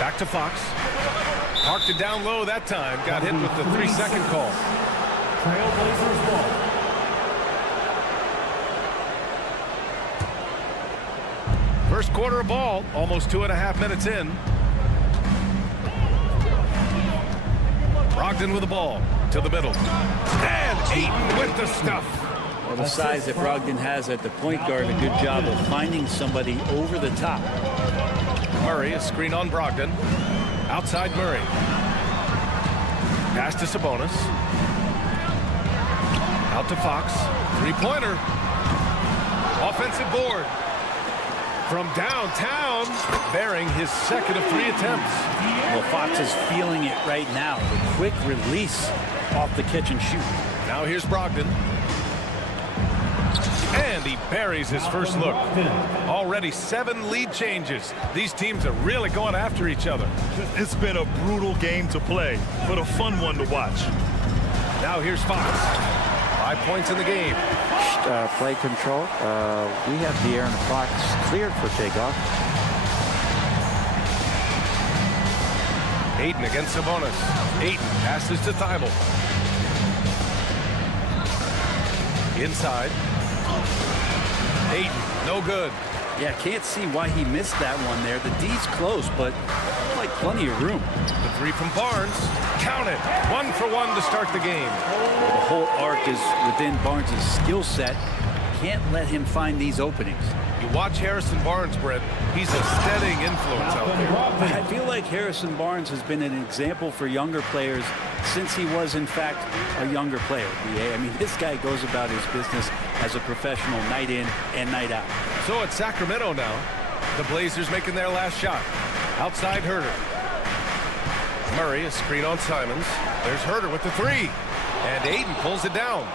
Back to Fox. Parked it down low that time. Got hit with the 3-second call. Trailblazers ball. First quarter of ball, almost 2.5 minutes in. Brogdon with the ball to the middle. And Ayton with the stuff. Well, the size that Brogdon has at the point guard, a good job of finding somebody over the top. Murray, a screen on Brogdon. Outside Murray. Pass to Sabonis. Out to Fox. 3-pointer. Offensive board. From downtown, bearing his second of 3 attempts. Well, Fox is feeling it right now. The quick release off the catch and shoot. Now here's Brogdon. And he buries his first look. Already 7 lead changes. These teams are really going after each other. It's been a brutal game to play, but a fun one to watch. Now here's Fox. 5 points in the game. Play control. We have De'Aaron Fox cleared for takeoff. Ayton against Sabonis. Ayton passes to Thibault. Inside. Ayton, no good. Yeah, can't see why he missed that one there. The D's close, but like plenty of room. The three from Barnes. Count it. 1 for 1 to start the game. The whole arc is within Barnes' skill set. Can't let him find these openings. You watch Harrison Barnes, Brett. He's a steadying influence out there. I feel like Harrison Barnes has been an example for younger players since he was, in fact, a younger player. I mean, this guy goes about his business as a professional night in and night out. So it's Sacramento now. The Blazers making their last shot. Outside Herder. Murray, a screen on Simons. There's Herder with the three. And Ayton pulls it down.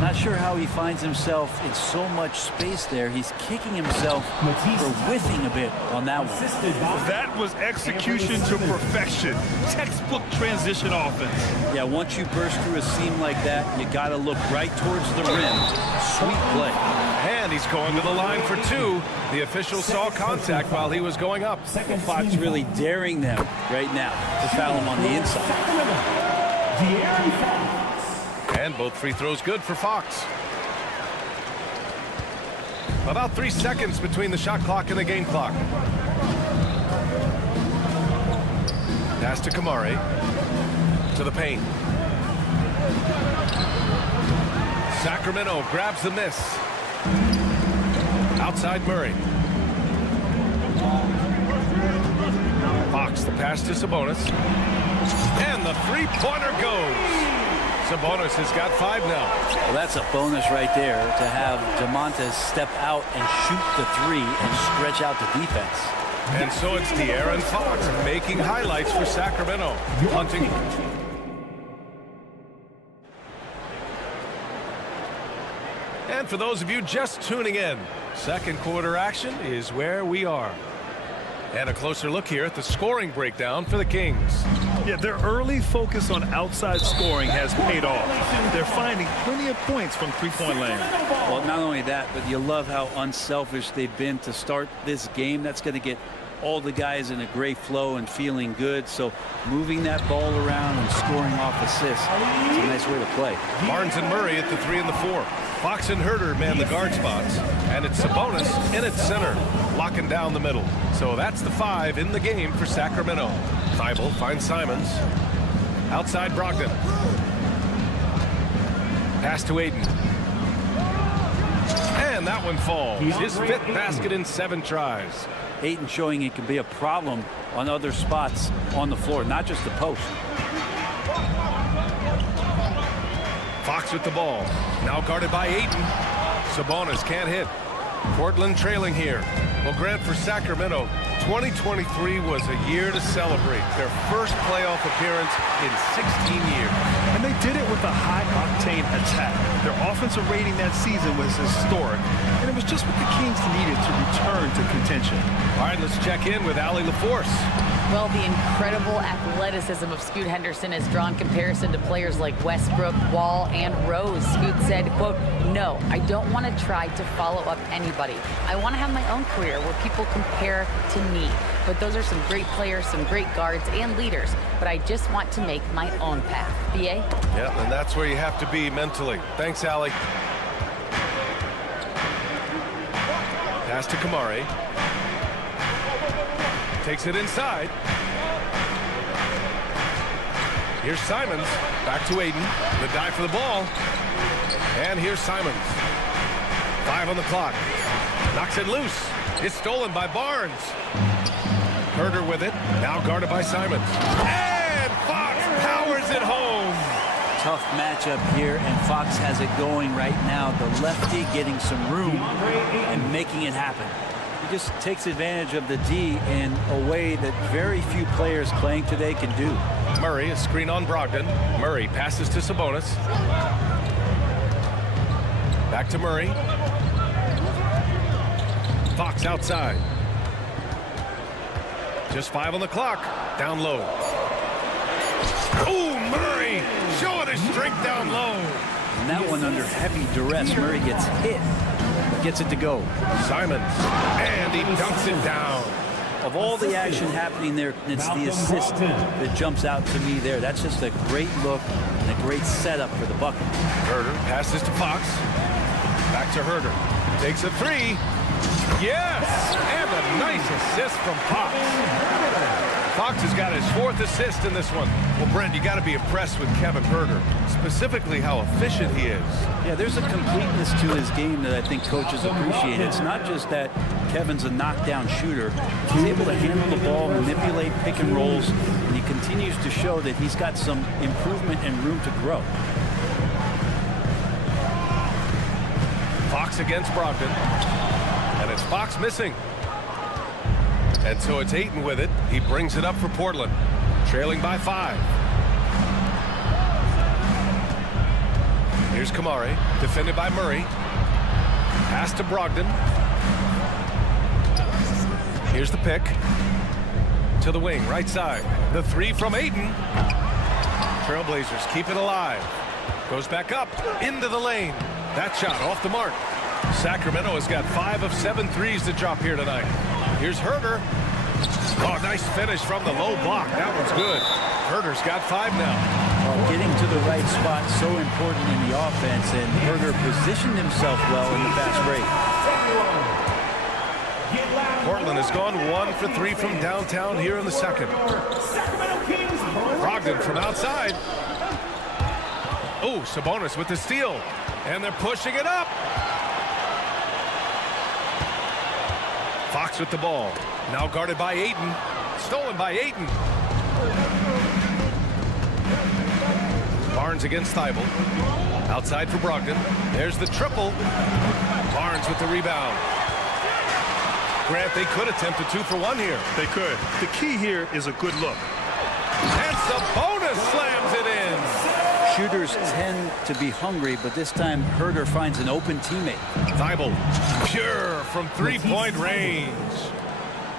Not sure how he finds himself in so much space there. He's kicking himself for whiffing a bit on that one. That was execution to perfection. Textbook transition offense. Yeah, once you burst through a seam like that, you got to look right towards the rim. Sweet play. And he's going to the line for two. The official saw contact while he was going up. Fox really daring them right now to foul him on the inside. And both free throws good for Fox. About 3 seconds between the shot clock and the game clock. Pass to Kamari. To the paint. Sacramento grabs the miss. Outside Murray. Fox, the pass to Sabonis. And the three-pointer goes. Sabonis has got 5 now. Well, that's a bonus right there to have DeMontis step out and shoot the three and stretch out the defense. And so it's De'Aaron Fox making highlights for Sacramento. Hunting. And for those of you just tuning in, second quarter action is where we are. And a closer look here at the scoring breakdown for the Kings. Yeah, their early focus on outside scoring has paid off. They're finding plenty of points from three-point land. Well, not only that, but you love how unselfish they've been to start this game. That's going to get all the guys in a great flow and feeling good. So moving that ball around and scoring off assists, it's a nice way to play. Barnes and Murray at the 3 and the 4. Fox and Herder man the guard spots. And it's Sabonis in its center, locking down the middle. So that's the 5 in the game for Sacramento. Thibault finds Simons. Outside Brogdon. Pass to Ayton. And that one falls. His 5th basket in 7 tries. Ayton showing it can be a problem on other spots on the floor, not just the post. Fox with the ball. Now guarded by Ayton. Sabonis can't hit. Portland trailing here. Well, Grant, for Sacramento, 2023 was a year to celebrate. Their first playoff appearance in 16 years. And they did it with a high-octane attack. Their offensive rating that season was historic, and it was just what the Kings needed to return to contention. All right, let's check in with Allie LaForce. Well, the incredible athleticism of Scoot Henderson has drawn comparison to players like Westbrook, Wall, and Rose. Scoot said, quote, "No, I don't want to try to follow up anybody. I want to have my own career where people compare to me. But those are some great players, some great guards and leaders. But I just want to make my own path." BA? Yeah, and that's where you have to be mentally. Thanks, Allie. Pass to Kamari. Takes it inside. Here's Simons. Back to Ayton. The dive for the ball. And here's Simons. 5 on the clock. Knocks it loose. It's stolen by Barnes. Herder with it. Now guarded by Simons. And Fox powers it home. Tough matchup here, and Fox has it going right now. The lefty getting some room and making it happen. He just takes advantage of the D in a way that very few players playing today can do. Murray, a screen on Brogdon. Murray passes to Sabonis. Back to Murray. Fox outside. Just 5 on the clock. Down low. Oh, Murray showing his strength down low. And that one under heavy duress. Murray gets hit. Gets it to go. Simons. And he dunks it down. Of all the action happening there, it's the assist that jumps out to me there. That's just a great look and a great setup for the bucket. Herder passes to Fox. Back to Herder. Takes a 3. Yes! And a nice assist from Fox. Fox has got his 4th assist in this one. Well, Brent, you got to be impressed with Kevin Huerter, specifically how efficient he is. Yeah, there's a completeness to his game that I think coaches appreciate. It's not just that Kevin's a knockdown shooter. He's able to handle the ball, manipulate pick and rolls, and he continues to show that he's got some improvement and room to grow. Fox against Brogdon. And it's Fox missing. And so it's Ayton with it. He brings it up for Portland, trailing by 5. Here's Kamari, defended by Murray. Pass to Brogdon. Here's the pick. To the wing, right side. The 3 from Ayton. Trailblazers keep it alive. Goes back up, into the lane. That shot off the mark. Sacramento has got 5 of 7 threes to drop here tonight. Here's Huerter. Oh, nice finish from the low block. That one's good. Huerter's got 5 now. Well, getting to the right spot so important in the offense, and Huerter positioned himself well in the fast break. Portland has gone 1 for 3 from downtown here in the second. Brogdon from outside. Oh, Sabonis with the steal. And they're pushing it up. Fox with the ball. Now guarded by Ayton. Stolen by Ayton. Barnes against Thibault. Outside for Brogdon. There's the triple. Barnes with the rebound. Grant, they could attempt a 2 for 1 here. They could. The key here is a good look. And Sabonis slams it in. Shooters tend to be hungry, but this time Huerter finds an open teammate. Thibault, pure from 3-point range.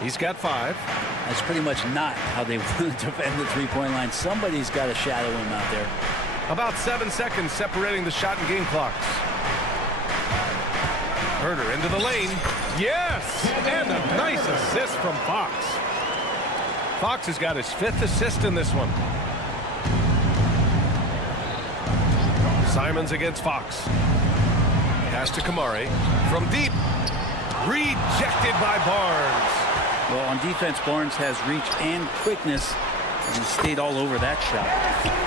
He's got 5. That's pretty much not how they want to defend the 3-point line. Somebody's got to shadow him out there. About 7 seconds separating the shot and game clocks. Huerter into the lane. Yes! And a nice assist from Fox. Fox has got his 5th assist in this one. Simons against Fox. Pass to Kamari. From deep. Rejected by Barnes. Well, on defense, Barnes has reach and quickness, and he stayed all over that shot.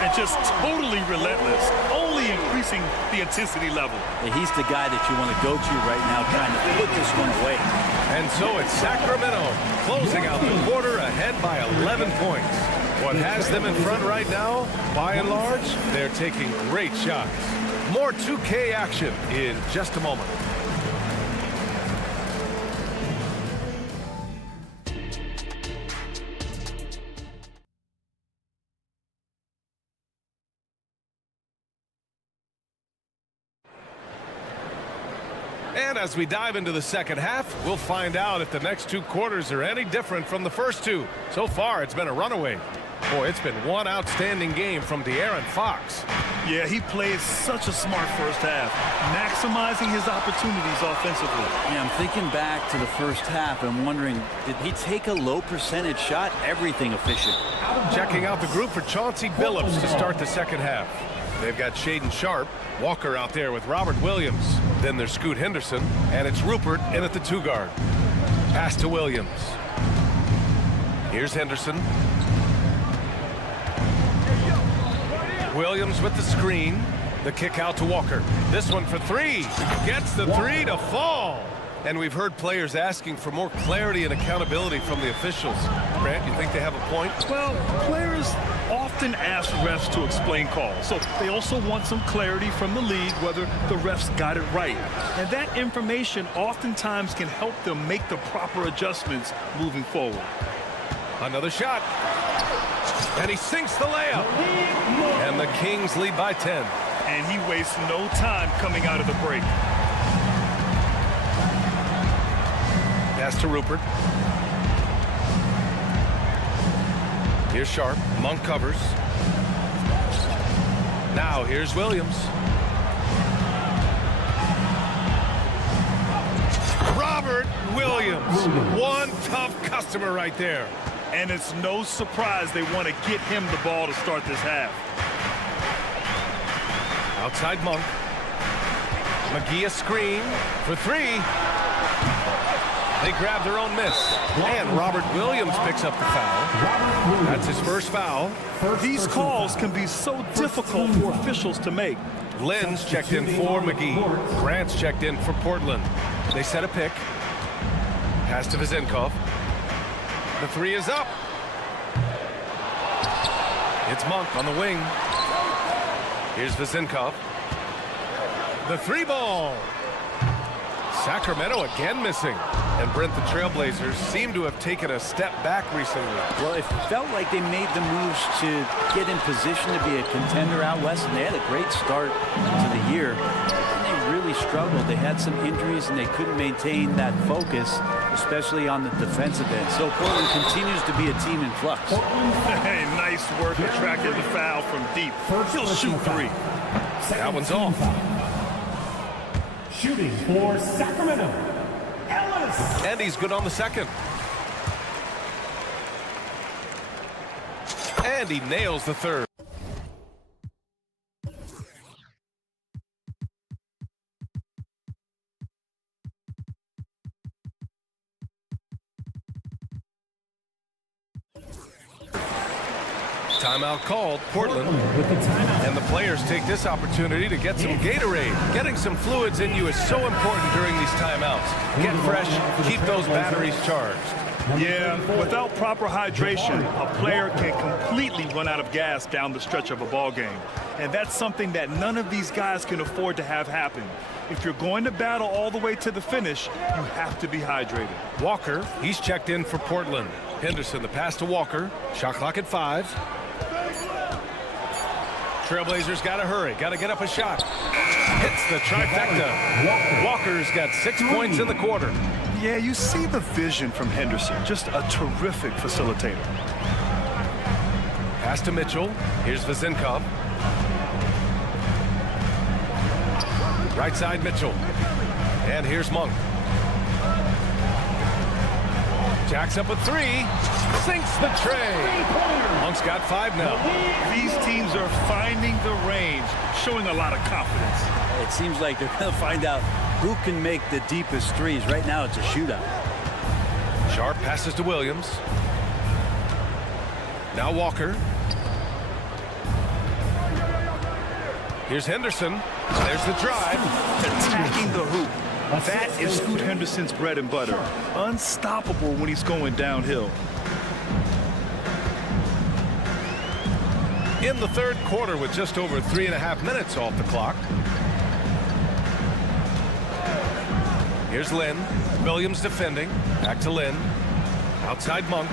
And just totally relentless, only increasing the intensity level. And he's the guy that you want to go to right now, trying to put this one away. And so it's Sacramento closing out the quarter ahead by 11 points. What has them in front right now, by and large, they're taking great shots. More 2K action in just a moment. And as we dive into the second half, we'll find out if the next 2 quarters are any different from the first 2. So far, it's been a runaway. Boy, it's been one outstanding game from De'Aaron Fox. Yeah, he played such a smart first half, maximizing his opportunities offensively. Yeah, I'm thinking back to the first half and wondering, did he take a low percentage shot? Everything efficient. Checking out the group for Chauncey Billups to start the second half. They've got Shaedon Sharpe, Walker out there with Robert Williams. Then there's Scoot Henderson, and it's Rupert in at the 2 guard. Pass to Williams. Here's Henderson. Williams with the screen. The kick out to Walker. This one for 3. Gets the 3 to fall. And we've heard players asking for more clarity and accountability from the officials. Grant, you think they have a point? Well, players often ask refs to explain calls, so they also want some clarity from the league whether the refs got it right. And that information oftentimes can help them make the proper adjustments moving forward. Another shot. And he sinks the layup. And the Kings lead by 10. And he wastes no time coming out of the break. Pass to Rupert. Here's Sharpe. Monk covers. Now here's Williams. Robert Williams. One tough customer right there. And it's no surprise they want to get him the ball to start this half. Outside Monk. McGee a screen for 3. They grab their own miss. And Robert Williams picks up the foul. That's his first foul. These calls can be so difficult for officials to make. Lynn's checked in for McGee. Grant's checked in for Portland. They set a pick. Pass to Vizenkov. The three is up. It's Monk on the wing. Here's Vizenkov. The three ball. Sacramento again missing. And Brent, the Trailblazers seem to have taken a step back recently. Well, it felt like they made the moves to get in position to be a contender out west, and they had a great start to the year. And they really struggled. They had some injuries, and they couldn't maintain that focus, especially on the defensive end. So Portland continues to be a team in flux. Hey, nice work attracting the foul from deep. He'll shoot three. That one's off. Shooting for Sacramento, Ellis. And he's good on the second. And he nails the third. Timeout called, Portland. And the players take this opportunity to get some Gatorade. Getting some fluids in you is so important during these timeouts. Get fresh, keep those batteries charged. Yeah, without proper hydration, a player can completely run out of gas down the stretch of a ball game. And that's something that none of these guys can afford to have happen. If you're going to battle all the way to the finish, you have to be hydrated. Walker, he's checked in for Portland. Henderson, the pass to Walker. Shot clock at 5. Trailblazers got to hurry, got to get up a shot. Hits the trifecta. Walker's got 6 points in the quarter. Yeah, you see the vision from Henderson. Just a terrific facilitator. Pass to Mitchell. Here's Vizenkov. Right side Mitchell. And here's Monk. Jacks up a 3. Sinks the tray. Monk's got 5 now. These teams are finding the range, showing a lot of confidence. It seems like they're going to find out who can make the deepest threes. Right now, it's a shootout. Sharp passes to Williams. Now Walker. Here's Henderson. There's the drive. Attacking the hoop. That is Scoot Henderson's bread and butter. Unstoppable when he's going downhill. In the third quarter with just over 3.5 minutes off the clock. Here's Lynn. Williams defending. Back to Lynn. Outside Monk.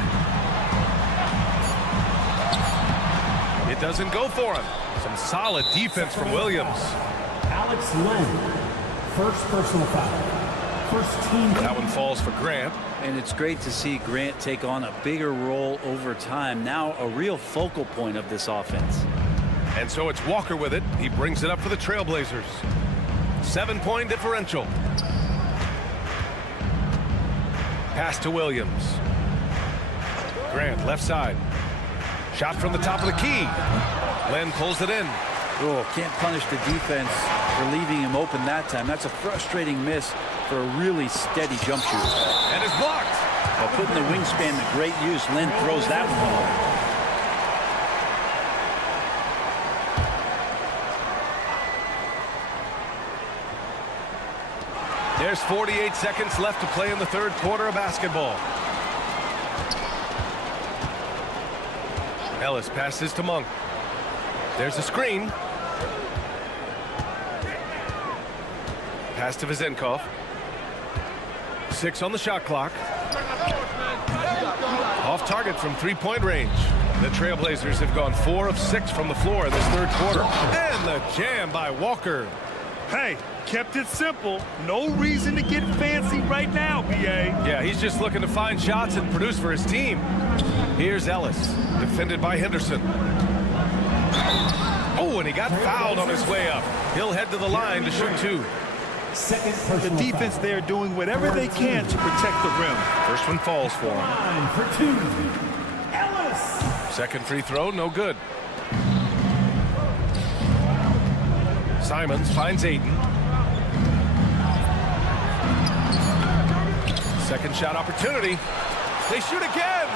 It doesn't go for him. Some solid defense from Williams. Alex Lynn, first personal foul. First team. That one falls for Grant. And it's great to see Grant take on a bigger role over time. Now a real focal point of this offense. And so it's Walker with it. He brings it up for the Trailblazers. 7-point differential. Pass to Williams. Grant, left side. Shot from the top of the key. Len pulls it in. Oh, can't punish the defense for leaving him open that time. That's a frustrating miss for a really steady jump shooter. And it's blocked. Well, putting the wingspan to great use, Len throws that one away. There's 48 seconds left to play in the third quarter of basketball. Ellis passes to Monk. There's a screen. Pass to Vizenkov. 6 on the shot clock. Off target from three-point range. The Trailblazers have gone 4 of 6 from the floor in this third quarter. And the jam by Walker. Hey, kept it simple. No reason to get fancy right now, B.A. Yeah, he's just looking to find shots and produce for his team. Here's Ellis, defended by Henderson. Oh, and he got fouled on his way up. He'll head to the line to shoot 2. The defense there doing whatever they can to protect the rim. First one falls for him. Line for 2. Ellis. Second free throw, no good. Simons finds Ayton. Second shot opportunity. They shoot again.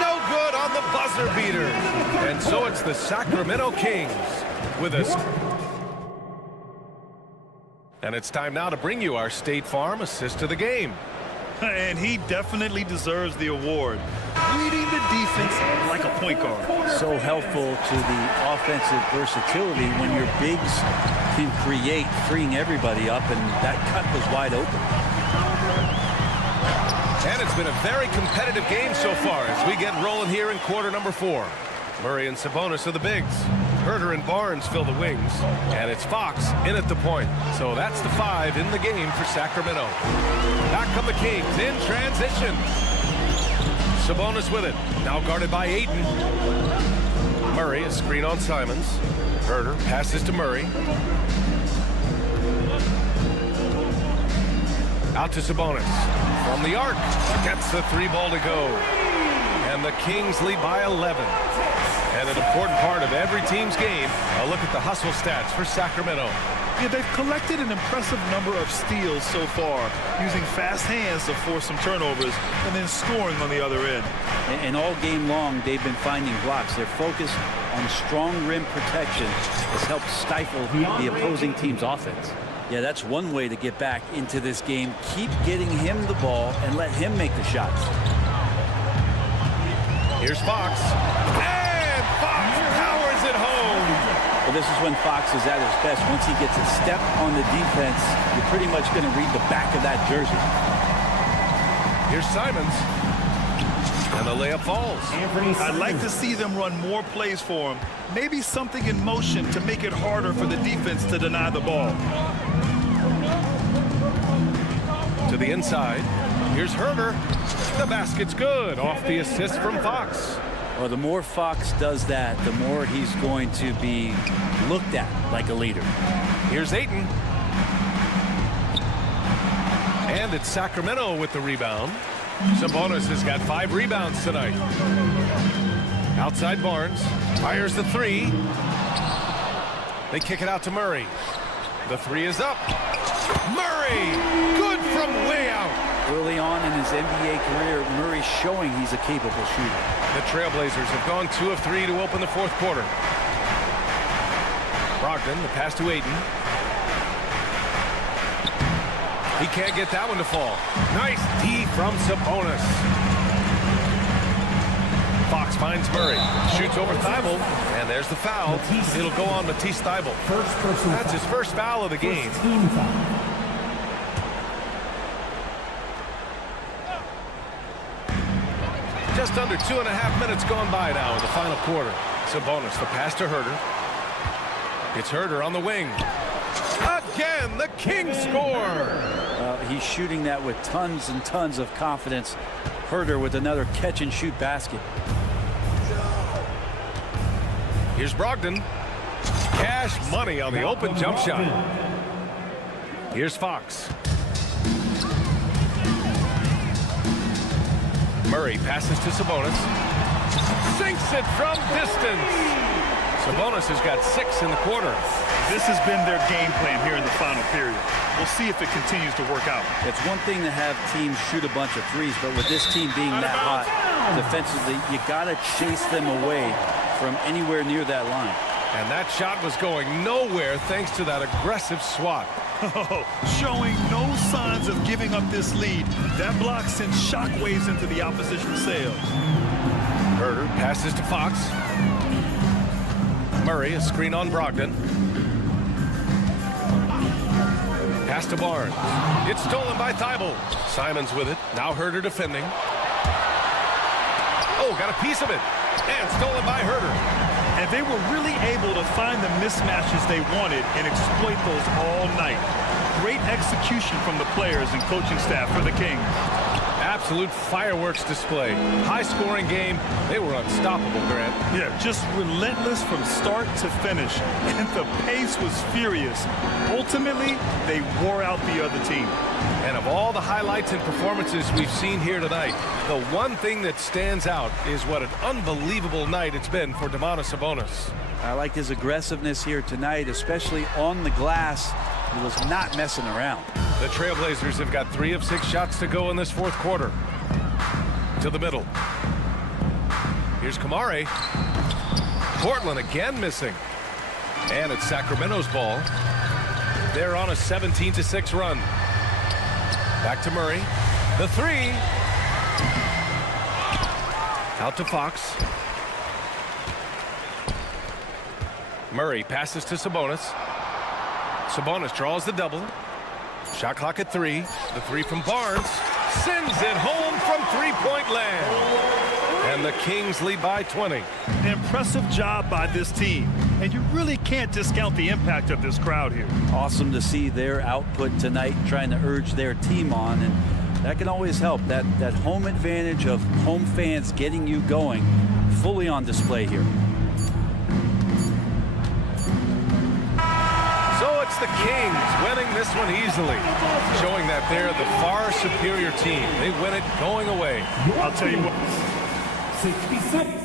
No good on the buzzer beater. And so it's the Sacramento Kings with us. And it's time now to bring you our State Farm assist of the game. And he definitely deserves the award. Reading the defense like a point guard. So helpful to the offensive versatility when your bigs can create, freeing everybody up, and that cut was wide open. And it's been a very competitive game so far as we get rolling here in quarter number 4. Murray and Sabonis are the bigs. Herter and Barnes fill the wings. And it's Fox in at the point. So that's the 5 in the game for Sacramento. Back come the Kings in transition. Sabonis with it. Now guarded by Ayton. Murray, a screen on Simons. Herter passes to Murray. Out to Sabonis. From the arc. Gets the 3 ball to go. And the Kings lead by 11. And an important part of every team's game, a look at the hustle stats for Sacramento. Yeah, they've collected an impressive number of steals so far, using fast hands to force some turnovers and then scoring on the other end. And all game long, they've been finding blocks. Their focus on strong rim protection has helped stifle the opposing team's offense. Yeah, that's one way to get back into this game. Keep getting him the ball and let him make the shots. Here's Fox. And Fox powers it home. Well, this is when Fox is at his best. Once he gets a step on the defense, you're pretty much going to read the back of that jersey. Here's Simons. And the layup falls. I'd like to see them run more plays for him. Maybe something in motion to make it harder for the defense to deny the ball. To the inside. Here's Herter. The basket's good off the assist from Fox. Well, the more Fox does that, the more he's going to be looked at like a leader. Here's Ayton. And it's Sacramento with the rebound. Sabonis has got 5 rebounds tonight. Outside Barnes. Fires the 3. They kick it out to Murray. The 3 is up. Murray! Good from way out. Early on in his NBA career, Murray's showing he's a capable shooter. The Trailblazers have gone 2 of 3 to open the 4th quarter. Brogdon, the pass to Ayton. He can't get that one to fall. Nice D from Sabonis. Fox finds Murray. Shoots over Thibault. And there's the foul. It'll go on Matisse Thibault. That's his first foul of the game. Just under 2.5 minutes gone by now in the final quarter. Sabonis, the pass to Herter. It's Herter on the wing. Again, the Kings score. He's shooting that with tons and tons of confidence. Herter with another catch-and-shoot basket. Here's Brogdon. Cash money on the open jump shot. Here's Fox. Murray passes to Sabonis. Sinks it from distance. Sabonis has got 6 in the quarter. This has been their game plan here in the final period. We'll see if it continues to work out. It's one thing to have teams shoot a bunch of threes, but with this team being that hot defensively, you got to chase them away from anywhere near that line. And that shot was going nowhere thanks to that aggressive swat. Showing no signs of giving up this lead. That block sends shockwaves into the opposition's sails. Herter passes to Fox. Murray, a screen on Brogdon. Pass to Barnes. It's stolen by Thibault. Simons with it. Now Herter defending. Oh, got a piece of it. And stolen by Herter. And they were really able to find the mismatches they wanted and exploit those all night. Great execution from the players and coaching staff for the Kings. Absolute fireworks display. High-scoring game. They were unstoppable, Grant. Yeah, just relentless from start to finish. And the pace was furious. Ultimately, they wore out the other team. And of all the highlights and performances we've seen here tonight, the one thing that stands out is what an unbelievable night it's been for Domantas Sabonis. I like his aggressiveness here tonight, especially on the glass. He was not messing around. The Trailblazers have got 3 of 6 shots to go in this fourth quarter. To the middle. Here's Kamare. Portland again missing. And it's Sacramento's ball. They're on a 17-6 run. Back to Murray. The 3. Out to Fox. Murray passes to Sabonis. Sabonis draws the double. Shot clock at 3. The 3 from Barnes. Sends it home from three-point land. And the Kings lead by 20. Impressive job by this team. And you really can't discount the impact of this crowd here. Awesome to see their output tonight, trying to urge their team on. And that can always help. That home advantage of home fans getting you going, fully on display here. So it's the Kings winning this one easily, showing that they're the far superior team. They win it going away. I'll tell you what. 66.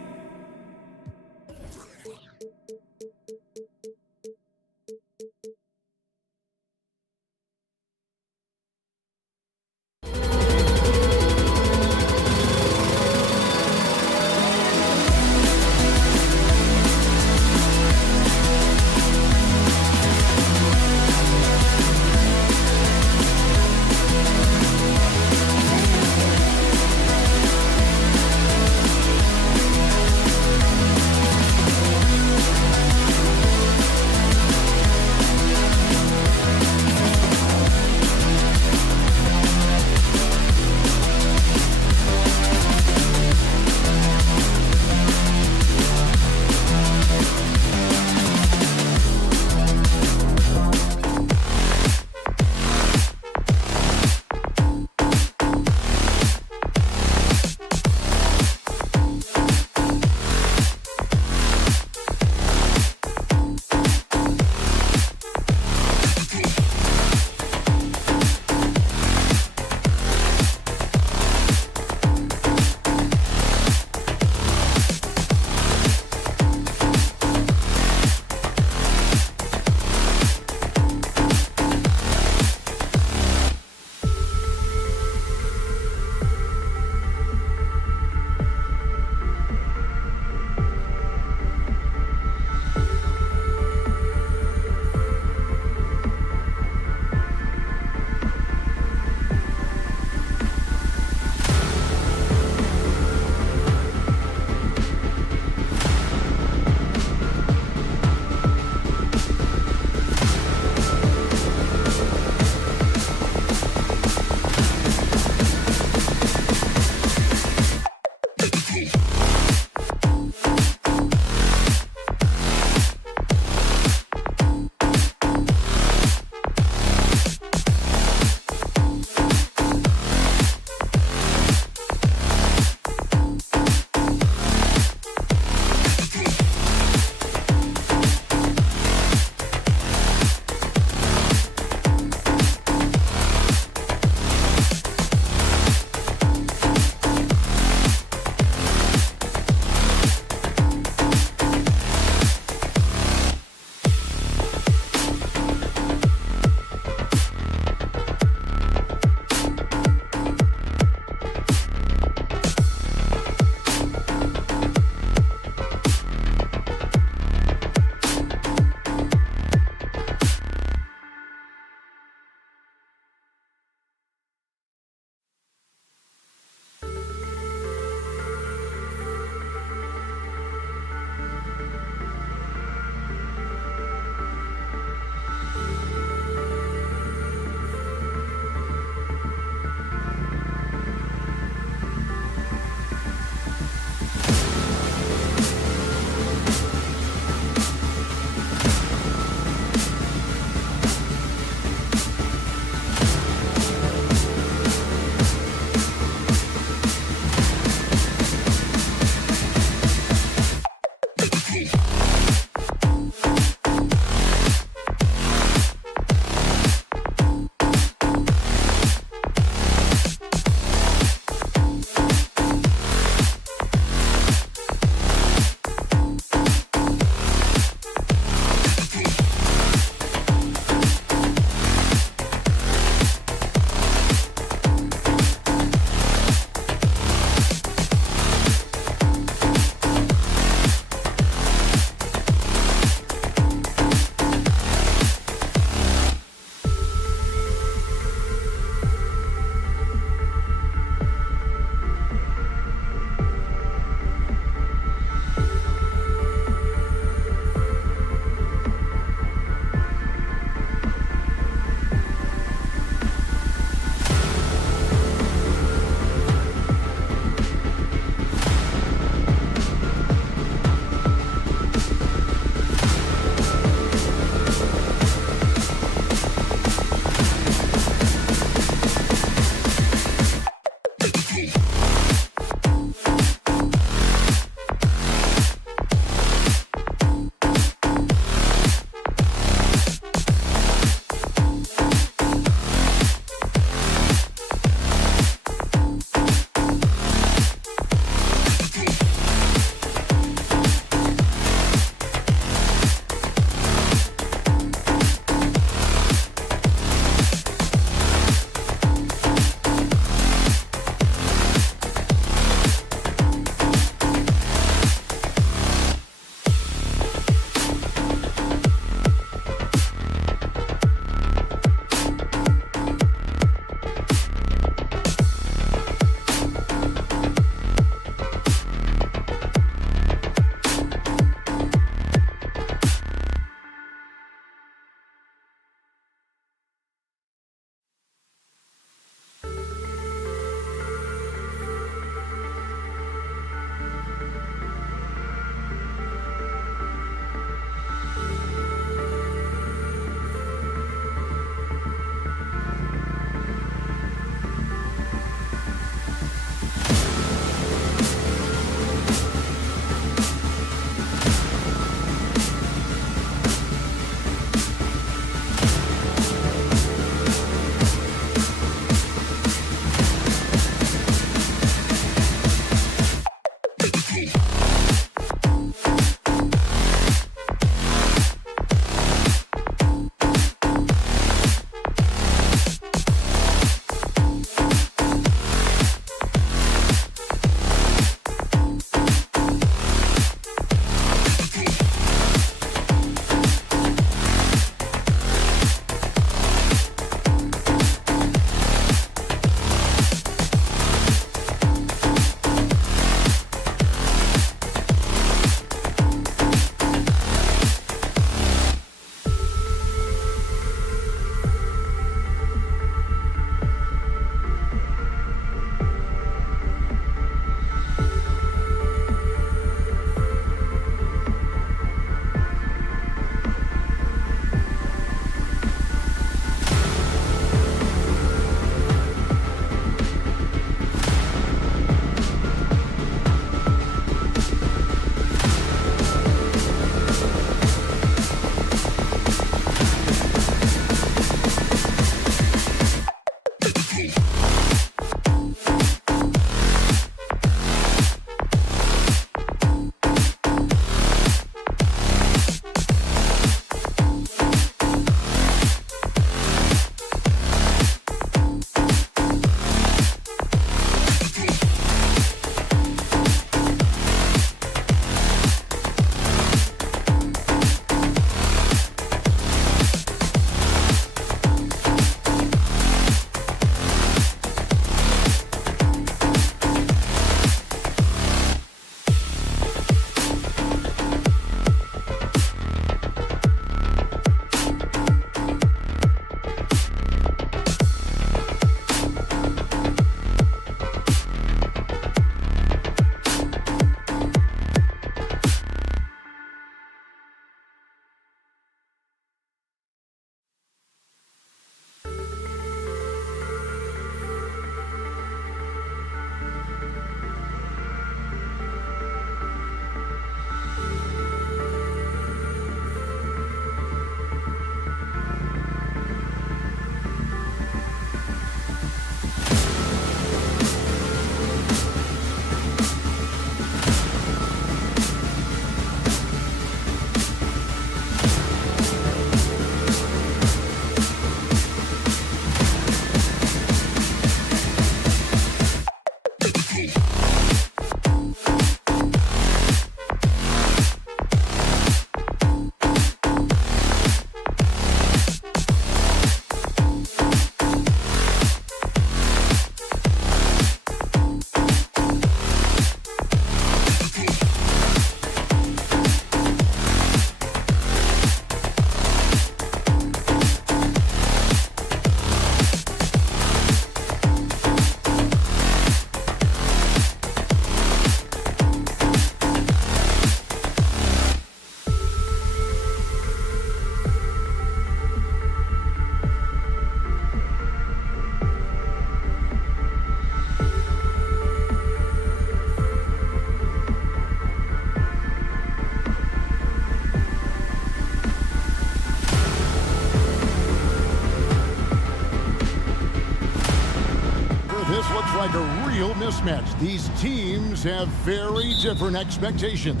These teams have very different expectations.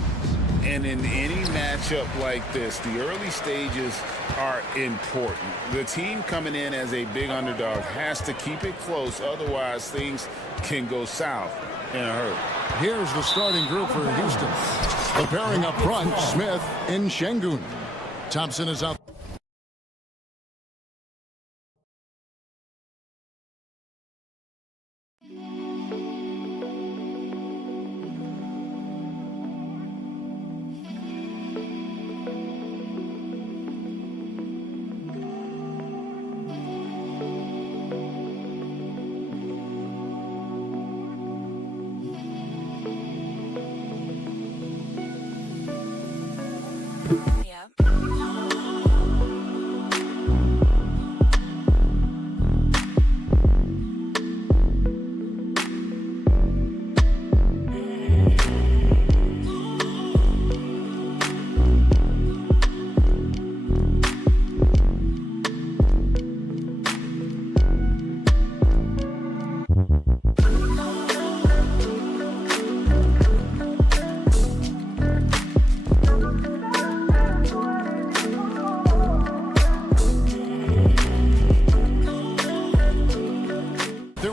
And in any matchup like this, the early stages are important. The team coming in as a big underdog has to keep it close, otherwise things can go south in a hurry. Here's the starting group for Houston. The pairing up front, Smith and Şengün. Thompson is out.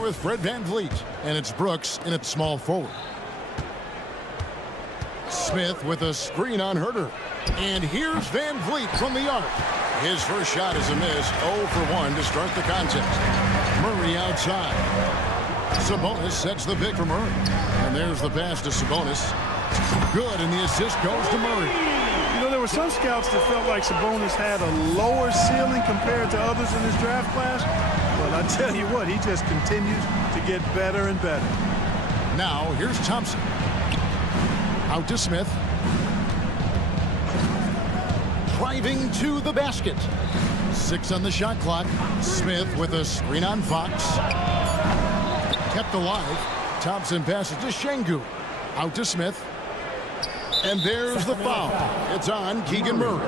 With Fred VanVleet, and it's Brooks in at small forward. Smith with a screen on Herter. And here's VanVleet from the arc. His first shot is a miss, 0 for 1 to start the contest. Murray outside. Sabonis sets the pick for Murray. And there's the pass to Sabonis. Good, and the assist goes to Murray. You know, there were some scouts that felt like Sabonis had a lower ceiling compared to others in his draft class. But I tell you what, he just continues to get better and better. Now, here's Thompson. Out to Smith. Driving to the basket. 6 on the shot clock. Smith with a screen on Fox. Kept alive. Thompson passes to Şengün. Out to Smith. And there's the foul. It's on Keegan Murray.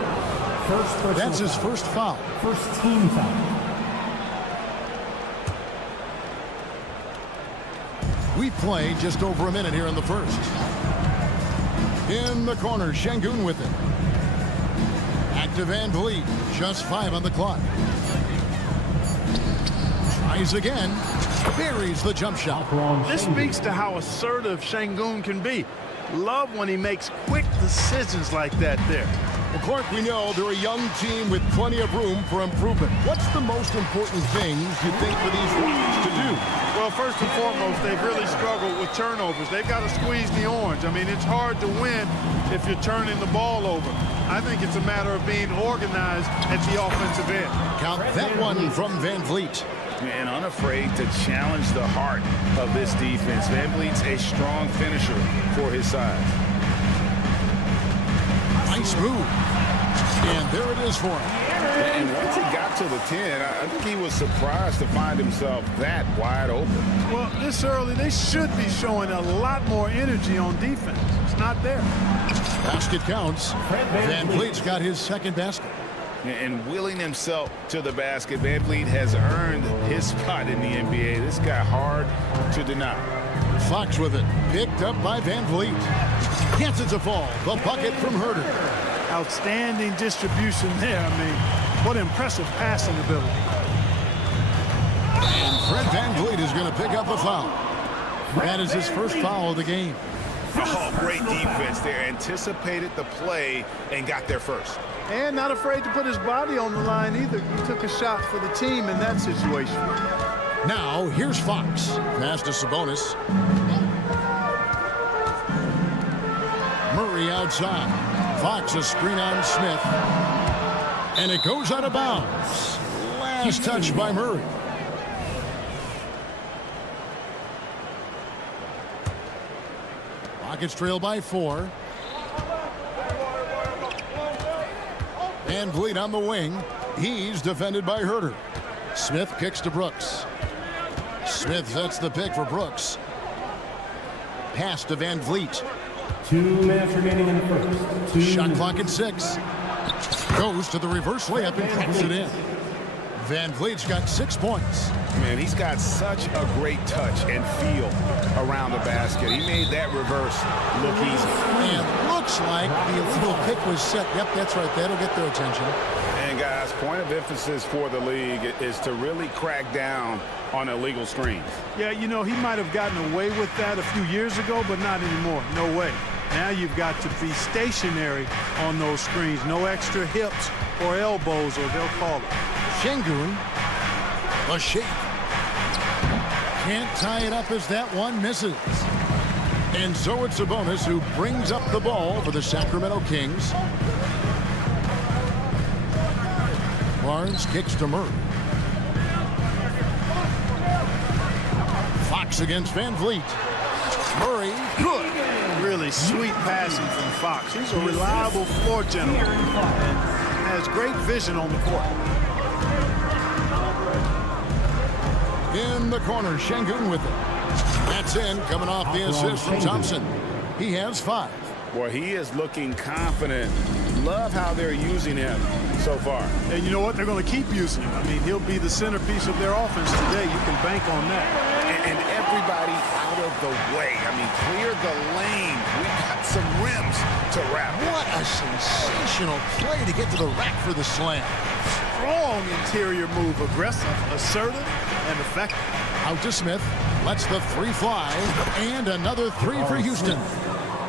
That's his first foul. First team foul. We play just over a minute here in the first. In the corner, Şengün with it. Back to VanVleet. Just 5 on the clock. Tries again. Buries the jump shot. This speaks to how assertive Şengün can be. Love when he makes quick decisions like that there. Well, Clark, we know they're a young team with plenty of room for improvement. What's the most important things you think for these Rockets to do? Well, first and foremost, they've really struggled with turnovers. They've got to squeeze the orange. I mean, it's hard to win if you're turning the ball over. I think it's a matter of being organized at the offensive end. Count that one from VanVleet. And unafraid to challenge the heart of this defense. VanVleet's a strong finisher for his size. Nice move. And there it is for him. And once he got to the 10, I think he was surprised to find himself that wide open. Well, this early, they should be showing a lot more energy on defense. It's not there. Basket counts. VanVleet's got his second basket. And wheeling himself to the basket, VanVleet has earned his spot in the NBA. This guy hard to deny. Fox with it. Picked up by VanVleet. Gets it to fall. The bucket from Herter. Outstanding distribution there. I mean, what impressive passing ability. And Fred VanVleet is going to pick up a foul. That is his first foul of the game. Oh, great defense there. Anticipated the play and got there first. And not afraid to put his body on the line either. He took a shot for the team in that situation. Now, here's Fox. Pass to Sabonis. Murray outside. Fox a screen on Smith. And it goes out of bounds. Last touch by Murray. Rockets trail by 4. VanVleet on the wing. He's defended by Herter. Smith kicks to Brooks. Smith sets the pick for Brooks. Pass to VanVleet. 2 minutes remaining in the first. Shot clock at 6. Goes to the reverse layup and puts it in. Van Vliet's got 6 points. Man, he's got such a great touch and feel around the basket. He made that reverse look easy. And looks like the illegal pick was set. Yep, that's right. That'll get their attention. And guys, point of emphasis for the league is to really crack down on illegal screens. Yeah, you know, he might have gotten away with that a few years ago, but not anymore. No way. Now you've got to be stationary on those screens. No extra hips or elbows, or they'll call it. Şengün, a shake. Can't tie it up as that one misses. And so it's Sabonis who brings up the ball for the Sacramento Kings. Barnes kicks to Murray. Fox against Van Vliet. Murray, good. Really sweet passing from Fox. He's a reliable floor general and has great vision on the court. In the corner, Şengün with it. That's in, coming off the assist from Thompson. He has 5. Boy, he is looking confident. Love how they're using him so far. And you know what? They're going to keep using him. I mean, he'll be the centerpiece of their offense today. You can bank on that. And everybody out of the way. I mean, clear the lane. We got some rims to wrap. What a sensational play to get to the rack for the slam. Strong interior move. Aggressive, assertive, and effective. Out to Smith. Lets the 3 fly. And another 3 for Houston.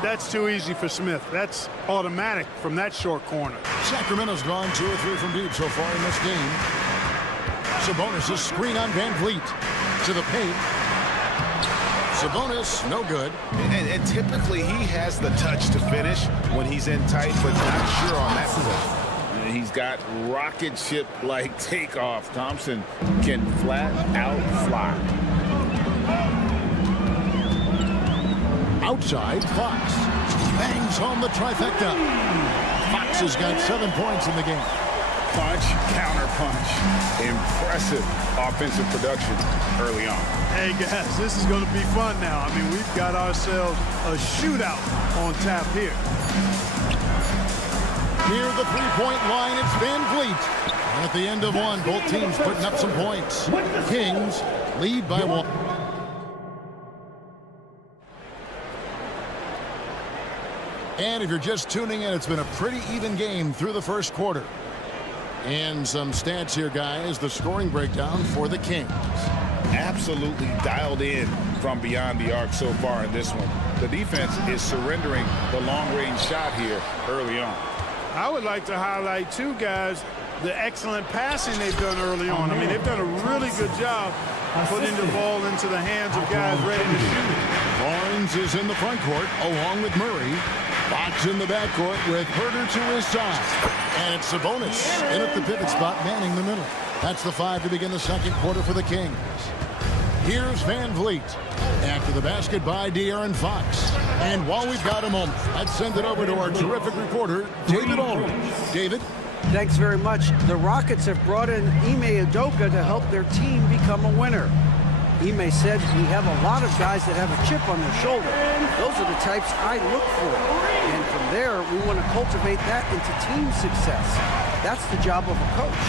That's too easy for Smith. That's automatic from that short corner. Sacramento's gone 2 or 3 from deep so far in this game. Sabonis' screen on Van Vliet. To the paint. Sabonis, no good. And typically he has the touch to finish when he's in tight, but not sure on that position. He's got rocket ship-like takeoff. Thompson can flat out fly. Outside, Fox bangs home the trifecta. Fox has got 7 points in the game. Punch, counter punch. Impressive offensive production early on. Hey guys, this is going to be fun now. I mean, we've got ourselves a shootout on tap here. Near the 3-point line, it's Van Vliet. And at the end of one, both teams putting up some points. Kings lead by 1. And if you're just tuning in, it's been a pretty even game through the first quarter. And some stats here, guys. The scoring breakdown for the Kings. Absolutely dialed in from beyond the arc so far in this one. The defense is surrendering the long-range shot here early on. I would like to highlight, too, guys, the excellent passing they've done early on. I mean, they've done a really good job putting the ball into the hands of guys ready to shoot. Barnes is in the front court along with Murray. Fox in the backcourt with Herter to his side. And it's Sabonis in at the pivot spot, manning the middle. That's the 5 to begin the second quarter for the Kings. Here's Van Vliet. After the basket by De'Aaron Fox. And while we've got a moment, let's send it over to our terrific reporter, David Aldridge. David? Thanks very much. The Rockets have brought in Ime Udoka to help their team become a winner. Ime said, we have a lot of guys that have a chip on their shoulder. Those are the types I look for. And from there, we want to cultivate that into team success. That's the job of a coach,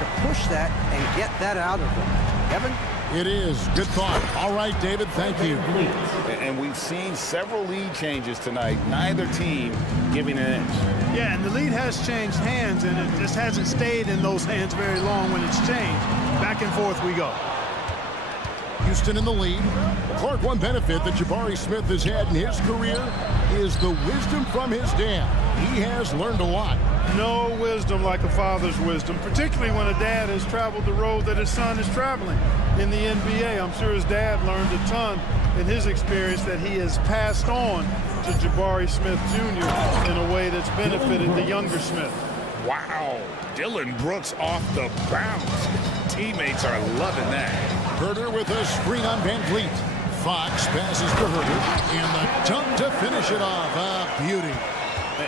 to push that and get that out of them. Kevin? It is. Good thought. All right, David, thank you. And we've seen several lead changes tonight. Neither team giving an inch. Yeah, and the lead has changed hands, and it just hasn't stayed in those hands very long when it's changed. Back and forth we go. Houston in the lead. Clark, one benefit that Jabari Smith has had in his career is the wisdom from his dad. He has learned a lot. No wisdom like a father's wisdom, particularly when a dad has traveled the road that his son is traveling in the NBA. I'm sure his dad learned a ton in his experience that he has passed on to Jabari Smith Jr. in a way that's benefited the younger Smith. Wow, Dylan Brooks off the bounce. Teammates are loving that. Herter with a screen on Van Vliet. Fox passes to Herter, and the dunk to finish it off. A beauty.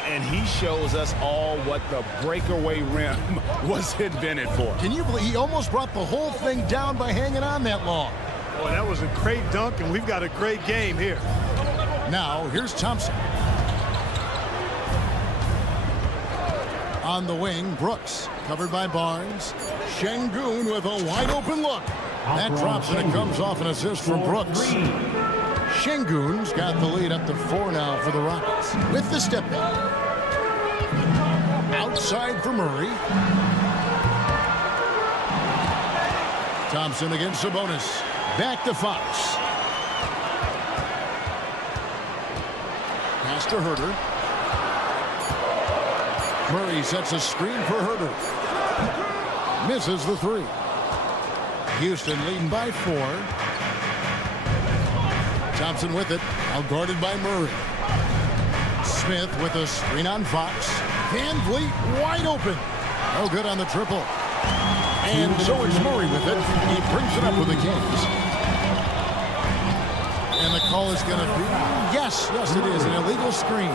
And he shows us all what the breakaway rim was invented for. Can you believe he almost brought the whole thing down by hanging on that long? Boy, that was a great dunk, and we've got a great game here. Now, here's Thompson. On the wing, Brooks, covered by Barnes. Şengün with a wide open look. That drops and it comes off an assist from Brooks. Şengün's got the lead up to 4 now for the Rockets. With the step back. Outside for Murray. Thompson against Sabonis. Back to Fox. Pass to Herter. Murray sets a screen for Herter. Misses the 3. Houston leading by 4. Thompson with it. Out guarded by Murray. Smith with a screen on Fox. Van Vliet wide open. No good on the triple. And so it's Murray with it. He brings it up with the Kings. And the call is going to be, yes, it is, an illegal screen.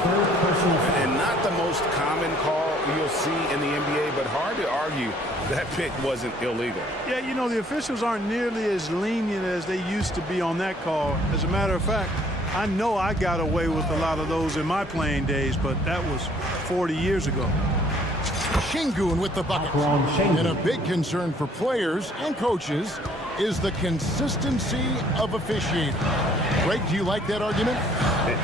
And not the most common call you'll see in the NBA, but hard to argue that pick wasn't illegal. Yeah, you know, the officials aren't nearly as lenient as they used to be on that call. As a matter of fact, I know I got away with a lot of those in my playing days, but that was 40 years ago. Şengün with the bucket. And a big concern for players and coaches is the consistency of officiating. Greg, do you like that argument?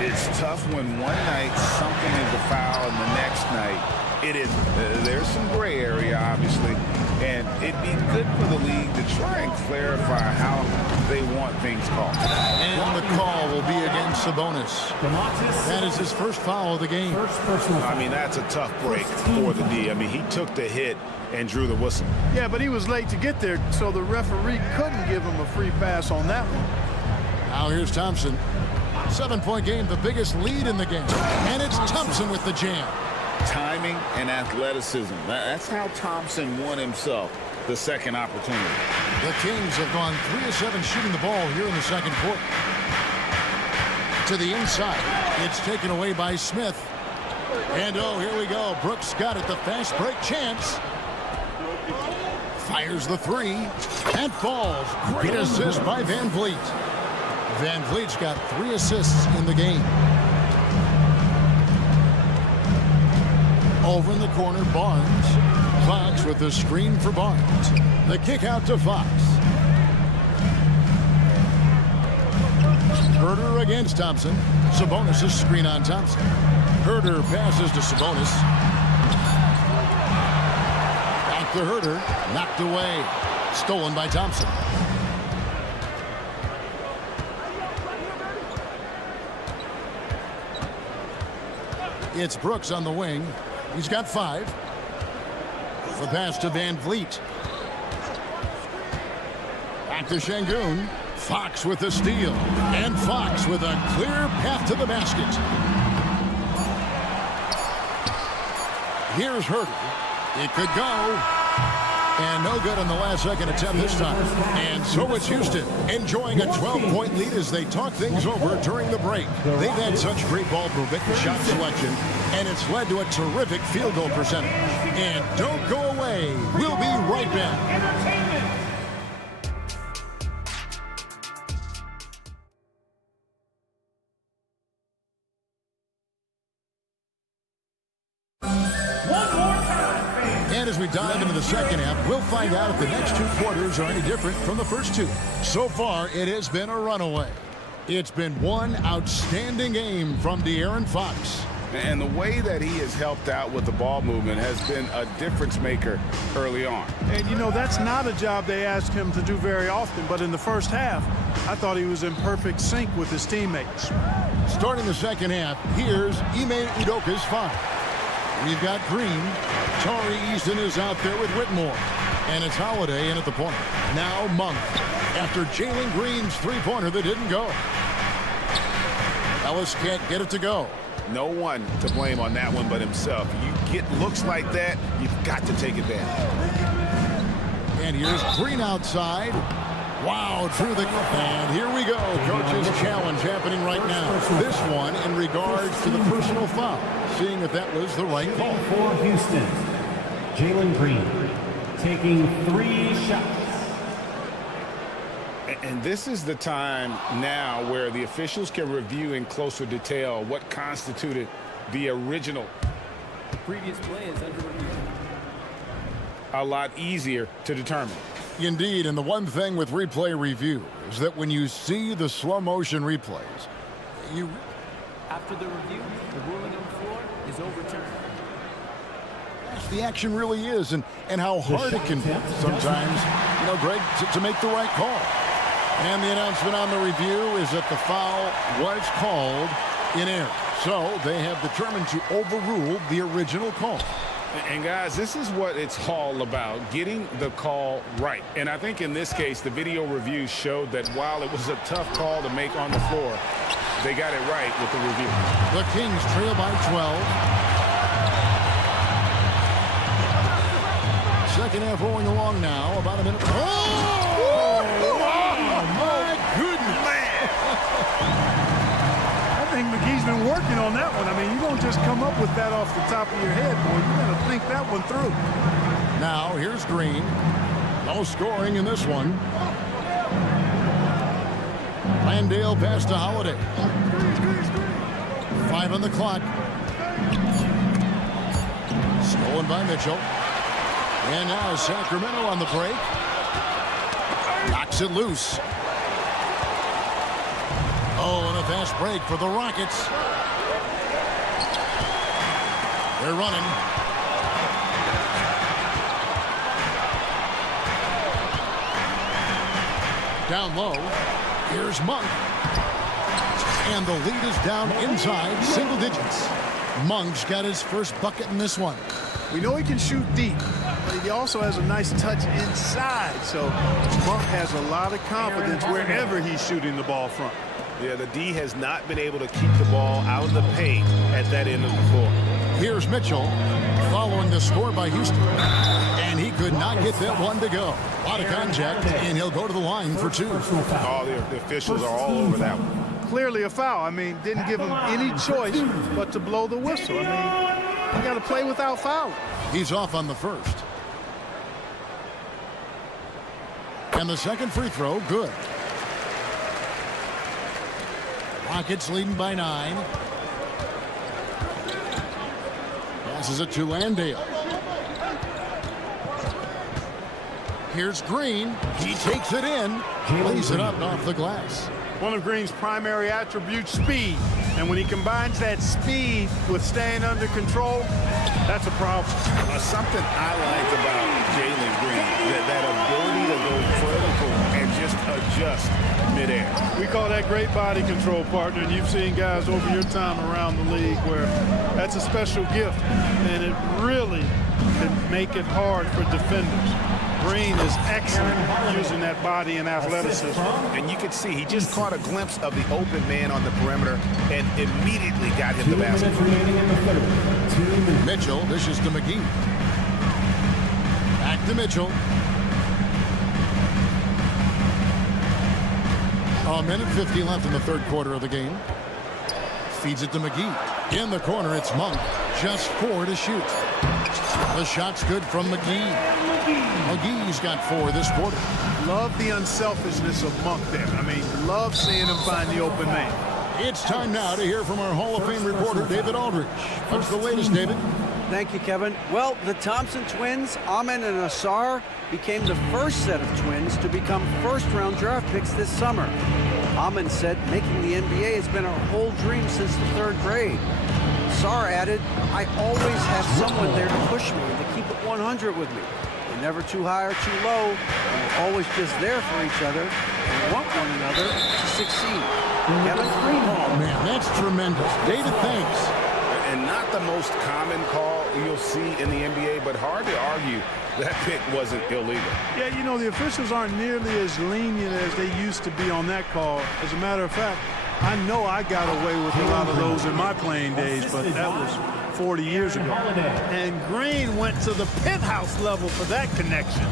It's tough when one night something is a foul and the next night it isn't. There's some gray area, obviously, and it'd be good for the league to try and clarify how they want things called. And the call will be against Sabonis. That is his first foul of the game. I mean, that's a tough break for the D. I mean, he took the hit and drew the whistle. Yeah, but he was late to get there, so the referee couldn't give him a free pass on that one. Now here's Thompson. 7-point game, the biggest lead in the game. And it's Thompson with the jam. Timing and athleticism. That's how Thompson won himself the second opportunity. The Kings have gone 3 of 7 shooting the ball here in the second quarter. To the inside. It's taken away by Smith. And oh, here we go. Brooks got it. The fast break chance. Fires the 3. And falls. Great assist by Van Vliet. Van Vliet's got 3 assists in the game. Over in the corner, Barnes. Fox with the screen for Barnes. The kick out to Fox. Herter against Thompson. Sabonis' screen on Thompson. Herter passes to Sabonis. Back to Herter. Knocked away. Stolen by Thompson. It's Brooks on the wing. He's got 5. The pass to Van Vliet. Back to Şengün. Fox with the steal. And Fox with a clear path to the basket. Here's Herter. It could go. And no good on the last second attempt this time. And so it's Houston enjoying a 12-point lead as they talk things over during the break. They've had such great ball movement and shot selection, and it's led to a terrific field goal percentage. And don't go away. We'll be right back. And as we dive into the second half, we'll find out if the next 2 quarters are any different from the first 2. So far, it has been a runaway. It's been one outstanding game from De'Aaron Fox. And the way that he has helped out with the ball movement has been a difference maker early on. And, you know, that's not a job they asked him to do very often, but in the first half, I thought he was in perfect sync with his teammates. Starting the second half, here's Ime Udoka's foul. We've got Green. Tari Eason is out there with Whitmore. And it's Holiday in at the point. Now Monk. After Jalen Green's 3-pointer that didn't go. Ellis can't get it to go. No one to blame on that one but himself. You get looks like that, you've got to take advantage. And here's Green outside. Wow, through the... And here we go. Coach's challenge happening right now. This one in regards to the personal foul. Seeing if that was the right call. For Houston, Jalen Green taking 3 shots. And this is the time now where the officials can review in closer detail what constituted the original The previous play is under review. A lot easier to determine. Indeed, and the one thing with replay review is that when you see the slow motion replays, you... After the review, the ruling on the floor is overturned. The action really is, and how hard it can be sometimes, Greg, to make the right call. And the announcement on the review is that the foul was called in error. So they have determined to overrule the original call. And guys, this is what it's all about, getting the call right. And I think in this case, the video review showed that while it was a tough call to make on the floor, they got it right with the review. The Kings trail by 12. Second half rolling along now, about a minute. Oh, my goodness. I think McGee's been working on that one. I mean, you don't just come up with that off the top of your head, boy. You got to think that one through. Now, here's Green. No scoring in this one. Landale pass to Holiday. 5 on the clock. Stolen by Mitchell. And now Sacramento on the break. Knocks it loose. Oh, and a fast break for the Rockets. They're running. Down low. Here's Monk. And the lead is down inside single digits. Monk's got his first bucket in this one. We know he can shoot deep, but he also has a nice touch inside. So Monk has a lot of confidence wherever he's shooting the ball from. Yeah, the D has not been able to keep the ball out of the paint at that end of the floor. Here's Mitchell following the score by Houston. And he could not get that one to go. A lot of contact, and he'll go to the line for 2. Oh, the officials are all over that one. Clearly a foul. I mean, didn't give him any choice but to blow the whistle. I mean, you got to play without fouling. He's off on the first. And the second free throw, good. Rockets leading by 9. Passes it to Landale. Here's Green. He takes it in. Lays it up off the glass. One of Green's primary attributes, speed. And when he combines that speed with staying under control, that's a problem. Something I like about Jalen Green, that ability to go vertical and just adjust midair. We call that great body control, partner, and you've seen guys over your time around the league where that's a special gift, and it really can make it hard for defenders. Green is excellent using that body and athleticism. And you can see he just caught a glimpse of the open man on the perimeter and immediately got him the basket. Mitchell dishes to McGee. Back to Mitchell. A minute 50 left in the third quarter of the game. Feeds it to McGee. In the corner, it's Monk. Just 4 to shoot. The shot's good from McGee. McGee's got 4 this quarter. Love the unselfishness of Monk there. I mean, love seeing him find the open man. It's time now to hear from our Hall of Fame reporter, David Aldridge. What's the latest, David? Thank you, Kevin. Well, the Thompson twins, Amin and Asar, became the first set of twins to become first-round draft picks this summer. Amin said making the NBA has been our whole dream since the 3rd grade. Asar added, I always have someone there to push me and to keep it 100 with me. We're never too high or too low, and we're always just there for each other and want one another to succeed. Kevin? Oh, man, that's tremendous. David, thanks. And not the most common call you'll see in the NBA, but hard to argue that pick wasn't illegal. Yeah, you know, the officials aren't nearly as lenient as they used to be on that call. As a matter of fact, I know I got away with a lot of those in my playing days, but that was 40 years ago. And Green went to the penthouse level for that connection.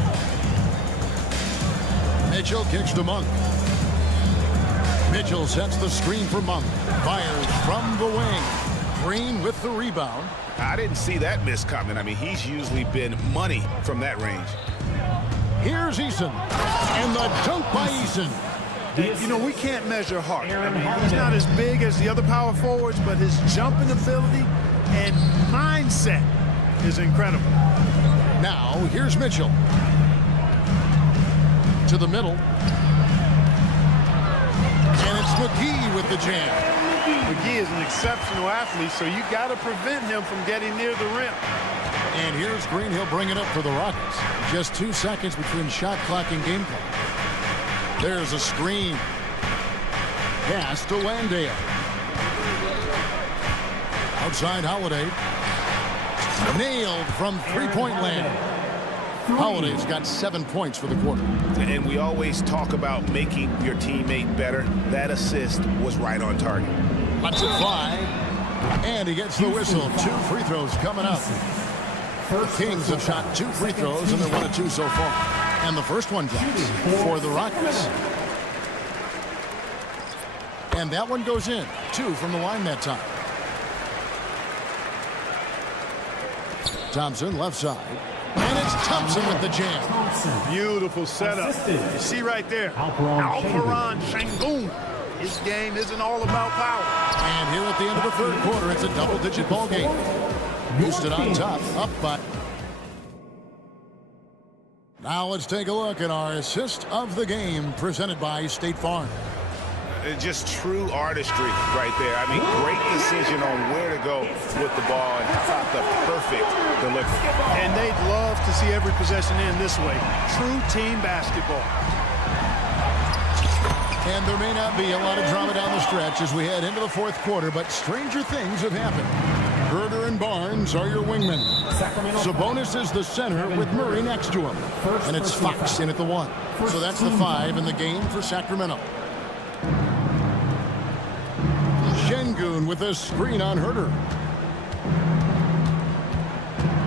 Mitchell kicks to Monk. Mitchell sets the screen for Monk. Fires from the wing. Green with the rebound. I didn't see that miss coming. I mean, he's usually been money from that range. Here's Eason. And the dunk by Eason. You know, we can't measure Hart. I mean, he's not as big as the other power forwards, but his jumping ability and mindset is incredible. Now, here's Mitchell. To the middle. And it's McGee with the jam. McGee is an exceptional athlete, so you got to prevent him from getting near the rim. And here's Green. He'll bring it up for the Rockets. Just 2 seconds between shot clock and game clock. There's a screen. Pass to Landale. Outside Holiday. Nailed from three-point land. Holiday's got 7 points for the quarter. And we always talk about making your teammate better. That assist was right on target. Lets it fly. And he gets the whistle. 2 free throws coming up. The Kings have shot 2 free throws, and they're 1 of 2 so far. And the first one drops for the Rockets. And that one goes in. 2 from the line that time. Thompson, left side. And it's Thompson with the jam. Beautiful setup. You see right there, Alperon Şengün. His game isn't all about power. And here at the end of the third quarter, it's a double-digit ball game. Houston on top, up by. Now let's take a look at our assist of the game, presented by State Farm. Just true artistry right there. I mean, great decision on where to go with the ball, and how about the perfect delivery. And they'd love to see every possession end this way. True team basketball. And there may not be a lot of drama down the stretch as we head into the fourth quarter, but stranger things have happened. Herder and Barnes are your wingmen. Sabonis is the center with Murray next to him. And it's Fox in at the 1. So that's the 5 in the game for Sacramento. Şengün with a screen on Herder.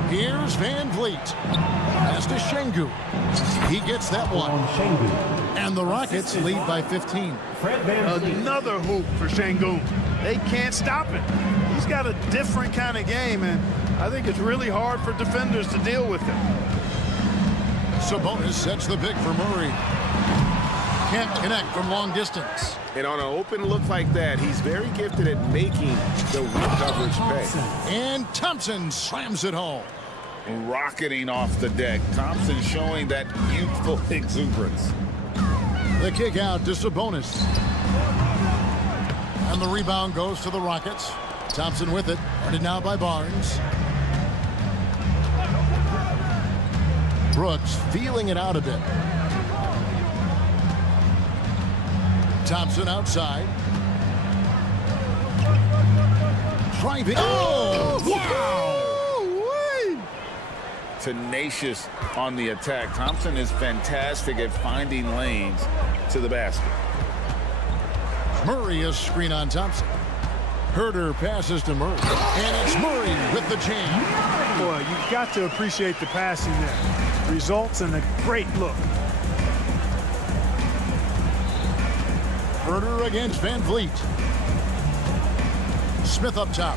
Here's Van Vliet. Pass to Şengün. He gets that one. And the Rockets lead by 15. Another hoop for Şengün. They can't stop it. He's got a different kind of game, and I think it's really hard for defenders to deal with him. Sabonis sets the pick for Murray. Can't connect from long distance. And on an open look like that, he's very gifted at making the coverage pay. And Thompson slams it home. Rocketing off the deck. Thompson showing that youthful exuberance. The kick out to Sabonis. And the rebound goes to the Rockets. Thompson with it. Guarded now by Barnes. Brooks feeling it out a bit. Thompson outside. Driving. Oh! Wow! Tenacious on the attack. Thompson is fantastic at finding lanes to the basket. Murray is screen on Thompson. Herder passes to Murray. And it's Murray with the jam. Boy, you've got to appreciate the passing there. Results in a great look. Herder against Van Vliet. Smith up top.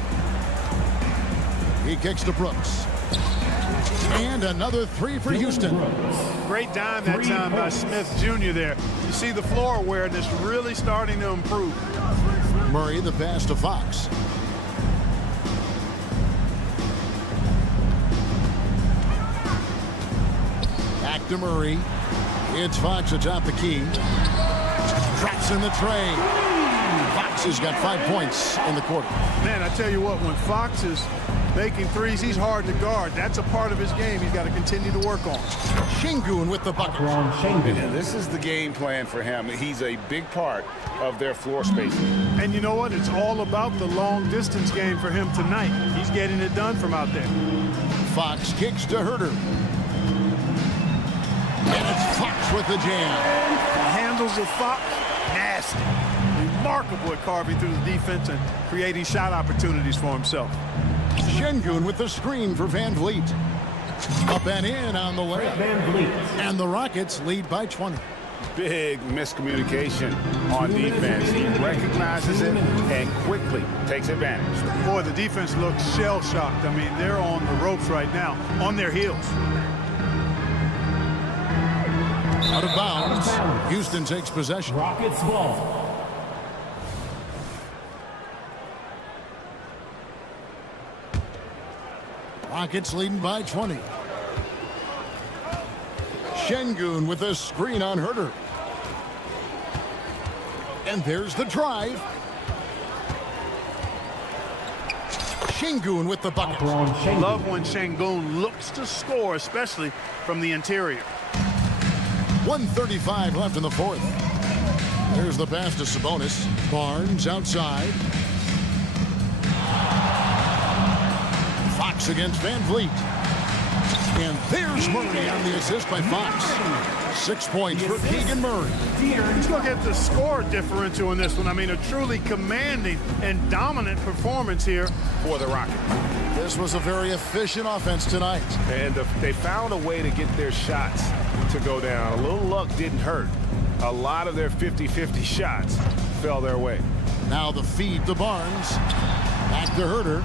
He kicks to Brooks. And another 3 for Houston. Great dime that time by Smith Jr. there. You see the floor awareness really starting to improve. Murray the pass to Fox. Back to Murray. It's Fox atop the key. Drops in the tray. Fox has got 5 points in the quarter. Man, I tell you what, when Fox is making threes, he's hard to guard. That's a part of his game he's got to continue to work on. Şengün with the bucket. And this is the game plan for him. He's a big part of their floor spacing. And you know what? It's all about the long distance game for him tonight. He's getting it done from out there. Fox kicks to Herder. And it's Fox with the jam. The handles of Fox, nasty. Remarkable at carving through the defense and creating shot opportunities for himself. Şengün with the screen for Van Vliet. Up and in on the layup. And the Rockets lead by 20. Big miscommunication on defense. He recognizes it and quickly takes advantage. Boy, the defense looks shell-shocked. I mean, they're on the ropes right now, on their heels. Out of bounds. Houston takes possession. Rockets ball. Rockets leading by 20. Şengün with a screen on Herter. And there's the drive. Şengün with the bucket. Love when Şengün looks to score, especially from the interior. 1:35 left in the fourth. There's the pass to Sabonis. Barnes outside. Fox against Van Vliet. And there's Murray on the assist by Fox. 6 points for Keegan Murray. Let's look at the score differential in this one. I mean, a truly commanding and dominant performance here for the Rockets. This was a very efficient offense tonight. And they found a way to get their shots to go down. A little luck didn't hurt. A lot of their 50-50 shots fell their way. Now the feed to Barnes. Back to Herter.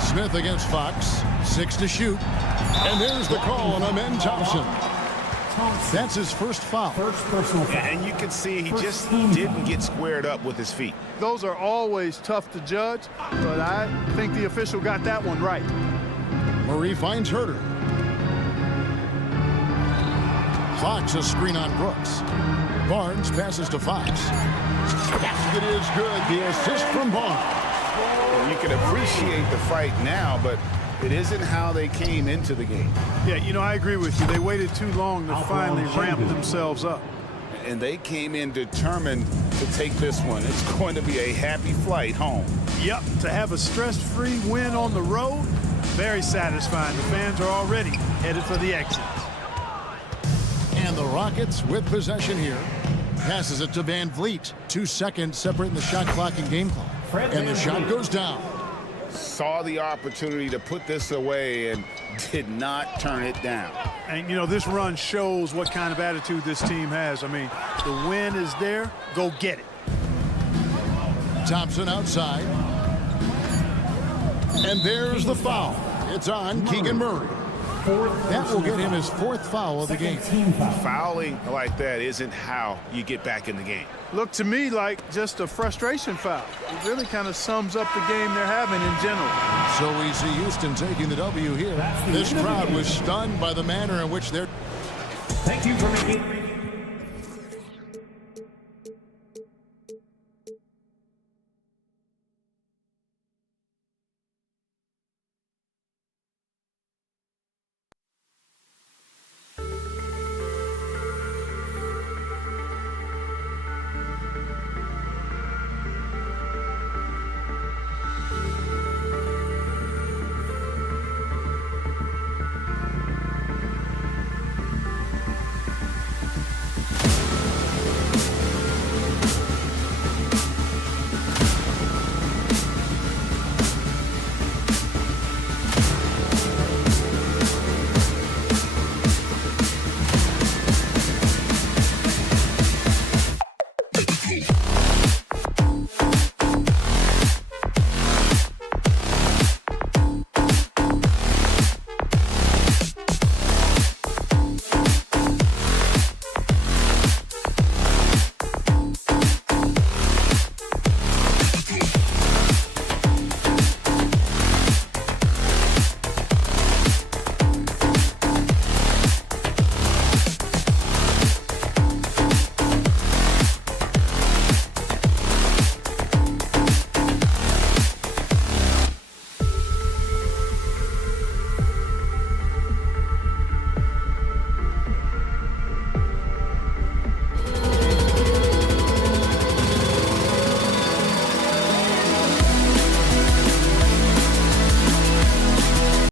Smith against Fox. 6 to shoot. And there's the call on Amen Thompson. That's his first foul. And you can see he just didn't get squared up with his feet. Those are always tough to judge, but I think the official got that one right. Murray finds Herter. Fox a screen on Brooks. Barnes passes to Fox. Basket is good. The assist from Barnes. You can appreciate the fight now, but it isn't how they came into the game. Yeah, you know, I agree with you. They waited too long to finally ramp themselves up. And they came in determined to take this one. It's going to be a happy flight home. Yep, to have a stress-free win on the road, very satisfying. The fans are already headed for the exit. And the Rockets with possession here. Passes it to Van Vliet. 2 seconds separating the shot clock and game clock. And the shot goes down. Saw the opportunity to put this away and did not turn it down. And, you know, this run shows what kind of attitude this team has. I mean, the win is there. Go get it. Thompson outside. And there's the foul. It's on Keegan Murray. That will get him his 4th foul of the game. Fouling like that isn't how you get back in the game. Looked to me like just a frustration foul. It really kind of sums up the game they're having in general. So we see Houston taking the W here. This crowd was stunned by the manner in which they're... Thank you for making